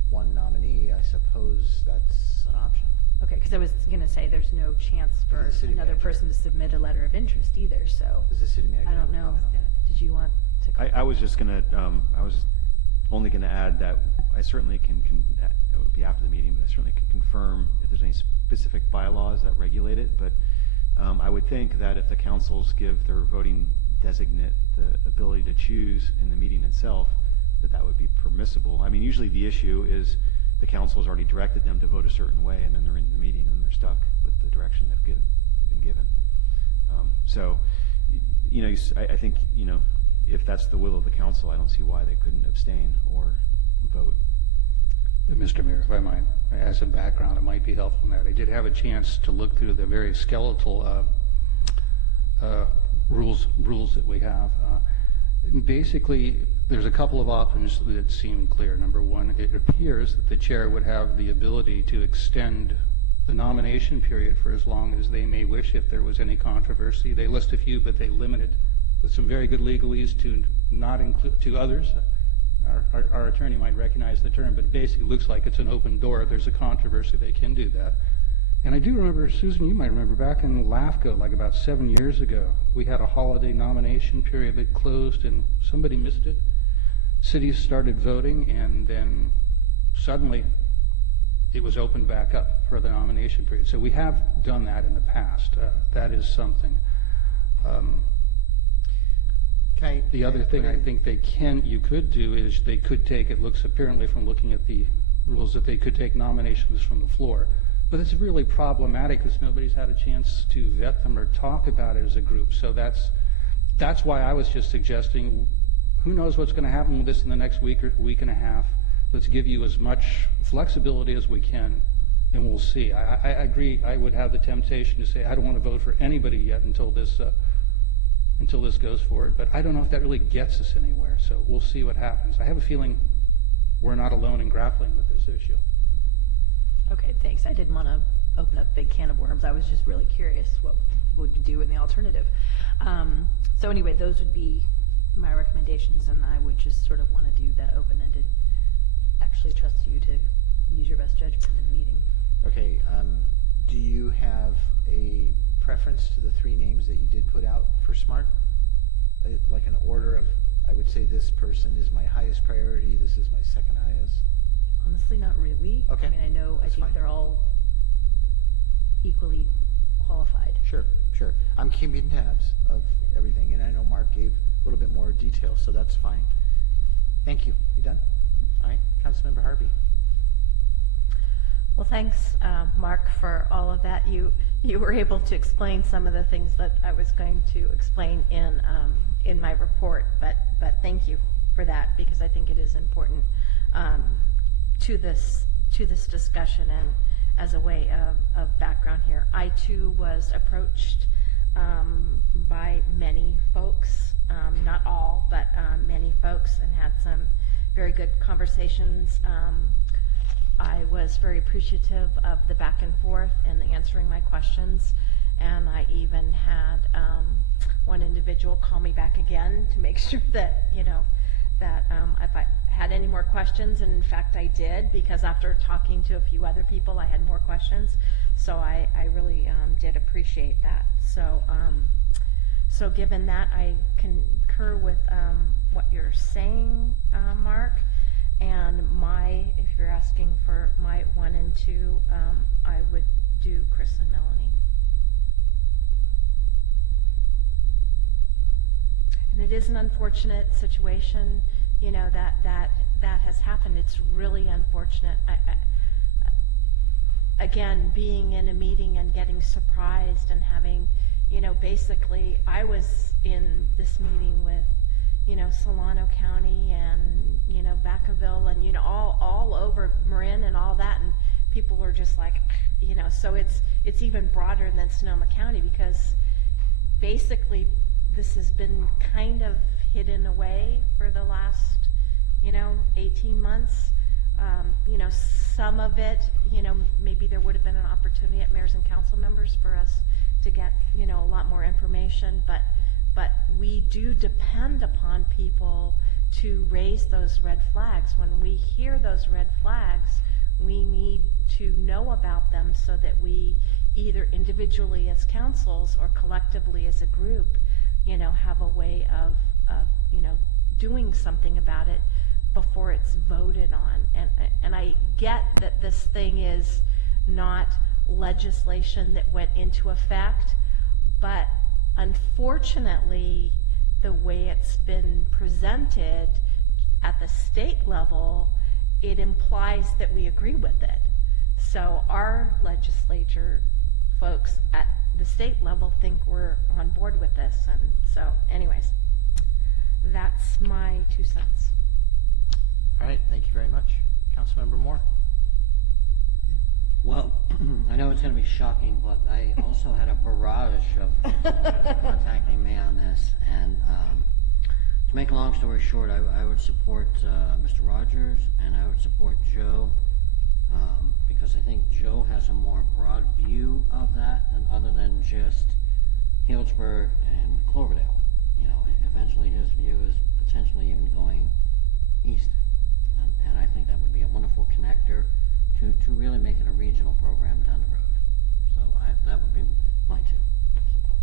one nominee, I suppose that's an option. Okay, because I was going to say there's no chance for the city another manager. person to submit a letter of interest either, so. Does the city manager I don't have a know. comment on that? Did you want to comment? I was just gonna, I was only gonna add that I certainly can, it would be after the meeting, but I certainly can confirm if there's any specific bylaws that regulate it, but I would think that if the councils give their voting designate the ability to choose in the meeting itself, that would be permissible. I mean, usually the issue is the council has already directed them to vote a certain way, and then they're in the meeting and they're stuck with the direction they've been given. So, you know, I think, you know, if that's the will of the council, I don't see why they couldn't abstain or vote. Mr. Mayor, if I might, as a background, it might be helpful in that. I did have a chance to look through the very skeletal rules that we have. Basically, there's a couple of options that seem clear. Number one, it appears that the chair would have the ability to extend the nomination period for as long as they may wish if there was any controversy. They list a few, but they limit it with some very good legalese to not include to others. Our attorney might recognize the term, but it basically looks like it's an open door. If there's a controversy, they can do that. And I do remember, Susan, you might remember, back in LAFCO, like about 7 years ago, we had a holiday nomination period that closed and somebody missed it. Cities started voting, and then suddenly it was opened back up for the nomination period. So we have done that in the past. That is something. The other thing I think you could do is they could take, it looks apparently from looking at the rules, that they could take nominations from the floor. But it's really problematic because nobody's had a chance to vet them or talk about it as a group. So that's why I was just suggesting, who knows what's going to happen with this in the next week or week and a half. Let's give you as much flexibility as we can, and we'll see. I agree. I would have the temptation to say I don't want to vote for anybody yet until this goes forward. But I don't know if that really gets us anywhere. So we'll see what happens. I have a feeling we're not alone in grappling with this issue. Okay, thanks. I didn't want to open up a big can of worms. I was just really curious what would you do in the alternative. So anyway, those would be my recommendations, and I would just sort of want to do that open-ended, actually trust you to use your best judgment in the meeting. Okay, do you have a preference to the three names that you did put out for SMART? Like an order of, I would say this person is my highest priority, this is my second highest? Honestly, not really. Okay. I mean, I think they're all equally qualified. Sure. I'm keeping tabs of everything, and I know Mark gave a little bit more detail, so that's fine. Thank you. You done? All right, Councilmember Harvey. Well, thanks, Mark, for all of that. You were able to explain some of the things that I was going to explain in my report, but thank you for that, because I think it is important to this discussion and as a way of background here. I too was approached by many folks, not all, but many folks, and had some very good conversations. I was very appreciative of the back and forth and the answering my questions, and I even had one individual call me back again to make sure that, that if I had any more questions, and in fact I did, because after talking to a few other people I had more questions, so I really did appreciate that. So given that, I concur with what you're saying, Mark, and if you're asking for my 1 and 2, I would do Chris and Melanie. And it is an unfortunate situation, that has happened. It's really unfortunate. Again, being in a meeting and getting surprised and having, basically, I was in this meeting with, Solano County and, Vacaville and, all over Marin and all that, and people are just like, so it's even broader than Sonoma County, because basically this has been kind of hidden away for the last, 18 months. Some of it, maybe there would have been an opportunity at mayors and council members for us to get, a lot more information, but we do depend upon people to raise those red flags. When we hear those red flags, we need to know about them so that we either individually as councils or collectively as a group, have a way of doing something about it before it's voted on. And I get that this thing is not legislation that went into effect, but unfortunately, the way it's been presented at the state level, it implies that we agree with it. So our legislature folks at the state level think we're on board with this. And so anyways, that's my 2 cents. All right, thank you very much. Councilmember Moore. Well, I know it's going to be shocking, but I also had a barrage of people contacting me on this. And to make a long story short, I would support Mr. Rogers, and I would support Joe, because I think Joe has a more broad view of that, and other than just Healdsburg and Cloverdale. Eventually his view is potentially even going east. And I think that would be a wonderful connector to really make it a regional program down the road. So that would be my 2 support.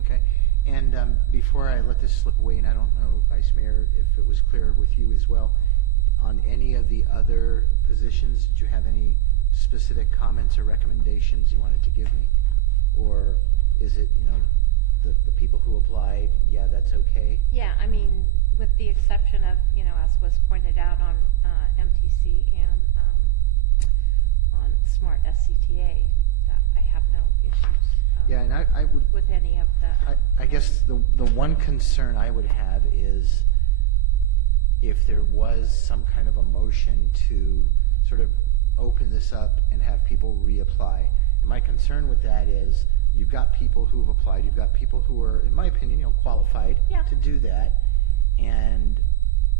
Okay. And before I let this slip away, and I don't know, Vice Mayor, if it was clear with you as well, on any of the other positions, did you have any specific comments or recommendations you wanted to give me? Or is it, the people who applied, yeah, that's okay? Yeah, with the exception of, as was pointed out on MTC and on Smart SCTA, that I have no issues Yeah, and I would, with any of the... I guess the one concern I would have is if there was some kind of a motion to sort of open this up and have people reapply. And my concern with that is you've got people who have applied, you've got people who are, in my opinion, qualified to do that. And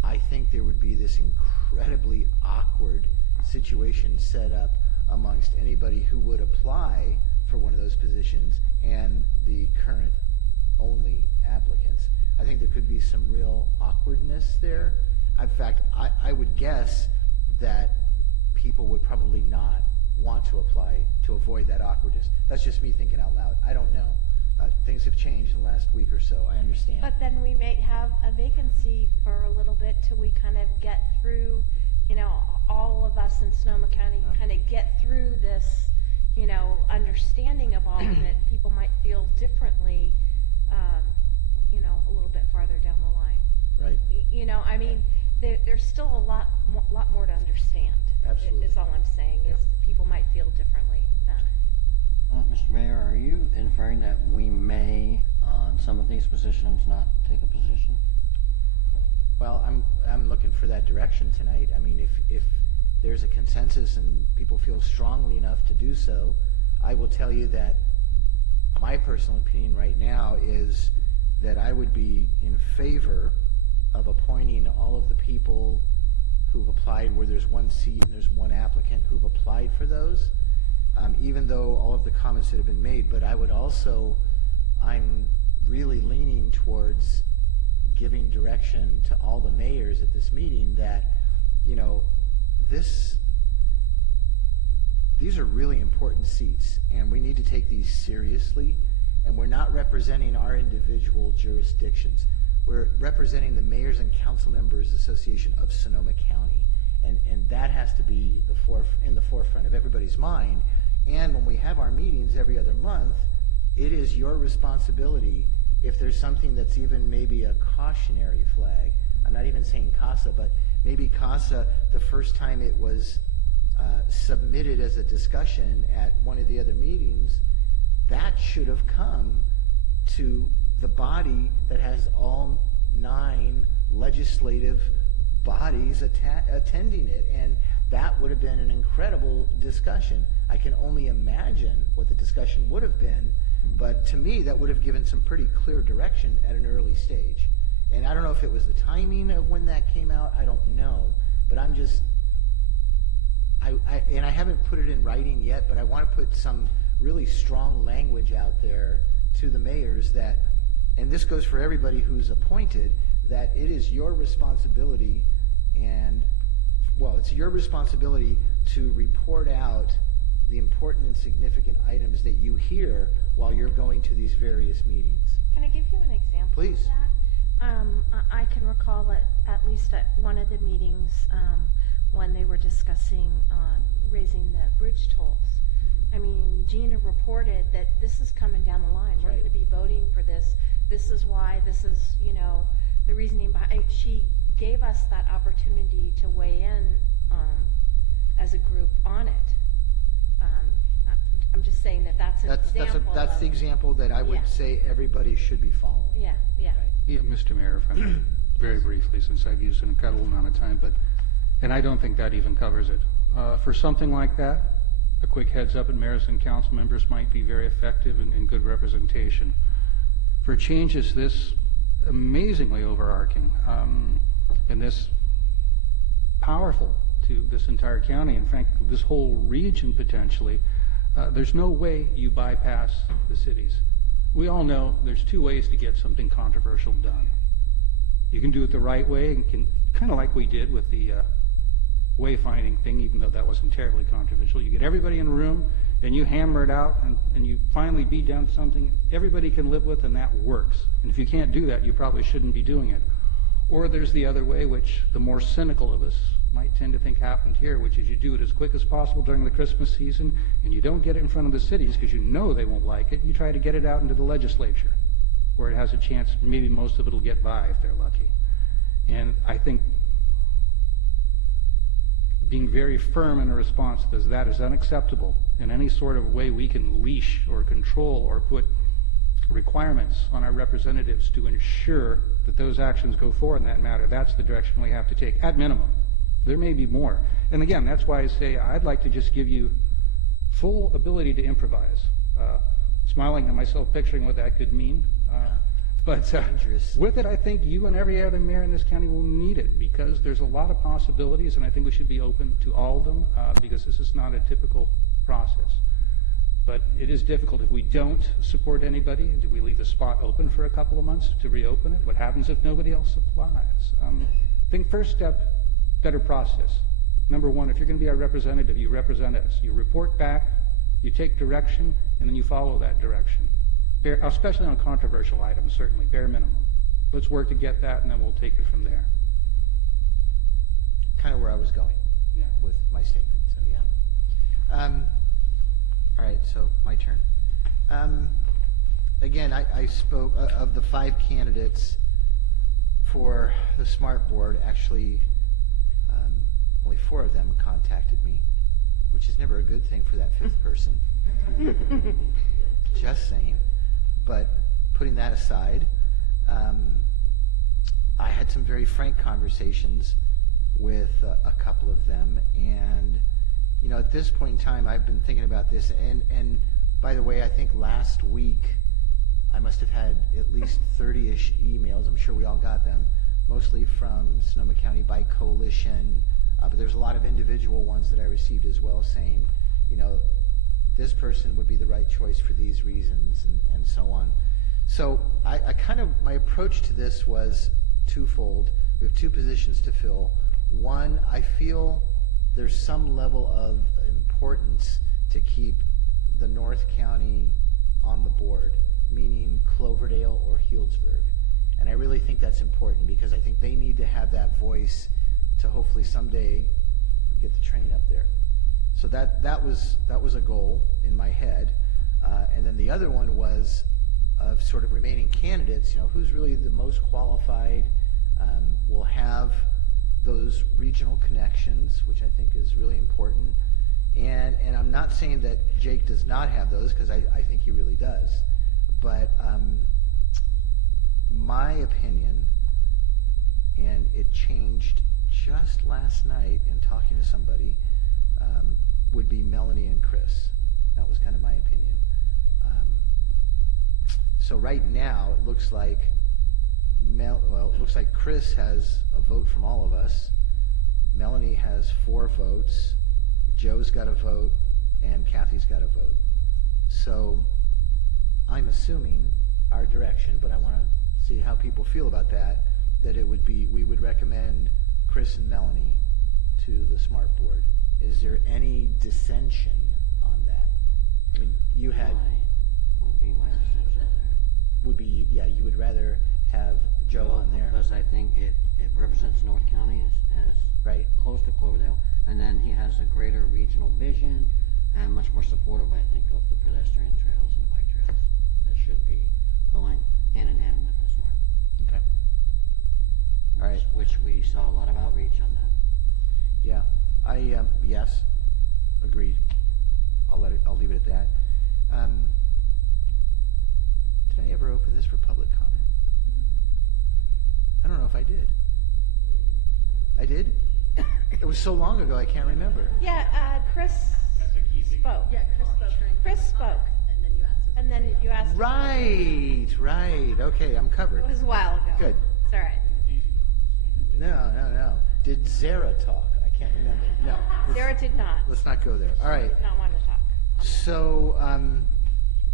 I think there would be this incredibly awkward situation set up amongst anybody who would apply for one of those positions and the current only applicants. I think there could be some real awkwardness there. In fact, I would guess that people would probably not want to apply to avoid that awkwardness. That's just me thinking out loud. I don't know. Things have changed in the last week or so. I understand. But then we may have a vacancy for a little bit till we kind of get through, all of us in Sonoma County kind of get through this, understanding of all of it. People might feel differently, a little bit farther down the line. Right. There's still a lot more to understand. Absolutely. Is all I'm saying, is people might feel differently then. Mr. Mayor, are you inferring that we may, on some of these positions, not take a position? Well, I'm looking for that direction tonight. If there's a consensus and people feel strongly enough to do so, I will tell you that my personal opinion right now is that I would be in favor of appointing all of the people who've applied where there's one seat and there's one applicant who've applied for those, even though all of the comments that have been made. But I would also, I'm really leaning towards giving direction to all the mayors at this meeting that, these are really important seats, and we need to take these seriously. And we're not representing our individual jurisdictions. We're representing the Mayors and Council Members Association of Sonoma County. And that has to be in the forefront of everybody's mind. And when we have our meetings every other month, it is your responsibility, if there's something that's even maybe a cautionary flag. I'm not even saying CASA, but maybe CASA, the first time it was submitted as a discussion at one of the other meetings, that should have come to the body that has all 9 legislative bodies attending it, and that would have been an incredible discussion. I can only imagine what the discussion would have been, but to me, that would have given some pretty clear direction at an early stage. And I don't know if it was the timing of when that came out, I don't know, but I'm just, and I haven't put it in writing yet, but I want to put some really strong language out there to the mayors that, and this goes for everybody who's appointed, that it is your responsibility it's your responsibility to report out the important and significant items that you hear while you're going to these various meetings. Can I give you an example Please. of that? I can recall that at least at one of the meetings when they were discussing raising the bridge tolls. I mean, Gina reported that this is coming down the line. We're going to be voting for this. This is why. This is, the reasoning behind. She gave us that opportunity to weigh in as a group on it. I'm just saying that's an example. That's the example that I would say everybody should be following. Yeah. Yeah, Mr. Mayor, if I may, very briefly, since I've used an incredible amount of time, and I don't think that even covers it. For something like that, a quick heads up at mayors and council members might be very effective and good representation. For changes this amazingly overarching and this powerful to this entire county, in fact, this whole region potentially, there's no way you bypass the cities. We all know there's two ways to get something controversial done. You can do it the right way, and can kind of like we did with the wayfinding thing, even though that wasn't terribly controversial. You get everybody in a room, and you hammer it out, and you finally beat down something everybody can live with, and that works. And if you can't do that, you probably shouldn't be doing it. Or there's the other way, which the more cynical of us might tend to think happened here, which is you do it as quick as possible during the Christmas season, and you don't get it in front of the cities because you know they won't like it. You try to get it out into the legislature, where it has a chance, maybe most of it will get by if they're lucky. And I think being very firm in a response to that is unacceptable in any sort of way we can leash or control or put requirements on our representatives to ensure that those actions go forward in that matter. That's the direction we have to take, at minimum. There may be more. And again, that's why I say I'd like to just give you full ability to improvise. Smiling at myself, picturing what that could mean. But with it, I think you and every other mayor in this county will need it, because there's a lot of possibilities, and I think we should be open to all of them, because this is not a typical process. But it is difficult. If we don't support anybody, do we leave the spot open for a couple of months to reopen it? What happens if nobody else applies? I think first step, better process. Number one, if you're going to be our representative, you represent us. You report back, you take direction, and then you follow that direction. Especially on controversial items, certainly, bare minimum. Let's work to get that, and then we'll take it from there. Kind of where I was going with my statement, so yeah. All right, so my turn. Again, I spoke of the 5 candidates for the SMART board. Actually, only 4 of them contacted me, which is never a good thing for that 5th person. Just saying. But putting that aside, I had some very frank conversations with a couple of them, and at this point in time, I've been thinking about this, and by the way, I think last week I must have had at least 30-ish emails. I'm sure we all got them, mostly from Sonoma County Bike Coalition, but there's a lot of individual ones that I received as well, saying, this person would be the right choice for these reasons, and so on. So my approach to this was twofold. We have 2 positions to fill. One, I feel there's some level of importance to keep the North County on the board, meaning Cloverdale or Healdsburg. And I really think that's important, because I think they need to have that voice to hopefully someday get the train up there. So that was a goal in my head. And then the other one was of sort of remaining candidates, who's really the most qualified, will have those regional connections, which I think is really important. And I'm not saying that Jake does not have those, because I think he really does. But my opinion, and it changed just last night in talking to somebody, would be Melanie and Chris. That was kind of my opinion. So right now, it looks like it looks like Chris has a vote from all of us. Melanie has 4 votes. Joe's got a vote, and Kathy's got a vote. So I'm assuming our direction, but I want to see how people feel about that, that it would be, we would recommend Chris and Melanie to the SMART board. Is there any dissension on that? I mean, you had... Would be my dissension there. Would be, yeah, you would rather have Joe on there? Because I think it represents North County as right. Close to Cloverdale, and then he has a greater regional vision and much more supportive, I think, of the pedestrian trails and the bike trails that should be going hand in hand with the SMART. Okay. All right. Which we saw a lot of outreach on that. Yeah, yes, agreed. I'll leave it at that. Did I ever open this for public comment? I don't know if I did. I did? It was so long ago, I can't remember. Yeah, Chris spoke. Yeah, Chris spoke. Chris spoke. And then you asked us. And then you asked. Right. Okay, I'm covered. It was a while ago. Good. It's all right. No. Did Zara talk? I can't remember. No. Sarah did not. Let's not go there. All right. Did not want to talk. So,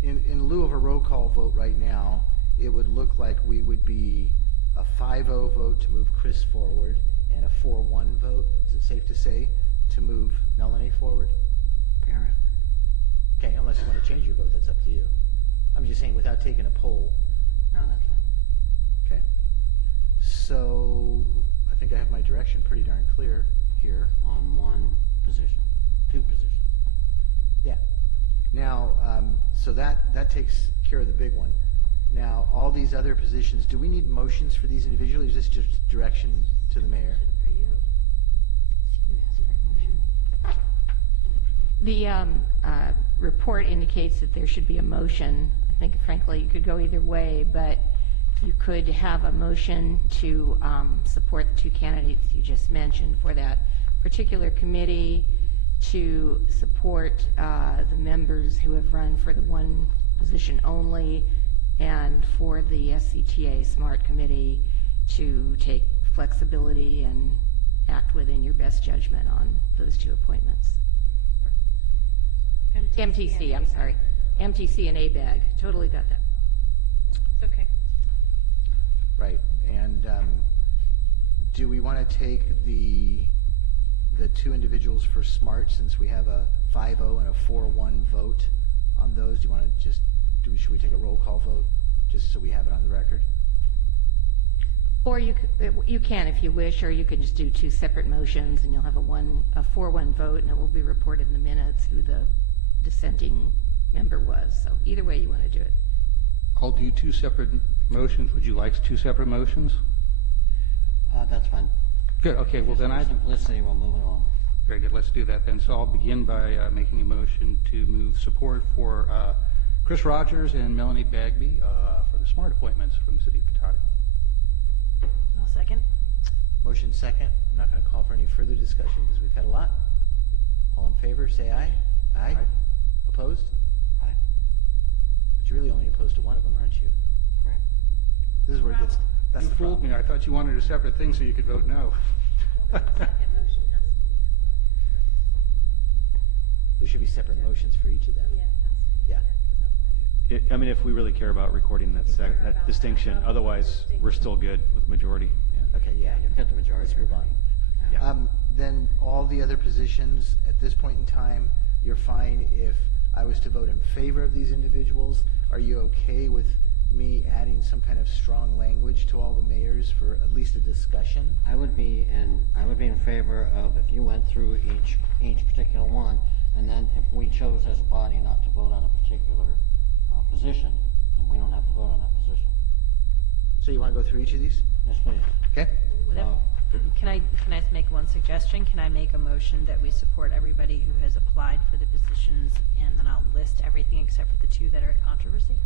in lieu of a roll call vote right now, it would look like we would be a 5-0 vote to move Chris forward and a 4-1 vote, is it safe to say, to move Melanie forward? Apparently. Okay, unless you want to change your vote, that's up to you. I'm just saying without taking a poll. No, that's fine. Okay. So, I think I have my direction pretty darn clear here. On one position, 2 positions. Yeah. Now, so that takes care of the big one. Now, all these other positions, do we need motions for these individually, or is this just direction to the mayor? For you. You asked for a motion. The report indicates that there should be a motion. I think, frankly, you could go either way, but you could have a motion to support the 2 candidates you just mentioned for that particular committee, to support the members who have run for the 1 position only, and for the SCTA SMART committee to take flexibility and act within your best judgment on those 2 appointments. MTC, I'm sorry. MTC and ABAG. Totally got that. It's okay. Right. And do we want to take the 2 individuals for SMART, since we have a 5-0 and a 4-1 vote on those? Do you want to just should we take a roll call vote just so we have it on the record? Or you can if you wish, or you can just do 2 separate motions, and you'll have a 4-1 vote, and it will be reported in the minutes who the dissenting member was. So either way you want to do it. I'll do 2 separate motions. Would you like 2 separate motions? That's fine. Good. Okay. Well, then For simplicity, we'll move it on. Very good. Let's do that then. So I'll begin by making a motion to move support for Chris Rogers and Melanie Bagby for the SMART appointments from the city of Cotati. I'll second. Motion second. I'm not going to call for any further discussion because we've had a lot. All in favor, say aye. Aye. Opposed? Aye. But you're really only opposed to one of them, aren't you? Correct. This is where it gets. That's You the fooled problem. me. I thought you wanted a separate thing so you could vote no. There should be separate motions for each of them. Yeah, it has to be. Yeah. Because otherwise. I mean, if we really care about recording that distinction, otherwise we're still good with majority. Yeah. Okay, yeah. You've got the majority. Let's move on. Yeah. Then all the other positions, at this point in time, you're fine if I was to vote in favor of these individuals. Are you okay with me adding some kind of strong language to all the mayors for at least a discussion? I would be in favor of if you went through each particular one, and then if we chose as a body not to vote on a particular position, then we don't have to vote on that position. So you want to go through each of these? Yes, please. Okay. What if- Can I make one suggestion? Can I make a motion that we support everybody who has applied for the positions, and then I'll list everything except for the 2 that are at controversy,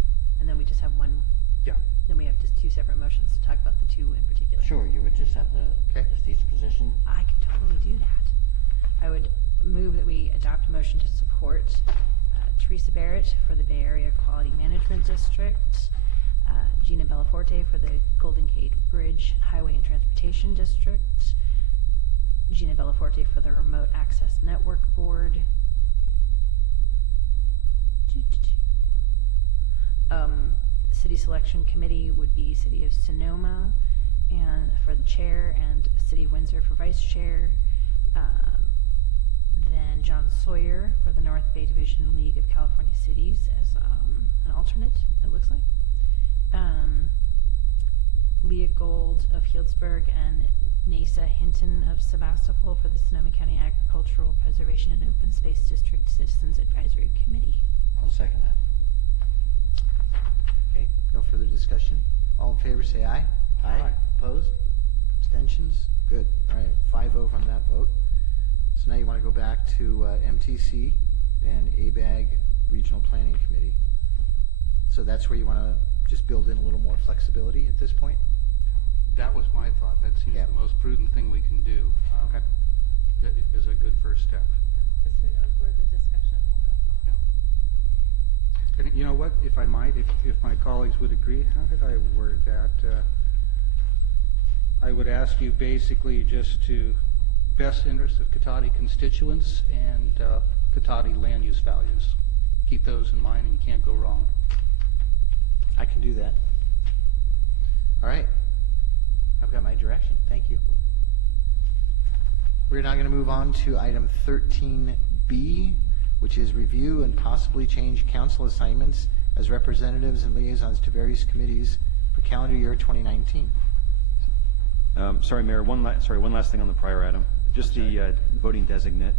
and then we just have one. Yeah. Then we have just two separate motions to talk about the two in particular. Sure, you would just have to list each position. I can totally do that. I would move that we adopt a motion to support Teresa Barrett for the Bay Area Quality Management District, Gina Bellaforte for the Golden Gate Bridge Highway and Transportation District, Gina Bellaforte for the Remote Access Network Board, City Selection Committee would be City of Sonoma, and for the chair, and City of Windsor for vice chair. Then John Sawyer for the North Bay Division League of California Cities as an alternate, it looks like. Leah Gold of Healdsburg and Nasa Hinton of Sebastopol for the Sonoma County Agricultural Preservation and Open Space District Citizens Advisory Committee. I'll second that. Okay, no further discussion? All in favor, say aye. Aye. Opposed? Abstentions? Good. All right, 5-0 on that vote. So now you want to go back to MTC and ABAG Regional Planning Committee. So that's where you want to just build in a little more flexibility at this point? That was my thought. That seems the most prudent thing we can do. Okay. It is a good first step. Because who knows where the discussion will go. And you know what, if I might, if my colleagues would agree, how did I word that? I would ask you basically just to best interest of Cotati constituents and Cotati land use values. Keep those in mind and you can't go wrong. I can do that. All right. I've got my direction. Thank you. We're now going to move on to item 13B, which is review and possibly change council assignments as representatives and liaisons to various committees for calendar year 2019. Sorry, Mayor, one last thing on the prior item. Just the voting designate.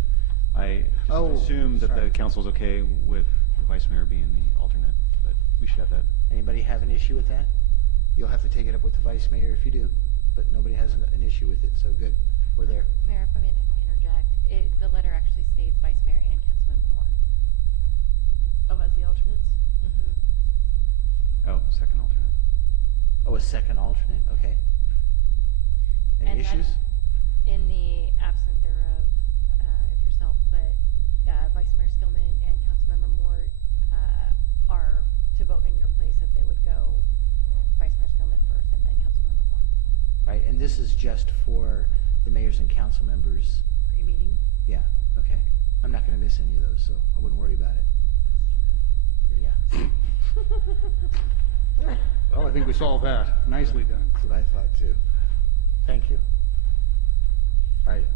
I assume that the council's okay with the vice mayor being the alternate, but we should have that. Anybody have an issue with that? You'll have to take it up with the vice mayor if you do, but nobody has an issue with it, so good. We're there. Mayor, if I may interject, the letter actually states Vice Mayor and Councilmember Moore. Oh, as the alternates? Mm-hmm. Oh, second alternate. Oh, a second alternate? Okay. Any And issues? In the absent thereof, if yourself, but Vice Mayor Skillman and Councilmember Moore are to vote in your place if they would go Vice Mayor Skillman first and then Councilmember Moore. Right, and this is just for the mayors and council members. Pre-meeting? Yeah, okay. I'm not going to miss any of those, so I wouldn't worry about it. Yeah. Well, I think we solved that. Nicely done. That's what I thought too. Thank you. All right.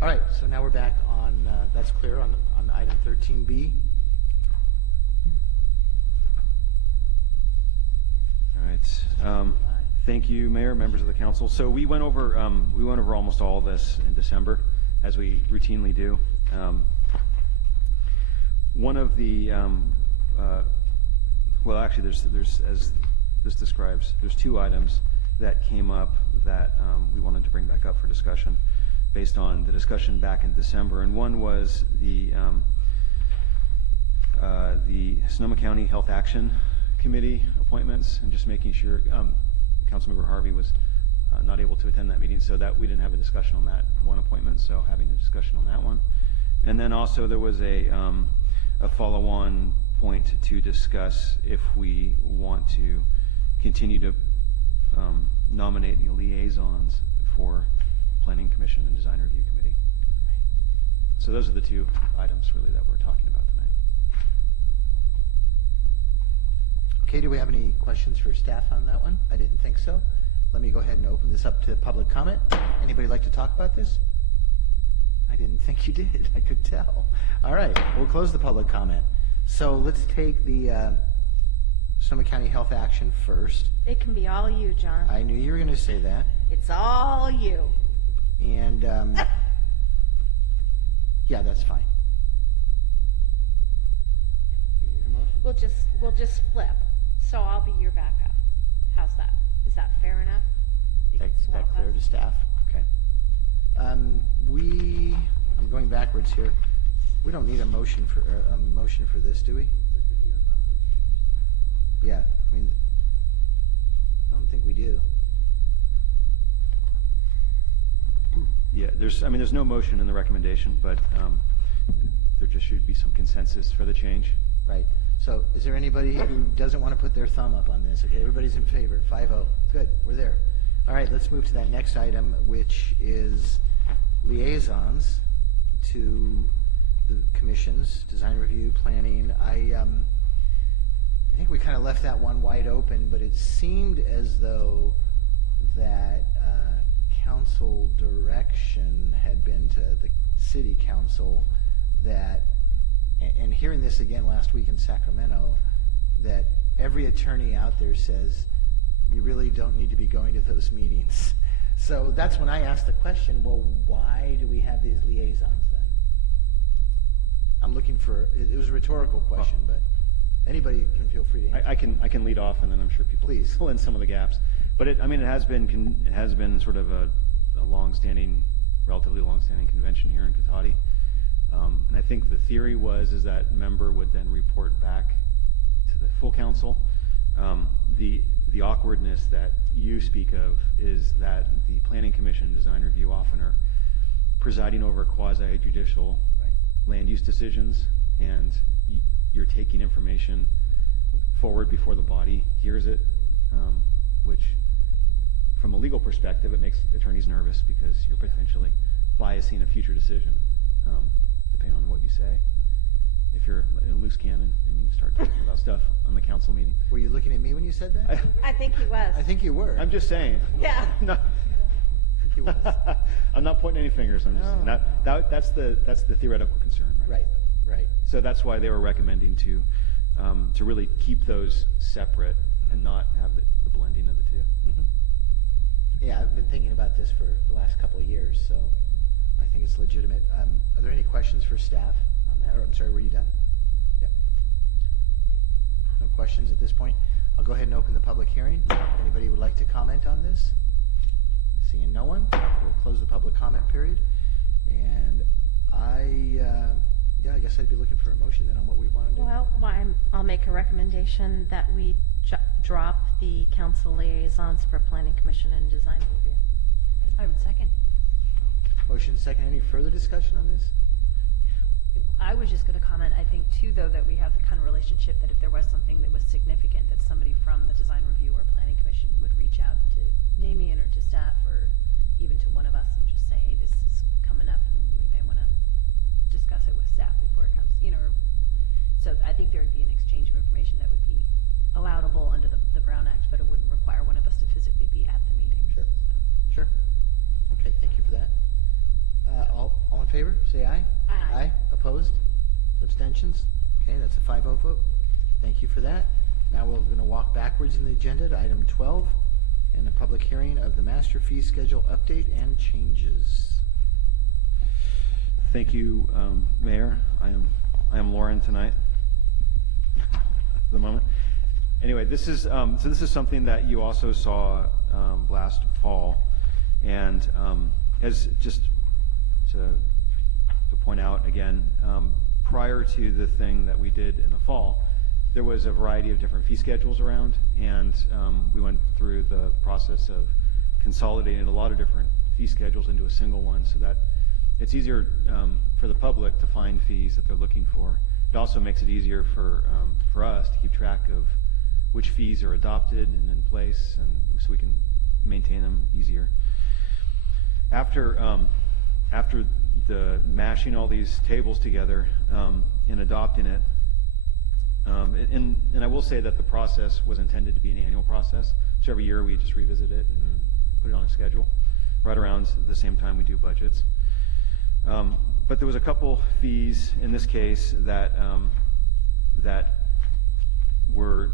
All right, so now we're back on, that's clear on item 13B. All right. Thank you, Mayor, members of the council. So we went over almost all of this in December, as we routinely do. One of the well, actually, there's as this describes, there's two items that came up that we wanted to bring back up for discussion, based on the discussion back in December. And one was the Sonoma County Health Action Committee appointments, and just making sure Councilmember Harvey was not able to attend that meeting, so that we didn't have a discussion on that one appointment, so having a discussion on that one. And then also there was a follow-on point to discuss if we want to continue to nominate liaisons for Planning Commission and Design Review Committee. So those are the two items really that we're talking about tonight. Okay, do we have any questions for staff on that one? I didn't think so. Let me go ahead and open this up to public comment. Anybody like to talk about this? I didn't think you did. I could tell. All right, we'll close the public comment. So let's take the Sonoma County Health Action first. It can be all you, John. I knew you were going to say that. It's all you. And yeah, that's fine. We'll just flip. So I'll be your backup. How's that? Is that fair enough? You can Is swap that clear us. to staff? Okay. I'm going backwards here. We don't need a motion for this, do we? Yeah, I mean, I don't think we do. Yeah, there's no motion in the recommendation, but there just should be some consensus for the change. Right. So is there anybody who doesn't want to put their thumb up on this? Okay, everybody's in favor, 5-0. Good, we're there. All right, let's move to that next item, which is liaisons to the commissions, design review, planning. I think we kind of left that one wide open, but it seemed as though that council direction had been to the city council that, and hearing this again last week in Sacramento, that every attorney out there says you really don't need to be going to those meetings. So that's when I asked the question, well, why do we have these liaisons then? I'm looking for, it was a rhetorical question, but anybody can feel free to answer. I can lead off, and then I'm sure people Please. fill in some of the gaps. But it has been sort of a relatively long-standing convention here in Cotati. And I think the theory is that member would then report back to the full council. The awkwardness that you speak of is that the Planning Commission and Design Review often are presiding over quasi-judicial land use decisions, and you're taking information forward before the body hears it, which from a legal perspective, it makes attorneys nervous because you're potentially biasing a future decision, depending on what you say. If you're a loose cannon and you start talking about stuff on the council meeting. Were you looking at me when you said that? I think he was. I think you were. I'm just saying. Yeah. No. I think he was. I'm not pointing any fingers. I'm just saying. That's the theoretical concern, right? Right. So that's why they were recommending to really keep those separate and not have the blending of the two. Mm-hmm. Yeah, I've been thinking about this for the last couple of years, so I think it's legitimate. Are there any questions for staff on that? Or, I'm sorry, were you done? Yep. No questions at this point. I'll go ahead and open the public hearing. If anybody would like to comment on this? Seeing no one, we'll close the public comment period. And I guess I'd be looking for a motion then on what we want to do. Well, I'll make a recommendation that we drop the council liaisons for Planning Commission and Design Review. I would second. Motion second. Any further discussion on this? I was just going to comment, I think too, though, that we have the kind of relationship that if there was something that was significant, that somebody from the Design Review or Planning Commission would reach out to Damien or to staff or even to one of us and just say, hey, this is coming up and we may want to discuss it with staff before it comes, so I think there would be an exchange of information that would be allowable under the Brown Act, but it wouldn't require one of us to physically be at the meeting. Sure. Sure. Okay, thank you for that. All in favor, say aye. Aye. Opposed? Abstentions? Okay, that's a 5-0 vote. Thank you for that. Now we're going to walk backwards in the agenda to item 12, in the public hearing of the master fee schedule update and changes. Thank you, Mayor. I am Lauren tonight. For the moment. Anyway, this is something that you also saw last fall, and as just to point out again, prior to the thing that we did in the fall, there was a variety of different fee schedules around, and we went through the process of consolidating a lot of different fee schedules into a single one so that it's easier for the public to find fees that they're looking for. It also makes it easier for us to keep track of which fees are adopted and in place, and so we can maintain them easier. After the mashing all these tables together and adopting it, and I will say that the process was intended to be an annual process. So every year we just revisit it and put it on a schedule, right around the same time we do budgets. But there was a couple fees in this case that were,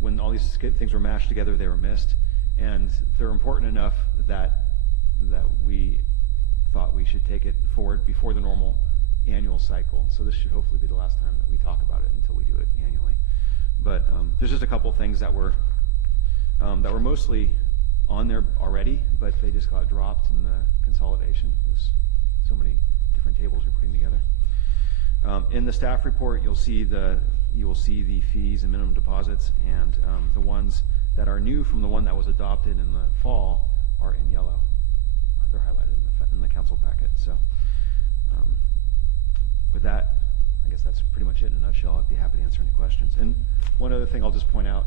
when all these things were mashed together, they were missed, and they're important enough that we thought we should take it forward before the normal annual cycle. So this should hopefully be the last time that we talk about it until we do it annually. But there's just a couple things that were mostly on there already, but they just got dropped in the consolidation. There's so many different tables we're putting together. In the staff report, you will see the fees and minimum deposits, and the ones that are new from the one that was adopted in the fall are in yellow. They're highlighted in the council packet. So with that, I guess that's pretty much it in a nutshell. I'd be happy to answer any questions. And one other thing I'll just point out,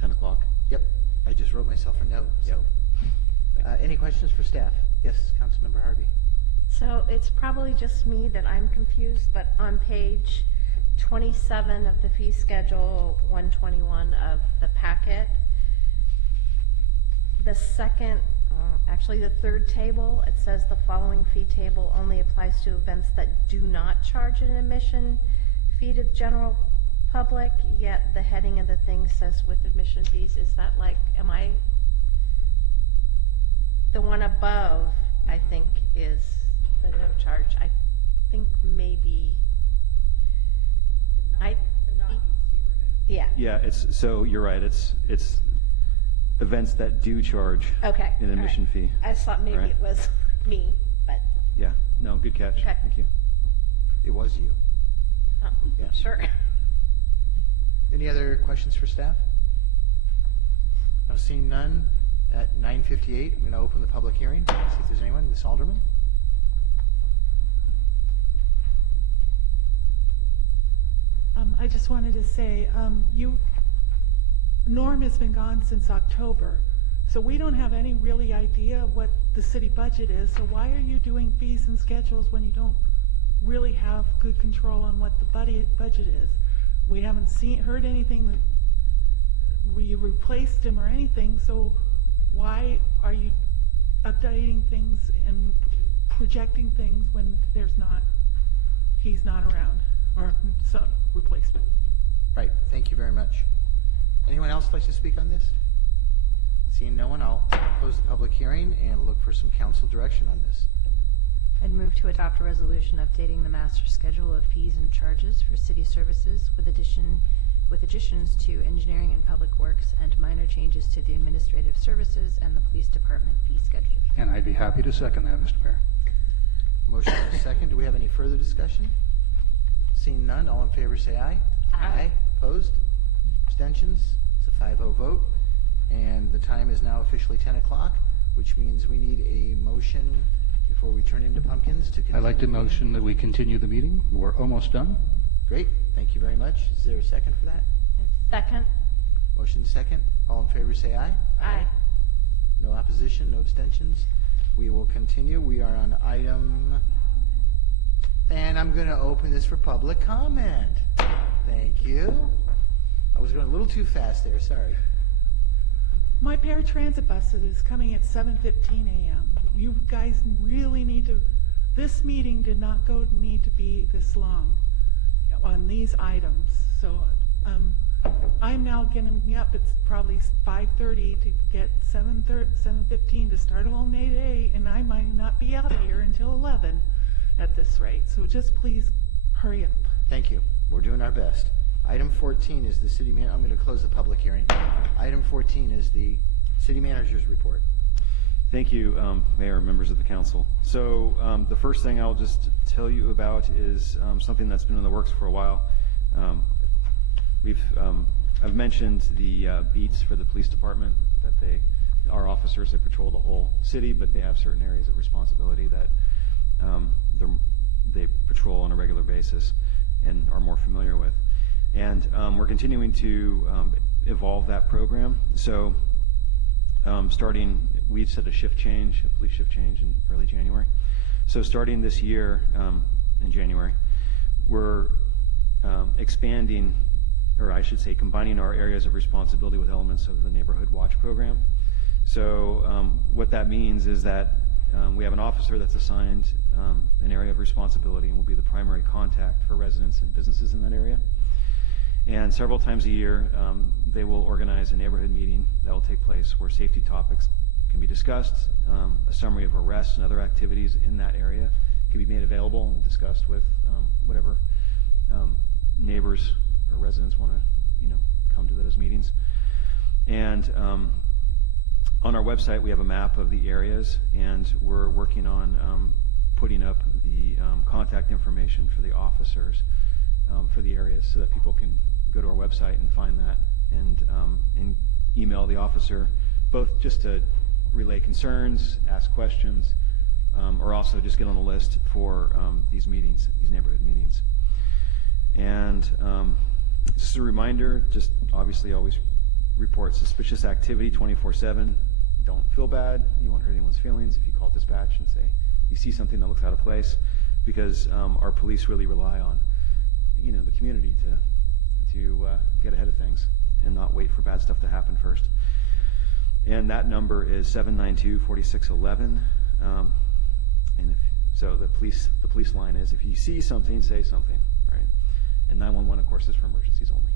10 o'clock. Yep, I just wrote myself a note. So, any questions for staff? Yes, Councilmember Harvey. So it's probably just me that I'm confused, but on page 27 of the fee schedule, 121 of the packet, the second, actually the third table, it says the following fee table only applies to events that do not charge an admission fee to the general public, yet the heading of the thing says with admission fees. Is that like, am I, the one above, I think, is the no charge. I think maybe, yeah. Yeah, so you're right. It's events that do charge Okay. an admission fee. I just thought maybe All right. it was me, but Yeah, no, good catch. Okay. Thank you. It was you. Yeah. sure. Any other questions for staff? Now, seeing none, at 9:58, I'm going to open the public hearing. See if there's anyone. Ms. Alderman? I just wanted to say, Norm has been gone since October, so we don't have any really idea what the city budget is. So why are you doing fees and schedules when you don't really have good control on what the budget is? We haven't heard anything that you replaced him or anything, so why are you updating things and projecting things when he's not around, or some replacement? Right, thank you very much. Anyone else like to speak on this? Seeing no one, I'll close the public hearing and look for some council direction on this. I'd move to adopt a resolution updating the master schedule of fees and charges for city services with additions to engineering and public works and minor changes to the administrative services and the police department fee schedule. And I'd be happy to second that, Mr. Mayor. Motion and a second. Do we have any further discussion? Seeing none, all in favor say aye. Aye. Opposed? Abstentions? It's a 5-0 vote. And the time is now officially 10 o'clock, which means we need a motion before we turn into pumpkins to continue. I'd like to motion that we continue the meeting. We're almost done. Great, thank you very much. Is there a second for that? Second. Motion second. All in favor say aye. Aye. No opposition, no abstentions. We will continue. We are on item, and I'm going to open this for public comment. Thank you. I was going a little too fast there, sorry. My paratransit bus is coming at 7:15 a.m. You guys really need to, this meeting did not need to be this long on these items. So I'm now getting up, it's probably 5:30 to get 7:15 to start a whole day, and I might not be out of here until 11 at this rate. So just please hurry up. Thank you. We're doing our best. Item 14 is the city man. I'm going to close the public hearing. Item 14 is the city manager's report. Thank you, Mayor, members of the council. So the first thing I'll just tell you about is something that's been in the works for a while. I've mentioned the beats for the police department, that our officers, they patrol the whole city, but they have certain areas of responsibility that they patrol on a regular basis and are more familiar with. And we're continuing to evolve that program. So we set a shift change, a police shift change in early January. So starting this year in January, we're expanding, or I should say combining our areas of responsibility with elements of the Neighborhood Watch program. So what that means is that we have an officer that's assigned an area of responsibility and will be the primary contact for residents and businesses in that area. And several times a year, they will organize a neighborhood meeting that will take place where safety topics can be discussed. A summary of arrests and other activities in that area can be made available and discussed with whatever neighbors or residents want to, come to those meetings. And on our website, we have a map of the areas, and we're working on putting up the contact information for the officers for the areas so that people can go to our website and find that and email the officer, both just to relay concerns, ask questions, or also just get on the list for these meetings, these neighborhood meetings. And just a reminder, just obviously always report suspicious activity 24/7. Don't feel bad. You won't hurt anyone's feelings if you call dispatch and say you see something that looks out of place, because our police really rely on, the community to get ahead of things and not wait for bad stuff to happen first. And that number is 792-4611. And so the police line is, if you see something, say something, right? And 911, of course, is for emergencies only.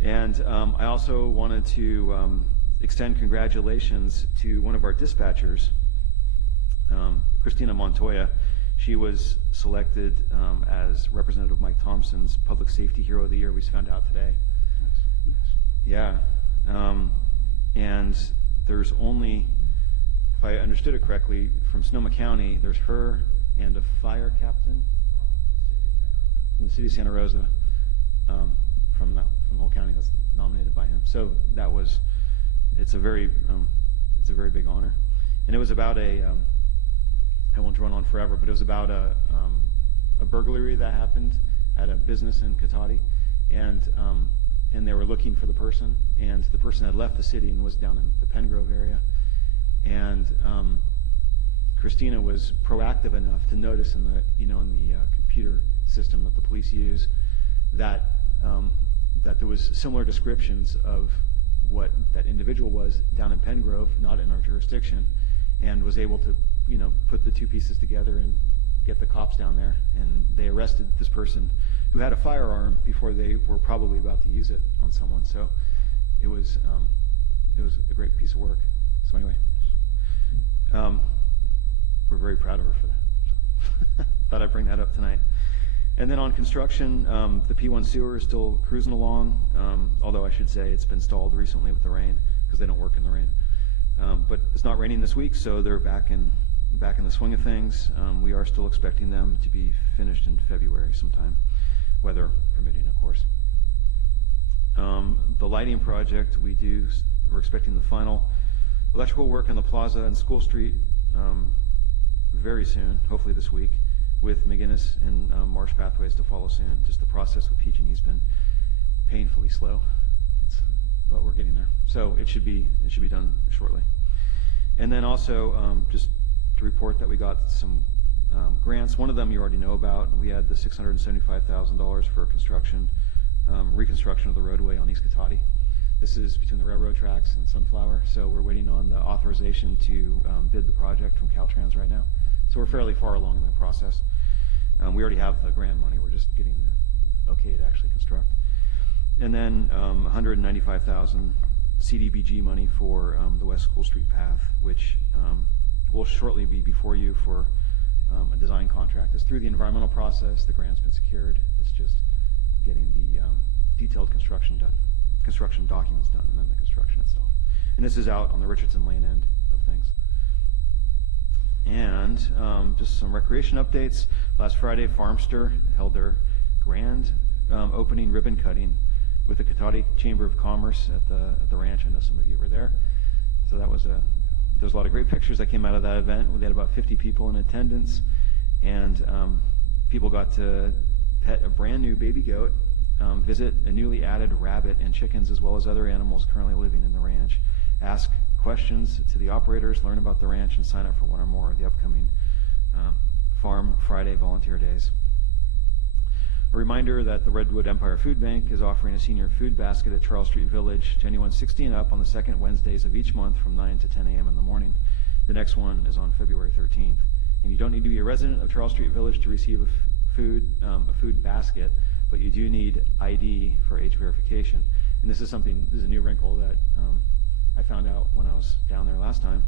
And I also wanted to extend congratulations to one of our dispatchers, Christina Montoya. She was selected as Representative Mike Thompson's Public Safety Hero of the Year. We just found out today. Nice. Yeah. And there's only, if I understood it correctly, from Sonoma County, there's her and a fire captain from the city of Santa Rosa, from the whole county that's nominated by him. So it's a very big honor. And it was about I won't drone on forever, but it was about a burglary that happened at a business in Cotati, and they were looking for the person, and the person had left the city and was down in the Pengrove area, and Christina was proactive enough to notice in the computer system that the police use that there was similar descriptions of what that individual was down in Pengrove, not in our jurisdiction, and was able to put the two pieces together and get the cops down there, and they arrested this person who had a firearm before they were probably about to use it on someone. So it was a great piece of work. So anyway, we're very proud of her for that. So thought I'd bring that up tonight. And then on construction, the P1 sewer is still cruising along, although I should say it's been stalled recently with the rain because they don't work in the rain. But it's not raining this week, so they're back in the swing of things. We are still expecting them to be finished in February sometime, weather permitting, of course. The lighting project, we're expecting the final electrical work on the plaza and School Street very soon, hopefully this week, with McGinnis and Marsh Pathways to follow soon. Just the process with PG&E's been painfully slow, but we're getting there. So it should be done shortly. And then also just to report that we got some grants. One of them you already know about. We had the $675,000 for reconstruction of the roadway on East Cotati. This is between the railroad tracks and Sunflower, so we're waiting on the authorization to bid the project from Caltrans right now. So we're fairly far along in that process. We already have the grant money. We're just getting the okay to actually construct. And then $195,000 CDBG money for the West School Street path, which will shortly be before you for a design contract. It's through the environmental process. The grant's been secured. It's just getting the detailed construction documents done, and then the construction itself. And this is out on the Richardson Lane end of things. And just some recreation updates. Last Friday, Farmster held their grand opening ribbon cutting with the Cotati Chamber of Commerce at the ranch. I know some of you were there. So there was a lot of great pictures that came out of that event. We had about 50 people in attendance, and people got to pet a brand new baby goat, visit a newly added rabbit and chickens, as well as other animals currently living in the ranch, ask questions to the operators, learn about the ranch, and sign up for one or more of the upcoming Farm Friday volunteer days. A reminder that the Redwood Empire Food Bank is offering a senior food basket at Charles Street Village to anyone 60 and up on the second Wednesdays of each month from 9 to 10 a.m. in the morning. The next one is on February 13th. And you don't need to be a resident of Charles Street Village to receive a food basket, but you do need ID for age verification. And this is a new wrinkle that I found out when I was down there last time,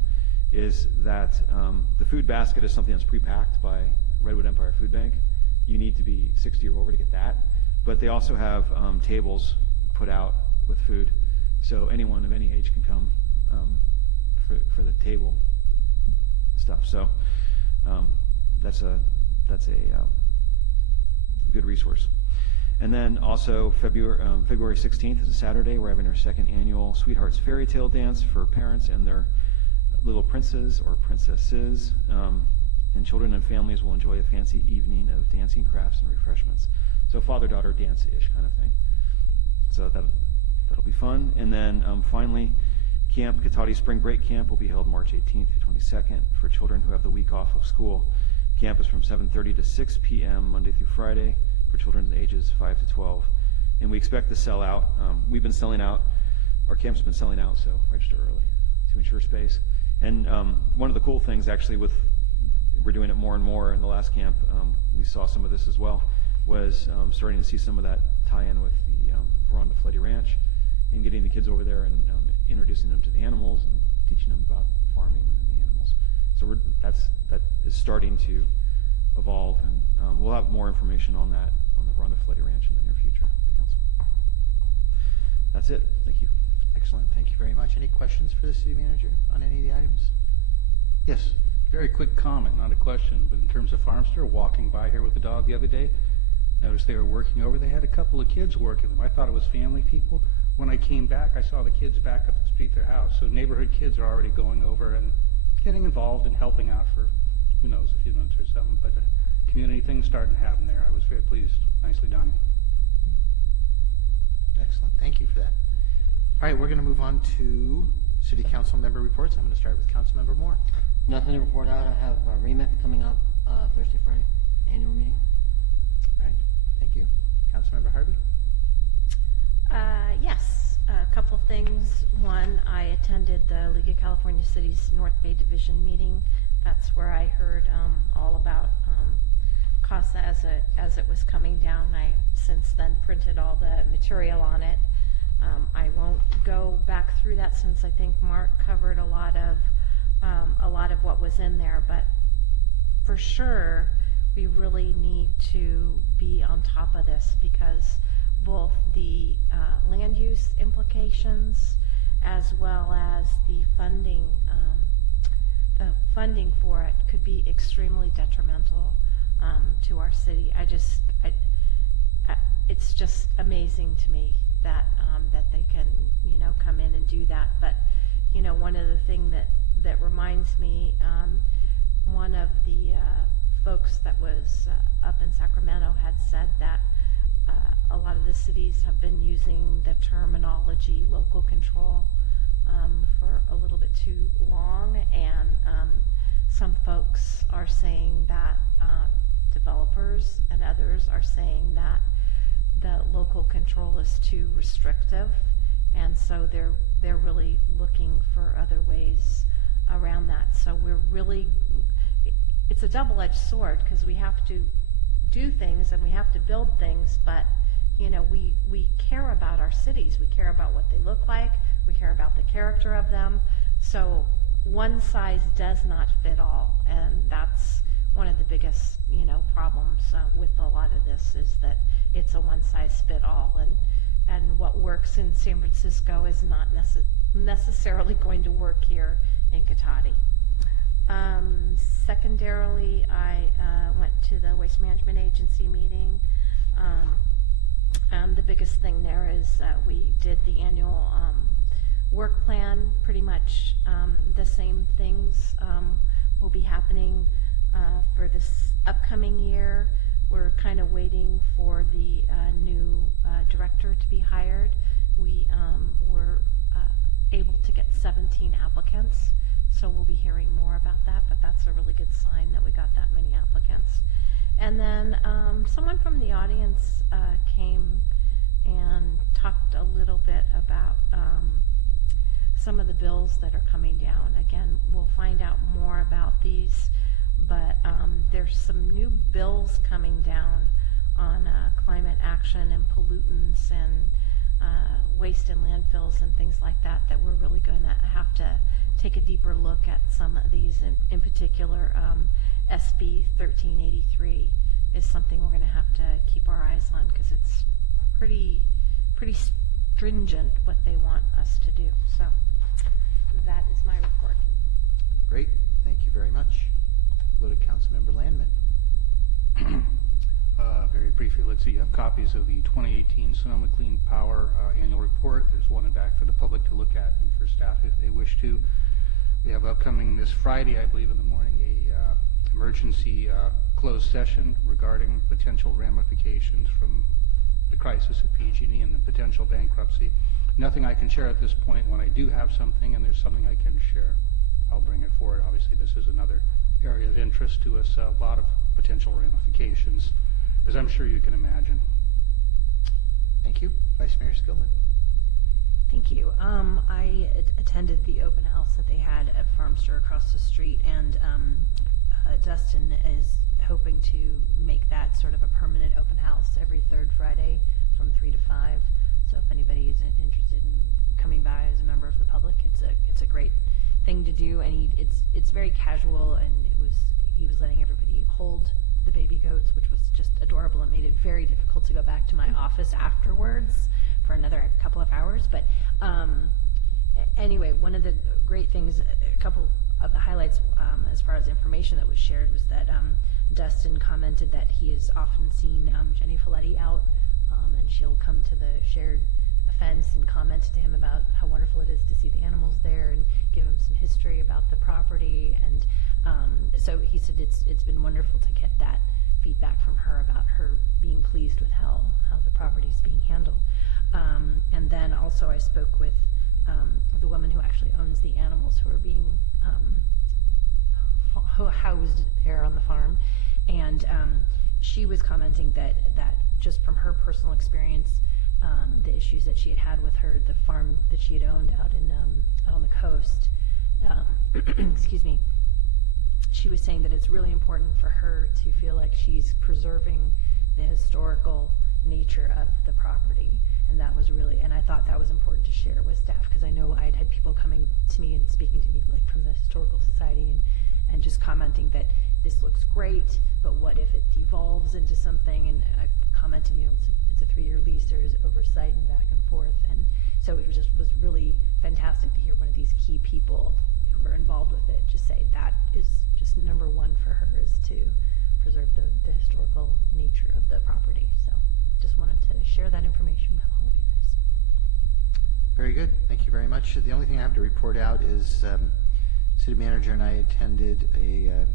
is that the food basket is something that's pre-packed by Redwood Empire Food Bank. You need to be 60 or over to get that. But they also have tables put out with food, so anyone of any age can come for the table stuff. So that's a good resource. And then also February 16th is a Saturday. We're having our second annual Sweethearts Fairy Tale Dance for parents and their little princes or princesses. And children and families will enjoy a fancy evening of dancing, crafts, and refreshments. So father-daughter dance-ish kind of thing. So that'll be fun. And then finally, Camp Cotati Spring Break Camp will be held March 18th through 22nd for children who have the week off of school. Camp is from 7:30 to 6 p.m. Monday through Friday for children ages 5 to 12. And we expect to sell out. We've been selling out. Our camp's been selling out, so register early to ensure space. And one of the cool things, actually, we're doing it more and more in the last camp, we saw some of this as well, was starting to see some of that tie-in with the Veranda Fletty Ranch and getting the kids over there and introducing them to the animals and teaching them about farming and the animals. So that is starting to evolve, and we'll have more information on that on the Veranda Fletty Ranch in the near future, the council. That's it. Thank you. Excellent. Thank you very much. Any questions for the city manager on any of the items? Yes. Very quick comment, not a question, but in terms of Farmster, walking by here with the dog the other day, noticed they were working over. They had a couple of kids working them. I thought it was family people. When I came back, I saw the kids back up the street their house. So neighborhood kids are already going over and getting involved and helping out for, who knows, a few minutes or something. But community things starting to happen there. I was very pleased. Nicely done. Excellent. Thank you for that. All right, we're going to move on to city council member reports. I'm going to start with Councilmember Moore. Nothing to report out. I have REMIC coming up Thursday, Friday, annual meeting. All right, thank you. Councilmember Harvey? Yes, a couple things. One, I attended the League of California Cities North Bay Division meeting. That's where I heard all about CASA as it was coming down. I since then printed all the material on it. I won't go back through that since I think Mark covered a lot of what was in there, but for sure we really need to be on top of this, because both the land use implications as well as the funding for it could be extremely detrimental to our city. It's just amazing to me that that they can come in and do that. But one of the things that reminds me, one of the folks that was up in Sacramento had said that a lot of the cities have been using the terminology local control for a little bit too long, and some folks are saying that developers and others are saying that the local control is too restrictive, and so they're really looking for other ways around that. So it's a double-edged sword, because we have to do things and we have to build things, but we care about our cities. We care about what they look like. We care about the character of them. So one size does not fit all, and that's one of the biggest problems with a lot of this, is that it's a one-size-fit-all, and what works in San Francisco is not necessarily going to work here in Cotati. Secondarily, I went to the Waste Management Agency meeting. The biggest thing there is we did the annual work plan. Pretty much the same things will be happening for this upcoming year. We're kind of waiting for the new director to be hired. We were able to get 17 applicants, so we'll be hearing more about that, but that's a really good sign that we got that many applicants. And then someone from the audience came and talked a little bit about some of the bills that are coming down. Again, we'll find out more about these, but there's some new bills coming down on climate action and pollutants and waste and landfills and things like that, that we're really going to have to take a deeper look at some of these. In particular, SB 1383 is something we're going to have to keep our eyes on, because it's pretty stringent what they want us to do. So that is my report. Great. Thank you very much. We'll go to Councilmember Landman. Very briefly, let's see, you have copies of the 2018 Sonoma Clean Power annual report. There's one in back for the public to look at and for staff if they wish to. We have upcoming this Friday, I believe in the morning, a emergency closed session regarding potential ramifications from the crisis at PG&E and the potential bankruptcy. Nothing I can share at this point. When I do have something and there's something I can share, I'll bring it forward. Obviously, this is another area of interest to us, a lot of potential ramifications, as I'm sure you can imagine. Thank you. Vice Mayor Skillman. Thank you. I attended the open house that they had at Farmster across the street, and Dustin is hoping to make that sort of a permanent open house every third Friday from 3 to 5. So if anybody is interested in coming by as a member of the public, it's a great thing to do, and it's very casual, and he was letting everybody hold the baby goats, which was just adorable. It made it very difficult to go back to my office afterwards for another couple of hours. But anyway, one of the great things, a couple of the highlights as far as information that was shared was that Dustin commented that he has often seen Jenny Folletti out, and she'll come to the shared fence and comment to him about how wonderful it is to see the animals there and give him some history about the property. And so he said it's been wonderful to get that feedback from her about her being pleased with how the property is being handled. And then also I spoke with the woman who actually owns the animals who are being housed there on the farm, and she was commenting that just from her personal experience, the issues that she had with the farm that she had owned out on the coast, excuse me, she was saying that it's really important for her to feel like she's preserving the historical nature of the property. And that was really, and I thought that was important to share with staff, because I know I'd had people coming to me and speaking to me like from the Historical Society and just commenting that this looks great, but what if it devolves into something? And I commented, it's a 3-year lease, there is oversight and back and forth. And so it was really fantastic to hear one of these key people who were involved with it just say that is just number one for her, is to preserve the historical nature of the property. So just wanted to share that information with all of you guys. Very good. Thank you very much. The only thing I have to report out is City Manager and I attended a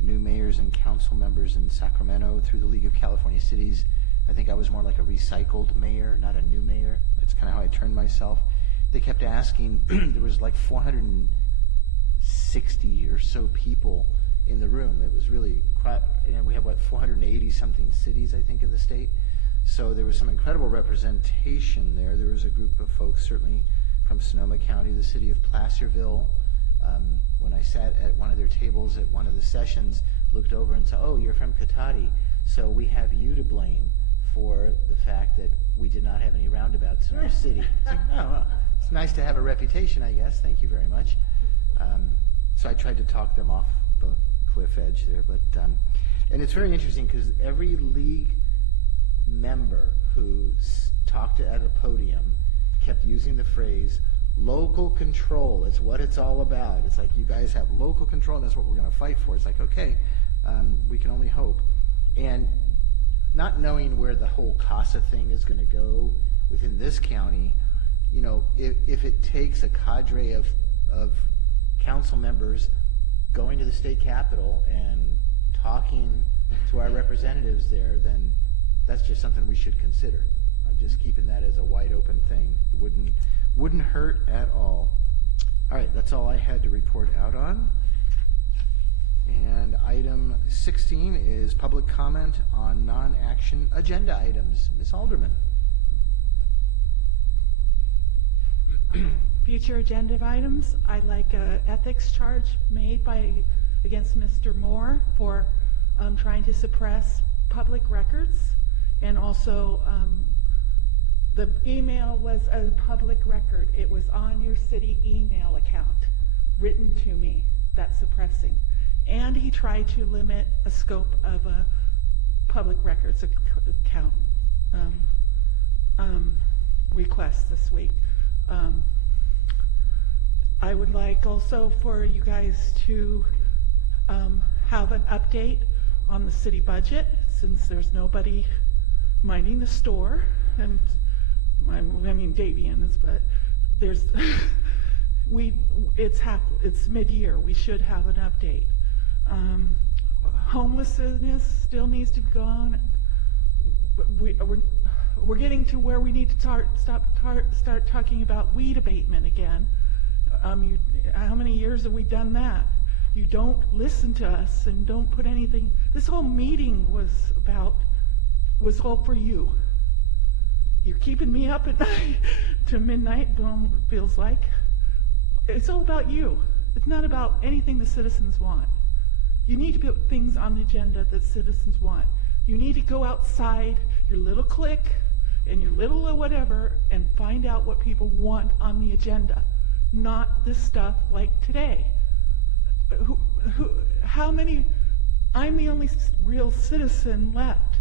new mayors and council members in Sacramento through the League of California Cities. I think I was more like a recycled mayor, not a new mayor. That's kind of how I turned myself. They kept asking, there was like 460 or so people in the room. It was really quite, we have 480 something cities, I think, in the state. So there was some incredible representation there. There was a group of folks, certainly from Sonoma County, the city of Placerville. When I sat at one of their tables at one of the sessions, looked over and said, "Oh, you're from Cotati, so we have you to blame for the fact that we did not have any roundabouts in our city." It's like, oh, well, it's nice to have a reputation, I guess. Thank you very much. So I tried to talk them off the cliff edge there, but and it's very interesting because every league member who talked at a podium kept using the phrase local control. It's what it's all about. It's like, you guys have local control, and that's what we're going to fight for. It's like, okay, we can only hope. And not knowing where the whole CASA thing is going to go within this county, if it takes a cadre of council members going to the state capitol and talking to our representatives there, then that's just something we should consider. I'm just keeping that as a wide open thing. It wouldn't hurt at all. All right, that's all I had to report out on. And item 16 is public comment on non-action agenda items. Ms. Alderman. Future agenda items, I'd like an ethics charge made against Mr. Moore for trying to suppress public records, and also the email was a public record. It was on your city email account, written to me. That's suppressing. And he tried to limit a scope of a public records account request this week. I would like also for you guys to have have an update on the city budget, since there's nobody minding the store, and I mean Davian is, but there's it's mid-year. We should have an update. Homelessness still needs to go on. We're getting to where we need to start talking about weed abatement again. How many years have we done that? You don't listen to us and don't put anything. This whole meeting was all for you. You're keeping me up at night to midnight, feels like. It's all about you. It's not about anything the citizens want. You need to put things on the agenda that citizens want. You need to go outside your little clique and your little whatever and find out what people want on the agenda, not this stuff like today. How many? I'm the only real citizen left.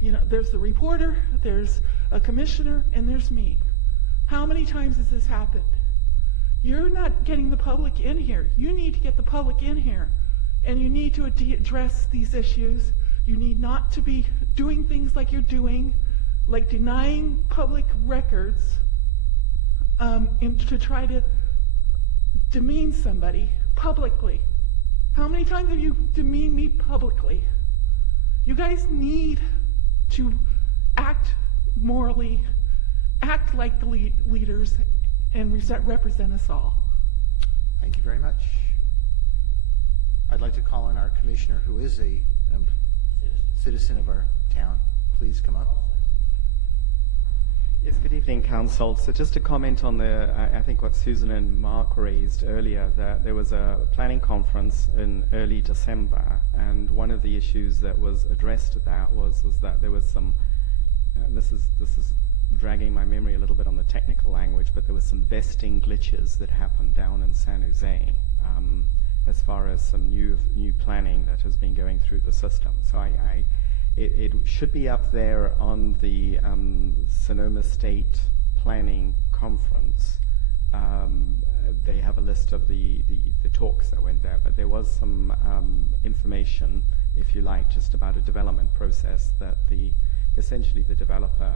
There's the reporter, there's a commissioner, and there's me. How many times has this happened? You're not getting the public in here. You need to get the public in here. And you need to address these issues. You need not to be doing things like you're doing, like denying public records to try to demean somebody publicly. How many times have you demeaned me publicly? You guys need to act morally, act like the leaders, and represent us all. Thank you very much. I'd like to call on our commissioner, who is a citizen of our town. Please come up. Yes, good evening, Council. So just to comment on I think what Susan and Mark raised earlier, that there was a planning conference in early December, and one of the issues that was addressed at that was that there was some, this is dragging my memory a little bit on the technical language, but there was some vesting glitches that happened down in San Jose, as far as some new planning that has been going through the system. So it should be up there on the Sonoma State Planning Conference. They have a list of the talks that went there, but there was some information, if you like, just about a development process that essentially the developer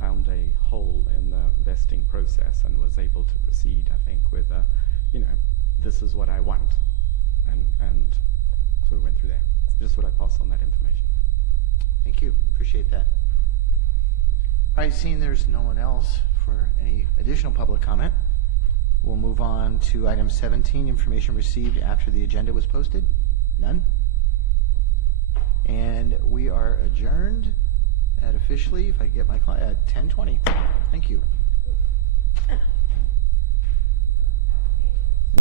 found a hole in the vesting process and was able to proceed, I think, with this is what I want, and sort of went through there. Just what I pass on that information. Thank you. Appreciate that. All right, seeing there's no one else for any additional public comment, we'll move on to item 17, information received after the agenda was posted. None? And we are adjourned at officially, if I get my clock, at 10:20. Thank you.